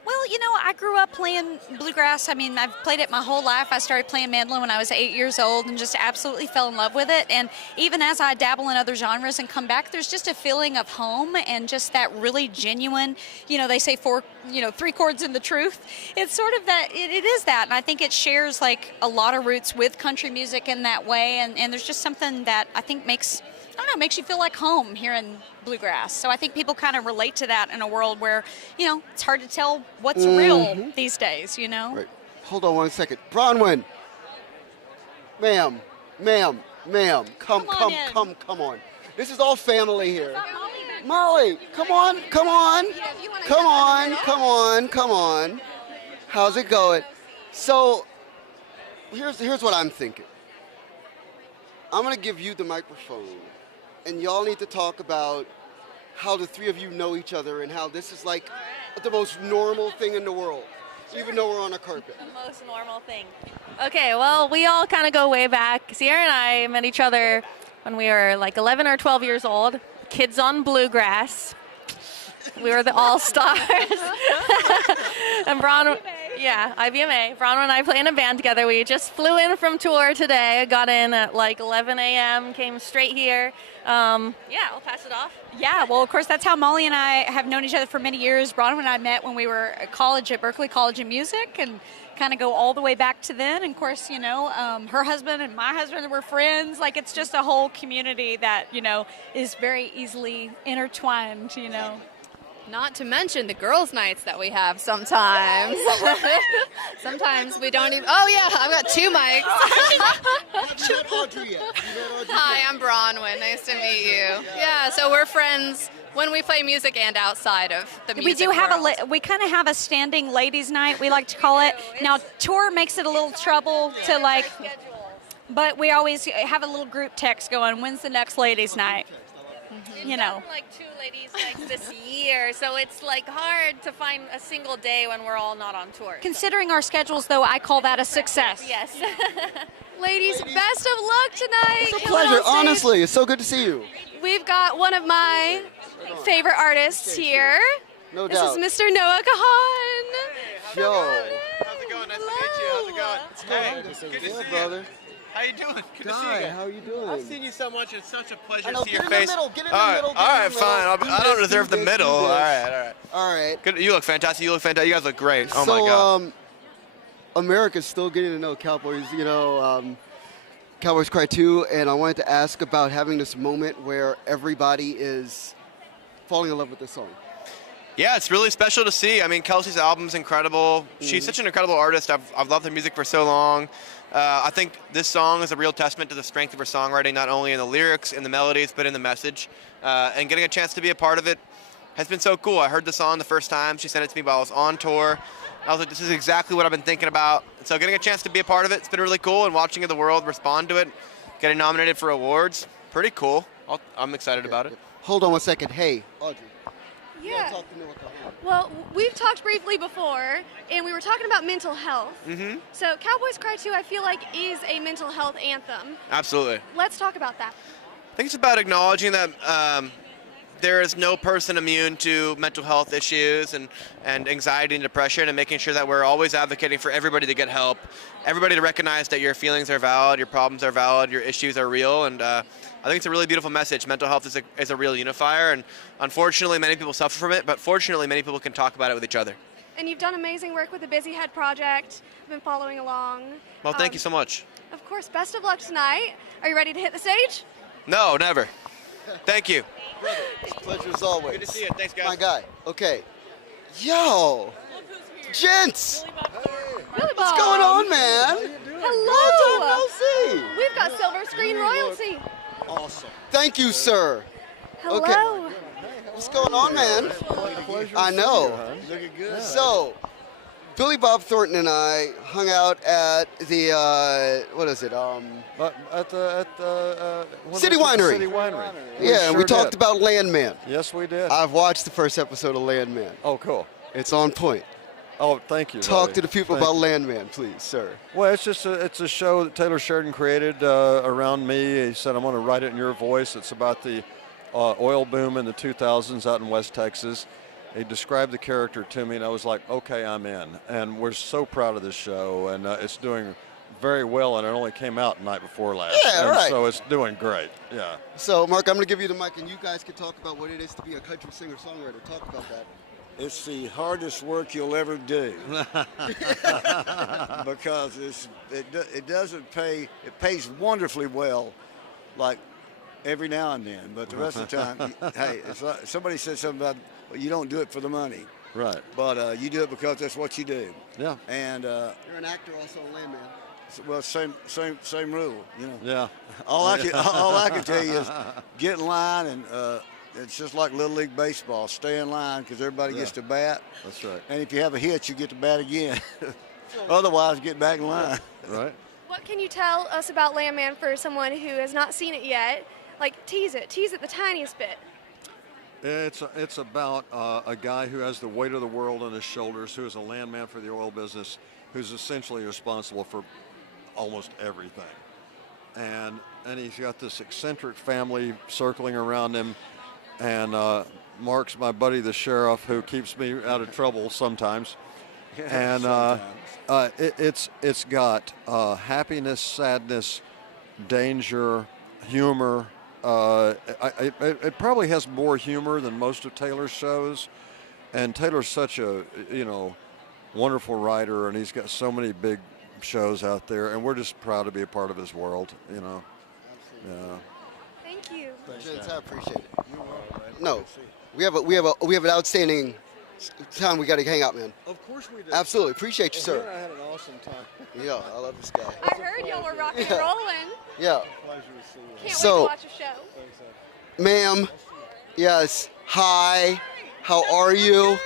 Well, I grew up playing bluegrass. I mean, I've played it my whole life. I started playing mandolin when I was 8 years old and just absolutely fell in love with it. And even as I dabble in other genres and come back, there's just a feeling of home and just that really genuine, they say three chords in the truth. It's sort of that, it is that. And I think it shares like a lot of roots with country music in that way. And there's just something that I think makes you feel like home here in bluegrass. So I think people kind of relate to that in a world where, it's hard to tell what's real these days, Right. Hold on one second. Bronwyn. Ma'am. Come on. This is all family here. Molly, come on. How's it going? So, here's what I'm thinking. I'm going to give you the microphone. And y'all need to talk about how the three of you know each other and how this is like the most normal thing in the world, even though we're on a carpet. The most normal thing. Okay, well, we all kind of go way back. Sierra and I met each other when we were like 11 or 12 years old, kids on bluegrass. We were the all-stars. And IBMA. Bronwyn and I play in a band together. We just flew in from tour today. Got in at like 11 a.m., came straight here. I'll pass it off. Yeah, well, of course, that's how Molly and I have known each other for many years. Bronwyn and I met when we were at college at Berklee College of Music and kind of go all the way back to then. And, of course, her husband and my husband were friends. Like, it's just a whole community that, is very easily intertwined, Not to mention the girls' nights that we have sometimes. Sometimes we don't even. Oh, yeah, I've got two mics. Have you met Audrey yet? Hi, I'm Bronwyn. Nice to meet you. Yeah, so we're friends when we play music and outside of the music. We do have world. we kind of have a standing ladies' night, we like to call it. Now, tour makes it a little trouble to like, but we always have a little group text going, when's the next ladies' night? We've done like 2 ladies' nights this year, so it's like hard to find a single day when we're all not on tour. Considering our schedules, though, I call that a success. Yes. Ladies, best of luck tonight. It's a pleasure, honestly. It's so good to see you. We've got one of my favorite artists here. No doubt. This is Mr. Noah Kahan. Yo. How's it going? Nice to meet you. How's it going? Good to see you, brother. How you doing? Good to see you. Guy, how you doing? I've seen you so much. It's such a pleasure I know, to see get your in the face. middle, get in the all right, middle, all get in right, the fine. middle. I don't deserve the middle. All right. All right. Good. You look fantastic. You look fantastic. You guys look great. Oh so, my God. America's still getting to know Cowboys. Cowboys Cry 2, and I wanted to ask about having this moment where everybody is falling in love with this song. Yeah, it's really special to see. I mean, Kelsey's album's incredible. She's such an incredible artist. I've loved her music for so long. I think this song is a real testament to the strength of her songwriting, not only in the lyrics and the melodies, but in the message. And getting a chance to be a part of it has been so cool. I heard the song the first time. She sent it to me while I was on tour. I was like, this is exactly what I've been thinking about. So getting a chance to be a part of it, it's been really cool. And watching the world respond to it, getting nominated for awards, pretty cool. I'm excited about it. Hold on one second. Hey, Audrey. Yeah. Well, we've talked briefly before, and we were talking about mental health. Mm-hmm. So Cowboys Cry 2, I feel like, is a mental health anthem. Absolutely. Let's talk about that. I think it's about acknowledging that there is no person immune to mental health issues and anxiety and depression, and making sure that we're always advocating for everybody to get help, everybody to recognize that your feelings are valid, your problems are valid, your issues are real, and I think it's a really beautiful message. Mental health is a real unifier, and unfortunately many people suffer from it, but fortunately many people can talk about it with each other. And you've done amazing work with the Busy Head Project. I've been following along. Well, thank you so much. Of course, best of luck tonight. Are you ready to hit the stage? No, never. Thank you. Pleasure as always. Good to see you. Thanks, guys. My guy. Okay. Yo. Gents. What's going on, man? Hello. Long time no see. We've got silver screen royalty. Awesome. Thank you, sir. Hello. Okay. What's going on, man? I know. Looking good. So, Billy Bob Thornton and I hung out at the what is it? At the City Winery. City Winery. Yeah, and we sure talked did. about Landman. Yes, we did. I've watched the first episode of Landman. Oh, cool. It's on point. Oh, thank you. Talk buddy. to the people Thank about you. Landman, please, sir. Well, it's a show that Taylor Sheridan created around me. He said, "I'm going to write it in your voice." It's about the oil boom in the 2000s out in West Texas. He described the character to me, and I was like, "Okay, I'm in." And we're so proud of this show, and it's doing very well. And it only came out the night before last. Yeah, and right. So it's doing great. Yeah. So, Mark, I'm going to give you the mic, and you guys can talk about what it is to be a country singer-songwriter. Talk about that. It's the hardest work you'll ever do because it doesn't pay. It pays wonderfully well, like every now and then. But the rest of the time, hey, it's like somebody said something about well, you don't do it for the money, right? But you do it because that's what you do. Yeah. And you're an actor, also a landman. well, same rule, you know. Yeah. All I can tell you is get in line and. It's just like Little League Baseball. Stay in line because everybody gets to bat. That's right. And if you have a hit, you get to bat again. Otherwise, get back in line. Right. What can you tell us about Landman for someone who has not seen it yet? Like, tease it the tiniest bit. It's about a guy who has the weight of the world on his shoulders, who is a landman for the oil business, who's essentially responsible for almost everything. And he's got this eccentric family circling around him. And Mark's my buddy, the sheriff, who keeps me out of trouble sometimes. And it's got happiness, sadness, danger, humor. It probably has more humor than most of Taylor's shows. And Taylor's such a wonderful writer, and he's got so many big shows out there. And we're just proud to be a part of his world. Yeah. Thank you. Gents, I appreciate it. No, we have an outstanding time. We got to hang out, man. Of course we do. Absolutely, appreciate you, sir. I had an awesome time. Yeah, I love this guy. I heard y'all were rocking and rolling. Yeah. Pleasure to see you. Can't So- wait to watch a show. Ma'am, yes. Hi. How are you?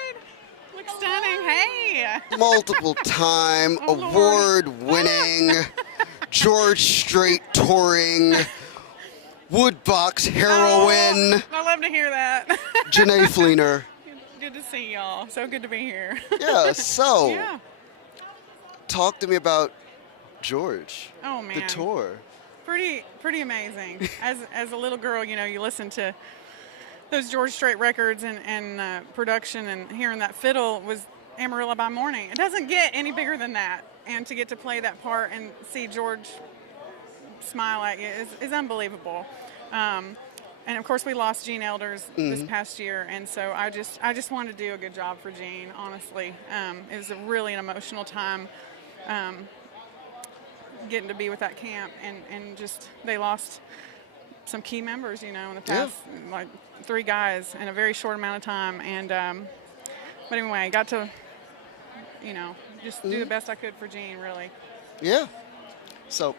Look stunning. Hey. Multiple time award-winning George Strait touring Woodbox heroine I love to hear that. Jana Flier. Good to see y'all. So good to be here. Yeah, so Yeah. talk to me about George. Oh man. The tour. Pretty amazing. As a little girl, you listen to those George Strait records and production, and hearing that fiddle was Amarillo by Morning. It doesn't get any bigger than that, and to get to play that part and see George smile at you is unbelievable. And of course, we lost Gene Elders this past year, and so I just wanted to do a good job for Gene. Honestly, it was really an emotional time. Getting to be with that camp, and just they lost some key members, in the past, like 3 guys in a very short amount of time. And but anyway, I got to, just do the best I could for Gene, really. Yeah. So.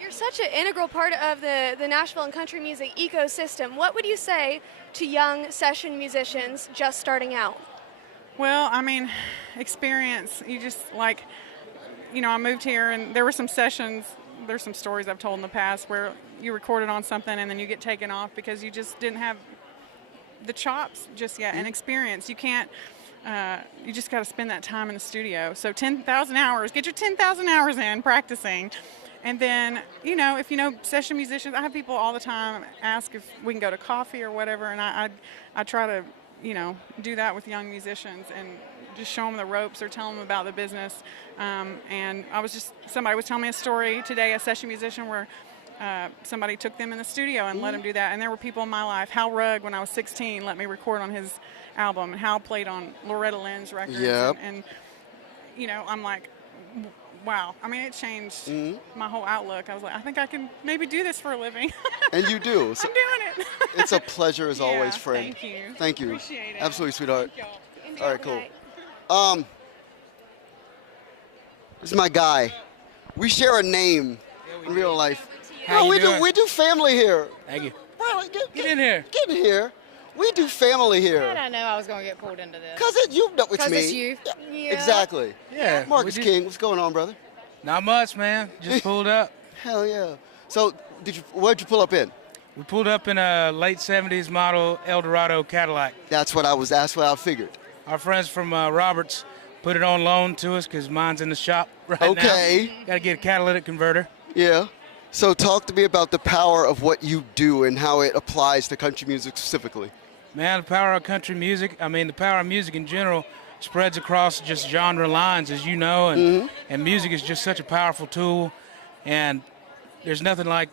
You're such an integral part of the Nashville and country music ecosystem. What would you say to young session musicians just starting out? Well, I mean, experience. You just I moved here, and there were some sessions, there's some stories I've told in the past where you recorded on something and then you get taken off because you just didn't have the chops just yet and experience. You can't, you just got to spend that time in the studio. So 10,000 hours, get your 10,000 hours in practicing. And then, if session musicians, I have people all the time ask if we can go to coffee or whatever, and I try to, do that with young musicians and just show them the ropes or tell them about the business. And somebody was telling me a story today, a session musician, where somebody took them in the studio and let them do that. And there were people in my life. Hal Rugg, when I was 16, let me record on his album, and Hal played on Loretta Lynn's records. Yep. And I'm like, wow. I mean, it changed my whole outlook. I was like, I think I can maybe do this for a living. And you do. So I'm doing it. It's a pleasure as always, friend. Thank you. Thank you. Appreciate it. Absolutely, sweetheart. Thank All right, cool. This is my guy. We share a name in real life. How you doing? We do family here. Thank you. Well, get in here. Get in here. We do family How here. did I know I was going to get pulled into this? Because you know it's me. It's you. Yeah. Exactly. Yeah. Marcus we King, what's going on, brother? Not much, man. Just pulled up. Hell yeah. So, where'd you pull up in? We pulled up in a late 70s model Eldorado Cadillac. That's what I figured. Our friends from Roberts put it on loan to us because mine's in the shop right now. Okay. Got to get a catalytic converter. Yeah. So talk to me about the power of what you do and how it applies to country music specifically. Man, the power of country music, the power of music in general spreads across just genre lines, as you know, and music is just such a powerful tool, and there's nothing like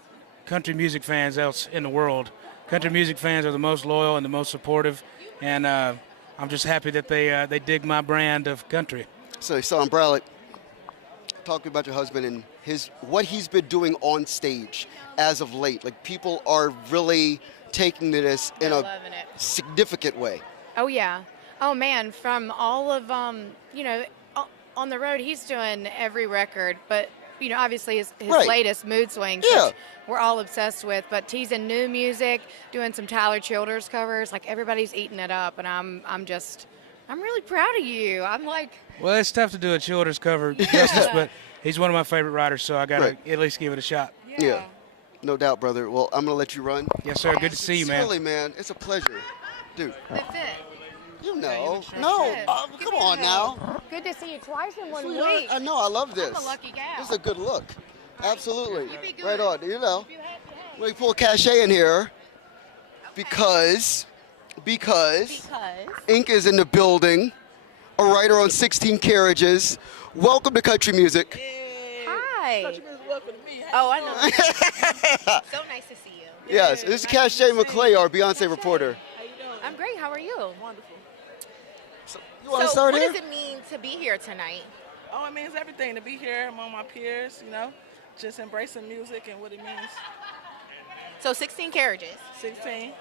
country music fans else in the world. Country music fans are the most loyal and the most supportive, and I'm just happy that they dig my brand of country. So, Bradley, talk to me about your husband and what he's been doing on stage as of late. Like, people are really taking to this in a significant way. Oh, yeah. Oh, man, from all of, on the road, he's doing every record, but, obviously his Right. latest, Mood Swings, Yeah. which we're all obsessed with, but teasing new music, doing some Tyler Childers covers, like everybody's eating it up, and I'm really proud of you. I'm like, Well, it's tough to do a Childers cover justice, but he's one of my favorite writers, so I got to Right. at least give it a shot. Yeah. No doubt, brother. Well, I'm going to let you run. Yes, sir. Good to see you, man. Really, man. It's a pleasure. Dude. that's it. You know. No. Come on now. Good to see you twice in one Sweetheart, week. I know. I love this. I'm a lucky gal. This is a good look. Absolutely. Right on. We pull cachet in here because Ink is in the building, a writer on 16 Carriages. Welcome to country music. Hi. Oh, I know. So nice to see you. Yes, this is Cachet McClay, our Beyonce reporter. I'm great. How are you? Wonderful. You want to start what here? does it mean to be here tonight? Oh, it means everything to be here among my peers, just embracing music and what it means. So 16 Carriages. 16.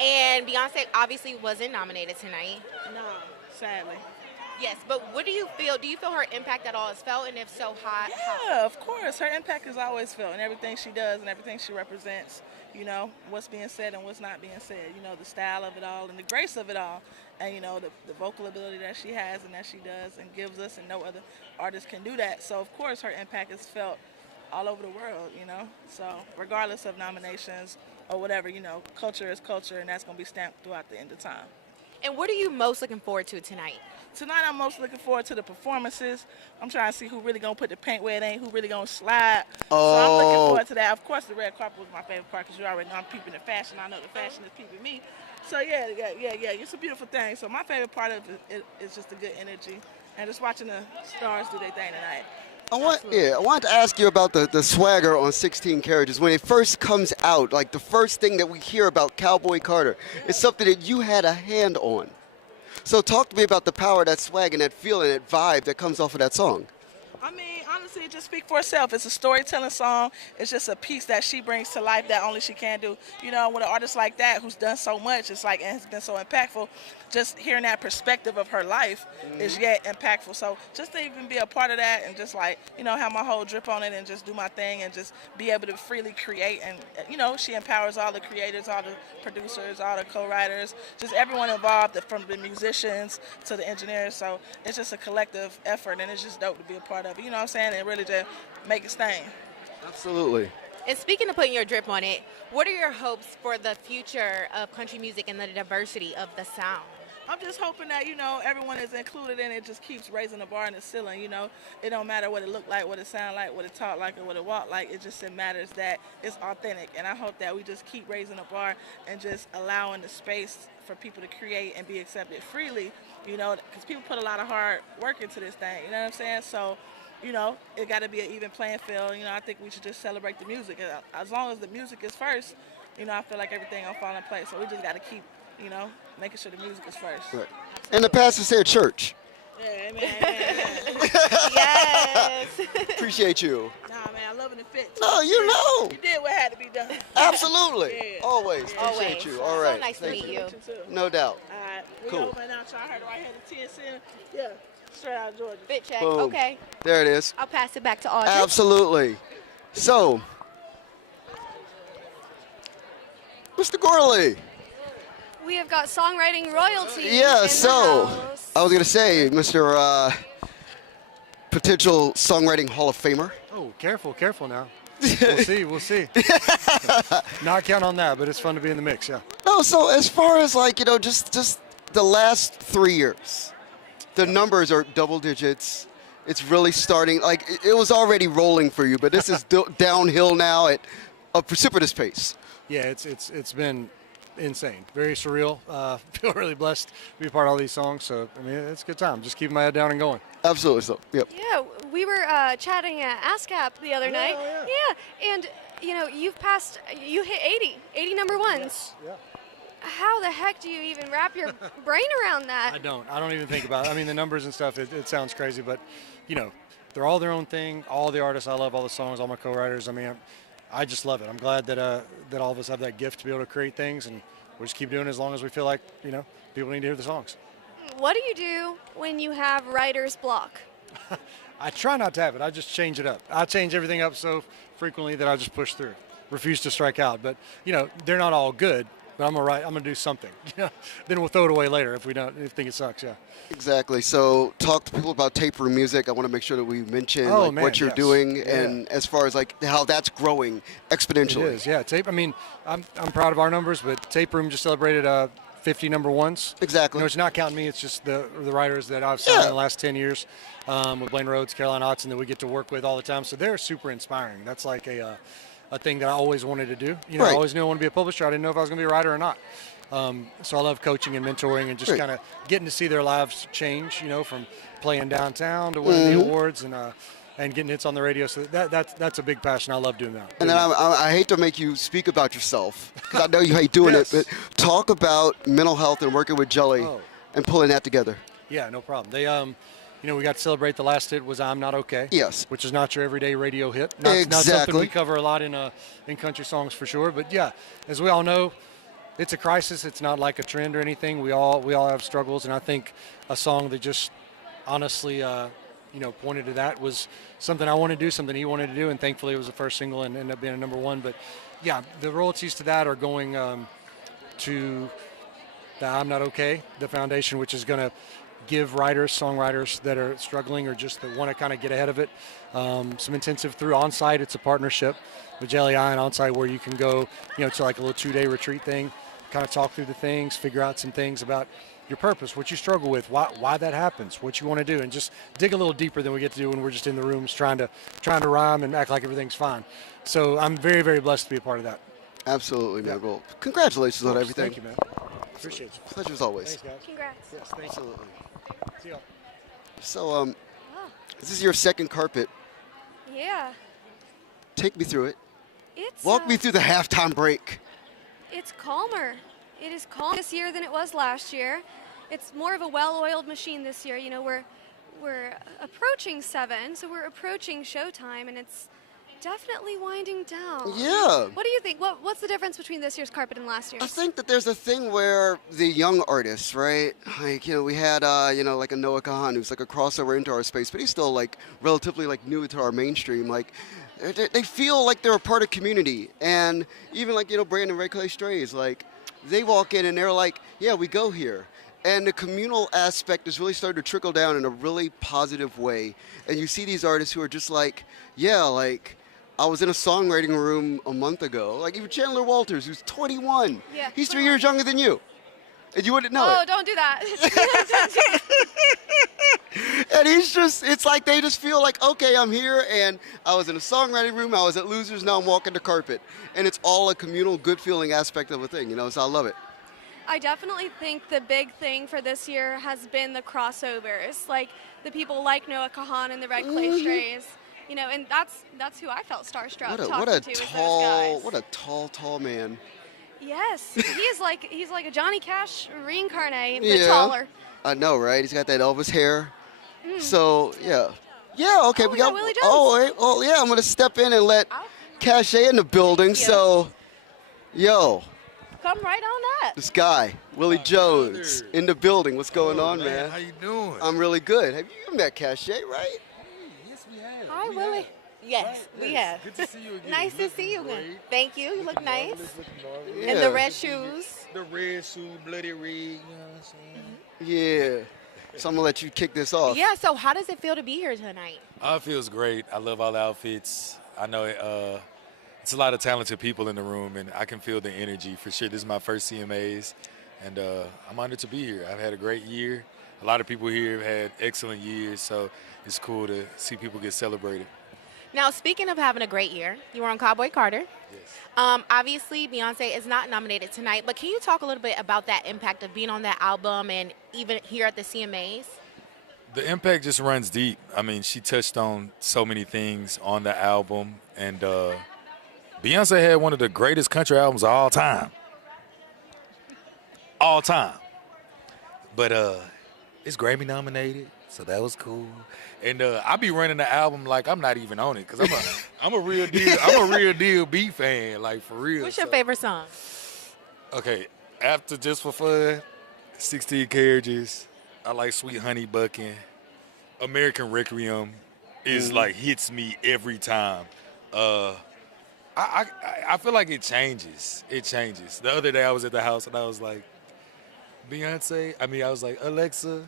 And Beyonce obviously wasn't nominated tonight. No, sadly. Yes, but what do you feel? Do you feel her impact at all is felt? And if so, how? Yeah, of course. Her impact is always felt in everything she does and everything she represents. What's being said and what's not being said. The style of it all and the grace of it all. And, the vocal ability that she has and that she does and gives us, and no other artist can do that. So, of course, her impact is felt all over the world, So, regardless of nominations or whatever, culture is culture, and that's going to be stamped throughout the end of time. And what are you most looking forward to tonight? Tonight, I'm most looking forward to the performances. I'm trying to see who really going to put the paint where it ain't, who really going to slide. So I'm looking forward to that. Of course, the red carpet was my favorite part because you already know I'm peeping the fashion. I know the fashion is peeping me. So, yeah. It's a beautiful thing. So my favorite part of it is just the good energy and just watching the stars do their thing tonight. I wanted to ask you about the swagger on 16 Carriages. When it first comes out, like the first thing that we hear about Cowboy Carter, it's something that you had a hand on. So talk to me about the power of that swag and that feeling, that vibe that comes off of that song. I mean, honestly, it just speaks for itself. It's a storytelling song. It's just a piece that she brings to life that only she can do. With an artist like that who's done so much, it's like, and has been so impactful, just hearing that perspective of her life is yet impactful. So just to even be a part of that and just have my whole drip on it and just do my thing and just be able to freely create. And, she empowers all the creators, all the producers, all the co-writers, just everyone involved, from the musicians to the engineers. So it's just a collective effort, and it's just dope to be a part of it. You know what I'm saying? And really just make it stain. Absolutely. And speaking of putting your drip on it, what are your hopes for the future of country music and the diversity of the sound? I'm just hoping that, everyone is included and it just keeps raising the bar in the ceiling, It don't matter what it look like, what it sound like, what it talk like, or what it walk like. It matters that it's authentic. And I hope that we just keep raising the bar and just allowing the space for people to create and be accepted freely, because people put a lot of hard work into this thing, you know what I'm saying? So, it got to be an even playing field. I think we should just celebrate the music. As long as the music is first, I feel like everything will fall in place. So we just got to keep, making sure the music is first. Right. And the pastor said church. Yeah, amen. Yes. Appreciate you. Nah, man, I love it and fit. No, you know. You did what had to be done. Absolutely. Yeah. Always. Yeah. Appreciate you. All So right. nice to Thank meet you. No doubt. All right. We Cool. over now trying to hurt right here to Tennessean. Yeah, straight out of Georgia. Fit check. Boom. Okay. There it is. I'll pass it back to Audrey. Absolutely. So, Mr. Gorley, We have got songwriting royalty. Yeah, in so the house. I was going to say, Mr. Potential Songwriting Hall of Famer. Oh, careful now. We'll see. Not count on that, but it's fun to be in the mix, yeah. No, so as far as like, just the last 3 years, the numbers are double digits. It's really starting, like it was already rolling for you, but this is downhill now at a precipitous pace. Yeah, it's been insane, very surreal. Feel really blessed to be a part of all these songs. So I mean, it's a good time. Just keeping my head down and going. Absolutely so. Yep. Yeah, we were chatting at ASCAP the other night. Yeah, and you hit 80 number ones. Yeah. How the heck do you even wrap your brain around that? I don't even think about it. I mean, the numbers and stuff, it sounds crazy, but they're all their own thing. All the artists I love, all the songs, all my co-writers. I mean, I just love it. I'm glad that all of us have that gift to be able to create things, and we'll just keep doing it as long as we feel like people need to hear the songs. What do you do when you have writer's block? I try not to have it. I just change it up. I change everything up so frequently that I just push through. Refuse to strike out. But they're not all good. But I'm gonna do something. Then we'll throw it away later if we think it sucks. Yeah. Exactly. So talk to people about tape room music. I want to make sure that we mention what you're doing and as far as like how that's growing exponentially. It is. Yeah. Tape. I mean, I'm proud of our numbers, but tape room just celebrated 50 number ones. Exactly. It's not counting me. It's just the writers that I've signed in the last 10 years with Blaine Rhodes, Caroline Hodson that we get to work with all the time. So they're super inspiring. That's like a thing that I always wanted to do. I always knew I wanted to be a publisher. I didn't know if I was going to be a writer or not. So I love coaching and mentoring and just kind of getting to see their lives change, from playing downtown to winning the awards and getting hits on the radio. So that's a big passion. I love doing that. And then I hate to make you speak about yourself because I know you hate doing it, but talk about mental health and working with Jelly and pulling that together. Yeah, no problem. They, we got to celebrate the last hit was I'm Not Okay. Yes. Which is not your everyday radio hit. Exactly. Not something we cover a lot in country songs for sure. But yeah, as we all know, it's a crisis. It's not like a trend or anything. We all have struggles, and I think a song that just honestly, pointed to that was something I wanted to do, something he wanted to do, and thankfully it was the first single and ended up being a number one. But yeah, the royalties to that are going to the I'm Not Okay, the foundation, which is going to give writers, songwriters that are struggling or just that want to kind of get ahead of it some intensive through on-site. It's a partnership with Jelly Eye and on-site where you can go, to like a little 2-day retreat thing, kind of talk through the things, figure out some things about your purpose, what you struggle with, why that happens, what you want to do, and just dig a little deeper than we get to do when we're just in the rooms trying to rhyme and act like everything's fine. So I'm very, very blessed to be a part of that. Absolutely, man. Well, congratulations on everything. Thank you, man. Appreciate you. Pleasure as always. Thanks, guys. Congrats. Yes, thank you. Absolutely. See y'all. So, this is your second carpet. Yeah. Take me through it. It's Walk me through the halftime break. It's calmer. It is calmer this year than it was last year. It's more of a well-oiled machine this year. We're approaching 7, so we're approaching showtime, and it's definitely winding down. Yeah. What do you think? What's the difference between this year's carpet and last year's? I think that there's a thing where the young artists, right? Like, we had, like a Noah Kahan who's like a crossover into our space, but he's still like relatively like new to our mainstream. Like, they feel like they're a part of community. And even like, Brandon Red Clay Strays, like, they walk in and they're like, yeah, we go here. And the communal aspect is really starting to trickle down in a really positive way. And you see these artists who are just like, yeah, like, I was in a songwriting room a month ago. Like even Chandler Walters, who's 21. Yeah. He's 3 years younger than you. And you wouldn't know Oh, it. don't do that. And it's like they just feel like, okay, I'm here and I was in a songwriting room, I was at Losers, now I'm walking the carpet. And it's all a communal, good feeling aspect of a thing, so I love it. I definitely think the big thing for this year has been the crossovers, like the people like Noah Kahan and the Red Clay Strays. And that's who I felt starstruck talking to. What a tall man. Yes, he's like a Johnny Cash reincarnate, but taller. I know, right? He's got that Elvis hair. So yeah, okay. We got Willie Jones. I'm gonna step in and let Cachet in the building. So, come right on up. this guy Willie Jones in the building. What's going on, man? How you doing? I'm really good. Have you met Cachet, right? Yes, we have. Hi, Willie. Yes, we have. Good to see you again. Nice to see you again. Thank you. You look nice. Yeah. And the red shoes. The red shoe, bloody red, you know what I'm saying? Yeah. So I'm gonna let you kick this off. Yeah, so how does it feel to be here tonight? It feels great. I love all the outfits. I know it's a lot of talented people in the room, and I can feel the energy for sure. This is my first CMAs, and I'm honored to be here. I've had a great year. A lot of people here have had excellent years, so it's cool to see people get celebrated. Now, speaking of having a great year, you were on Cowboy Carter. Yes. Obviously, Beyonce is not nominated tonight, but can you talk a little bit about that impact of being on that album and even here at the CMAs? The impact just runs deep. I mean, she touched on so many things on the album, and Beyonce had one of the greatest country albums of all time. All time. But it's Grammy nominated, so that was cool. And I be running the album like I'm not even on it, because I'm a real deal. I'm a real deal B fan, like for real. What's your favorite song? Okay, after Just for Fun, 16 Carriages. I like Sweet Honey Buckin'. American Requiem is like hits me every time. I feel like it changes. It changes. The other day I was at the house and I was like, I was like, Alexa,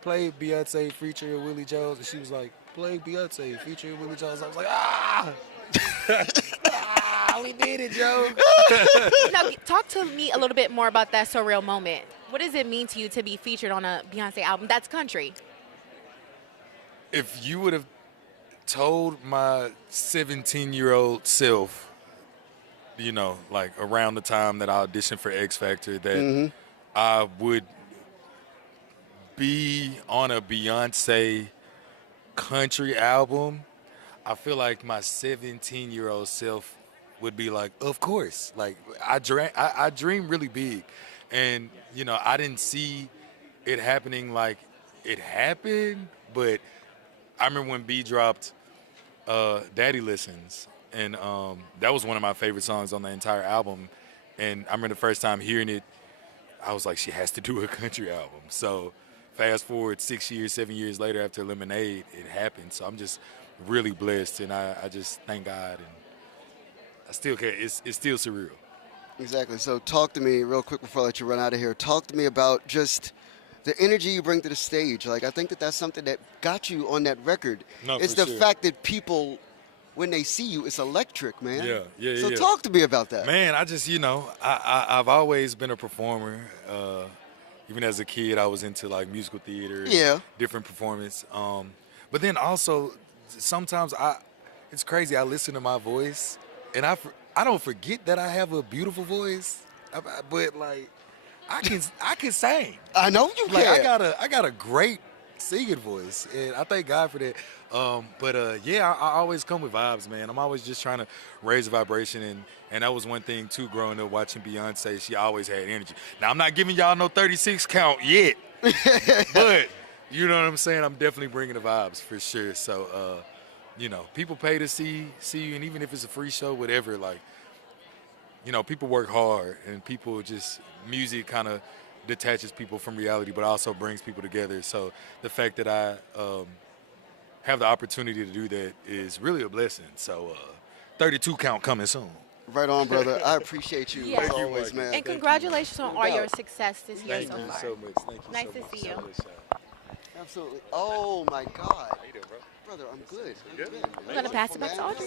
play Beyonce featuring Willie Jones. And she was like, play Beyonce featuring Willie Jones. I was like, we did it, Joe. Now, talk to me a little bit more about that surreal moment. What does it mean to you to be featured on a Beyonce album that's country? If you would have told my 17-year-old self, you know, like around the time that I auditioned for X Factor, that I would be on a Beyonce country album, I feel like my 17-year-old self would be like, of course. Like, I dream really big. And, you know, I didn't see it happening like it happened, but I remember when B dropped Daddy Listens, and that was one of my favorite songs on the entire album. And I remember the first time hearing it, I was like, she has to do a country album. So fast forward 6 years, 7 years later after Lemonade, it happened. So I'm just really blessed, and I just thank God. And I still can't, it's still surreal. Exactly. So talk to me real quick before I let you run out of here. Talk to me about just the energy you bring to the stage. Like, I think that that's something that got you on that record. No, it's for the sure. fact that people, when they see you, it's electric, man. Yeah. So talk to me about that. Man, I just, you know, I've always been a performer. Even as a kid, I was into like musical theater, different performance. But then also, sometimes it's crazy. I listen to my voice, and I don't forget that I have a beautiful voice, but like I can sing. I know you can. Like I got a great singing voice, and I thank God for that. I always come with vibes, man. I'm always just trying to raise the vibration, and that was one thing too. Growing up watching Beyonce, she always had energy. Now I'm not giving y'all no 36 count yet, but you know what I'm saying. I'm definitely bringing the vibes for sure. So, you know, people pay to see you, and even if it's a free show, whatever, like, you know, people work hard, and people just, music kind of detaches people from reality, but also brings people together. So the fact that I have the opportunity to do that is really a blessing. So 32 count coming soon. Right on, brother. I appreciate you as Thank you, always, man. And congratulations on all your success this year Thank so you far. so much. Thank you Nice so to much. see you. Absolutely. Oh, my God. Brother, I'm good. I'm going to pass it back to Audrey.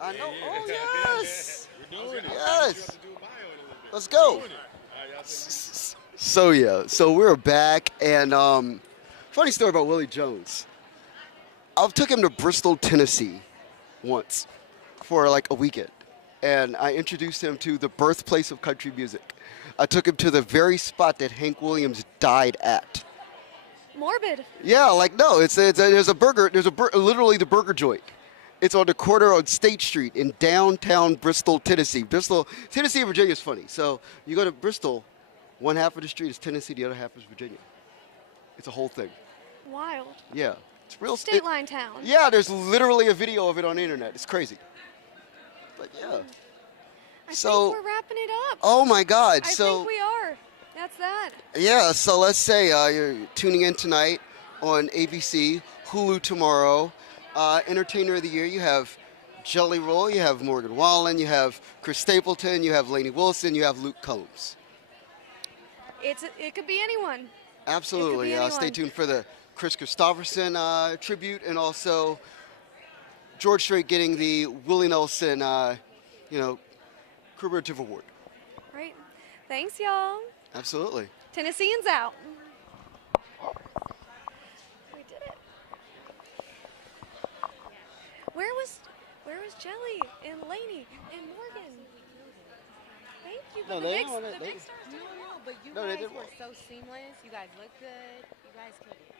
I know. Oh, yes. Yes. Let's go. So we're back, and funny story about Willie Jones. I took him to Bristol, Tennessee once for like a weekend, and I introduced him to the birthplace of country music. I took him to the very spot that Hank Williams died at. Morbid. Yeah, like no, there's literally the burger joint. It's on the corner on State Street in downtown Bristol, Tennessee. Tennessee and Virginia is funny. So you go to Bristol, one half of the street is Tennessee, the other half is Virginia. It's a whole thing. Wild. Yeah, it's real. State line town. Yeah, there's literally a video of it on the internet. It's crazy. But yeah. I think we're wrapping it up. Oh my God. I think we are. That's that. Yeah, so let's say you're tuning in tonight on ABC, Hulu tomorrow, Entertainer of the Year, you have Jelly Roll, you have Morgan Wallen, you have Chris Stapleton, you have Lainey Wilson, you have Luke Combs. It could be anyone. Absolutely. Stay tuned for the Chris Christopherson tribute, and also George Strait getting the Willie Nelson, Commemorative Award. Right. Thanks, y'all. Absolutely. Tennesseans out. We did it. Where was Jelly and Lainey and Morgan? Thank you. No, the they big, don't want the it. big stars. But you No, they guys did were well. so seamless. You guys look good. You guys killed it.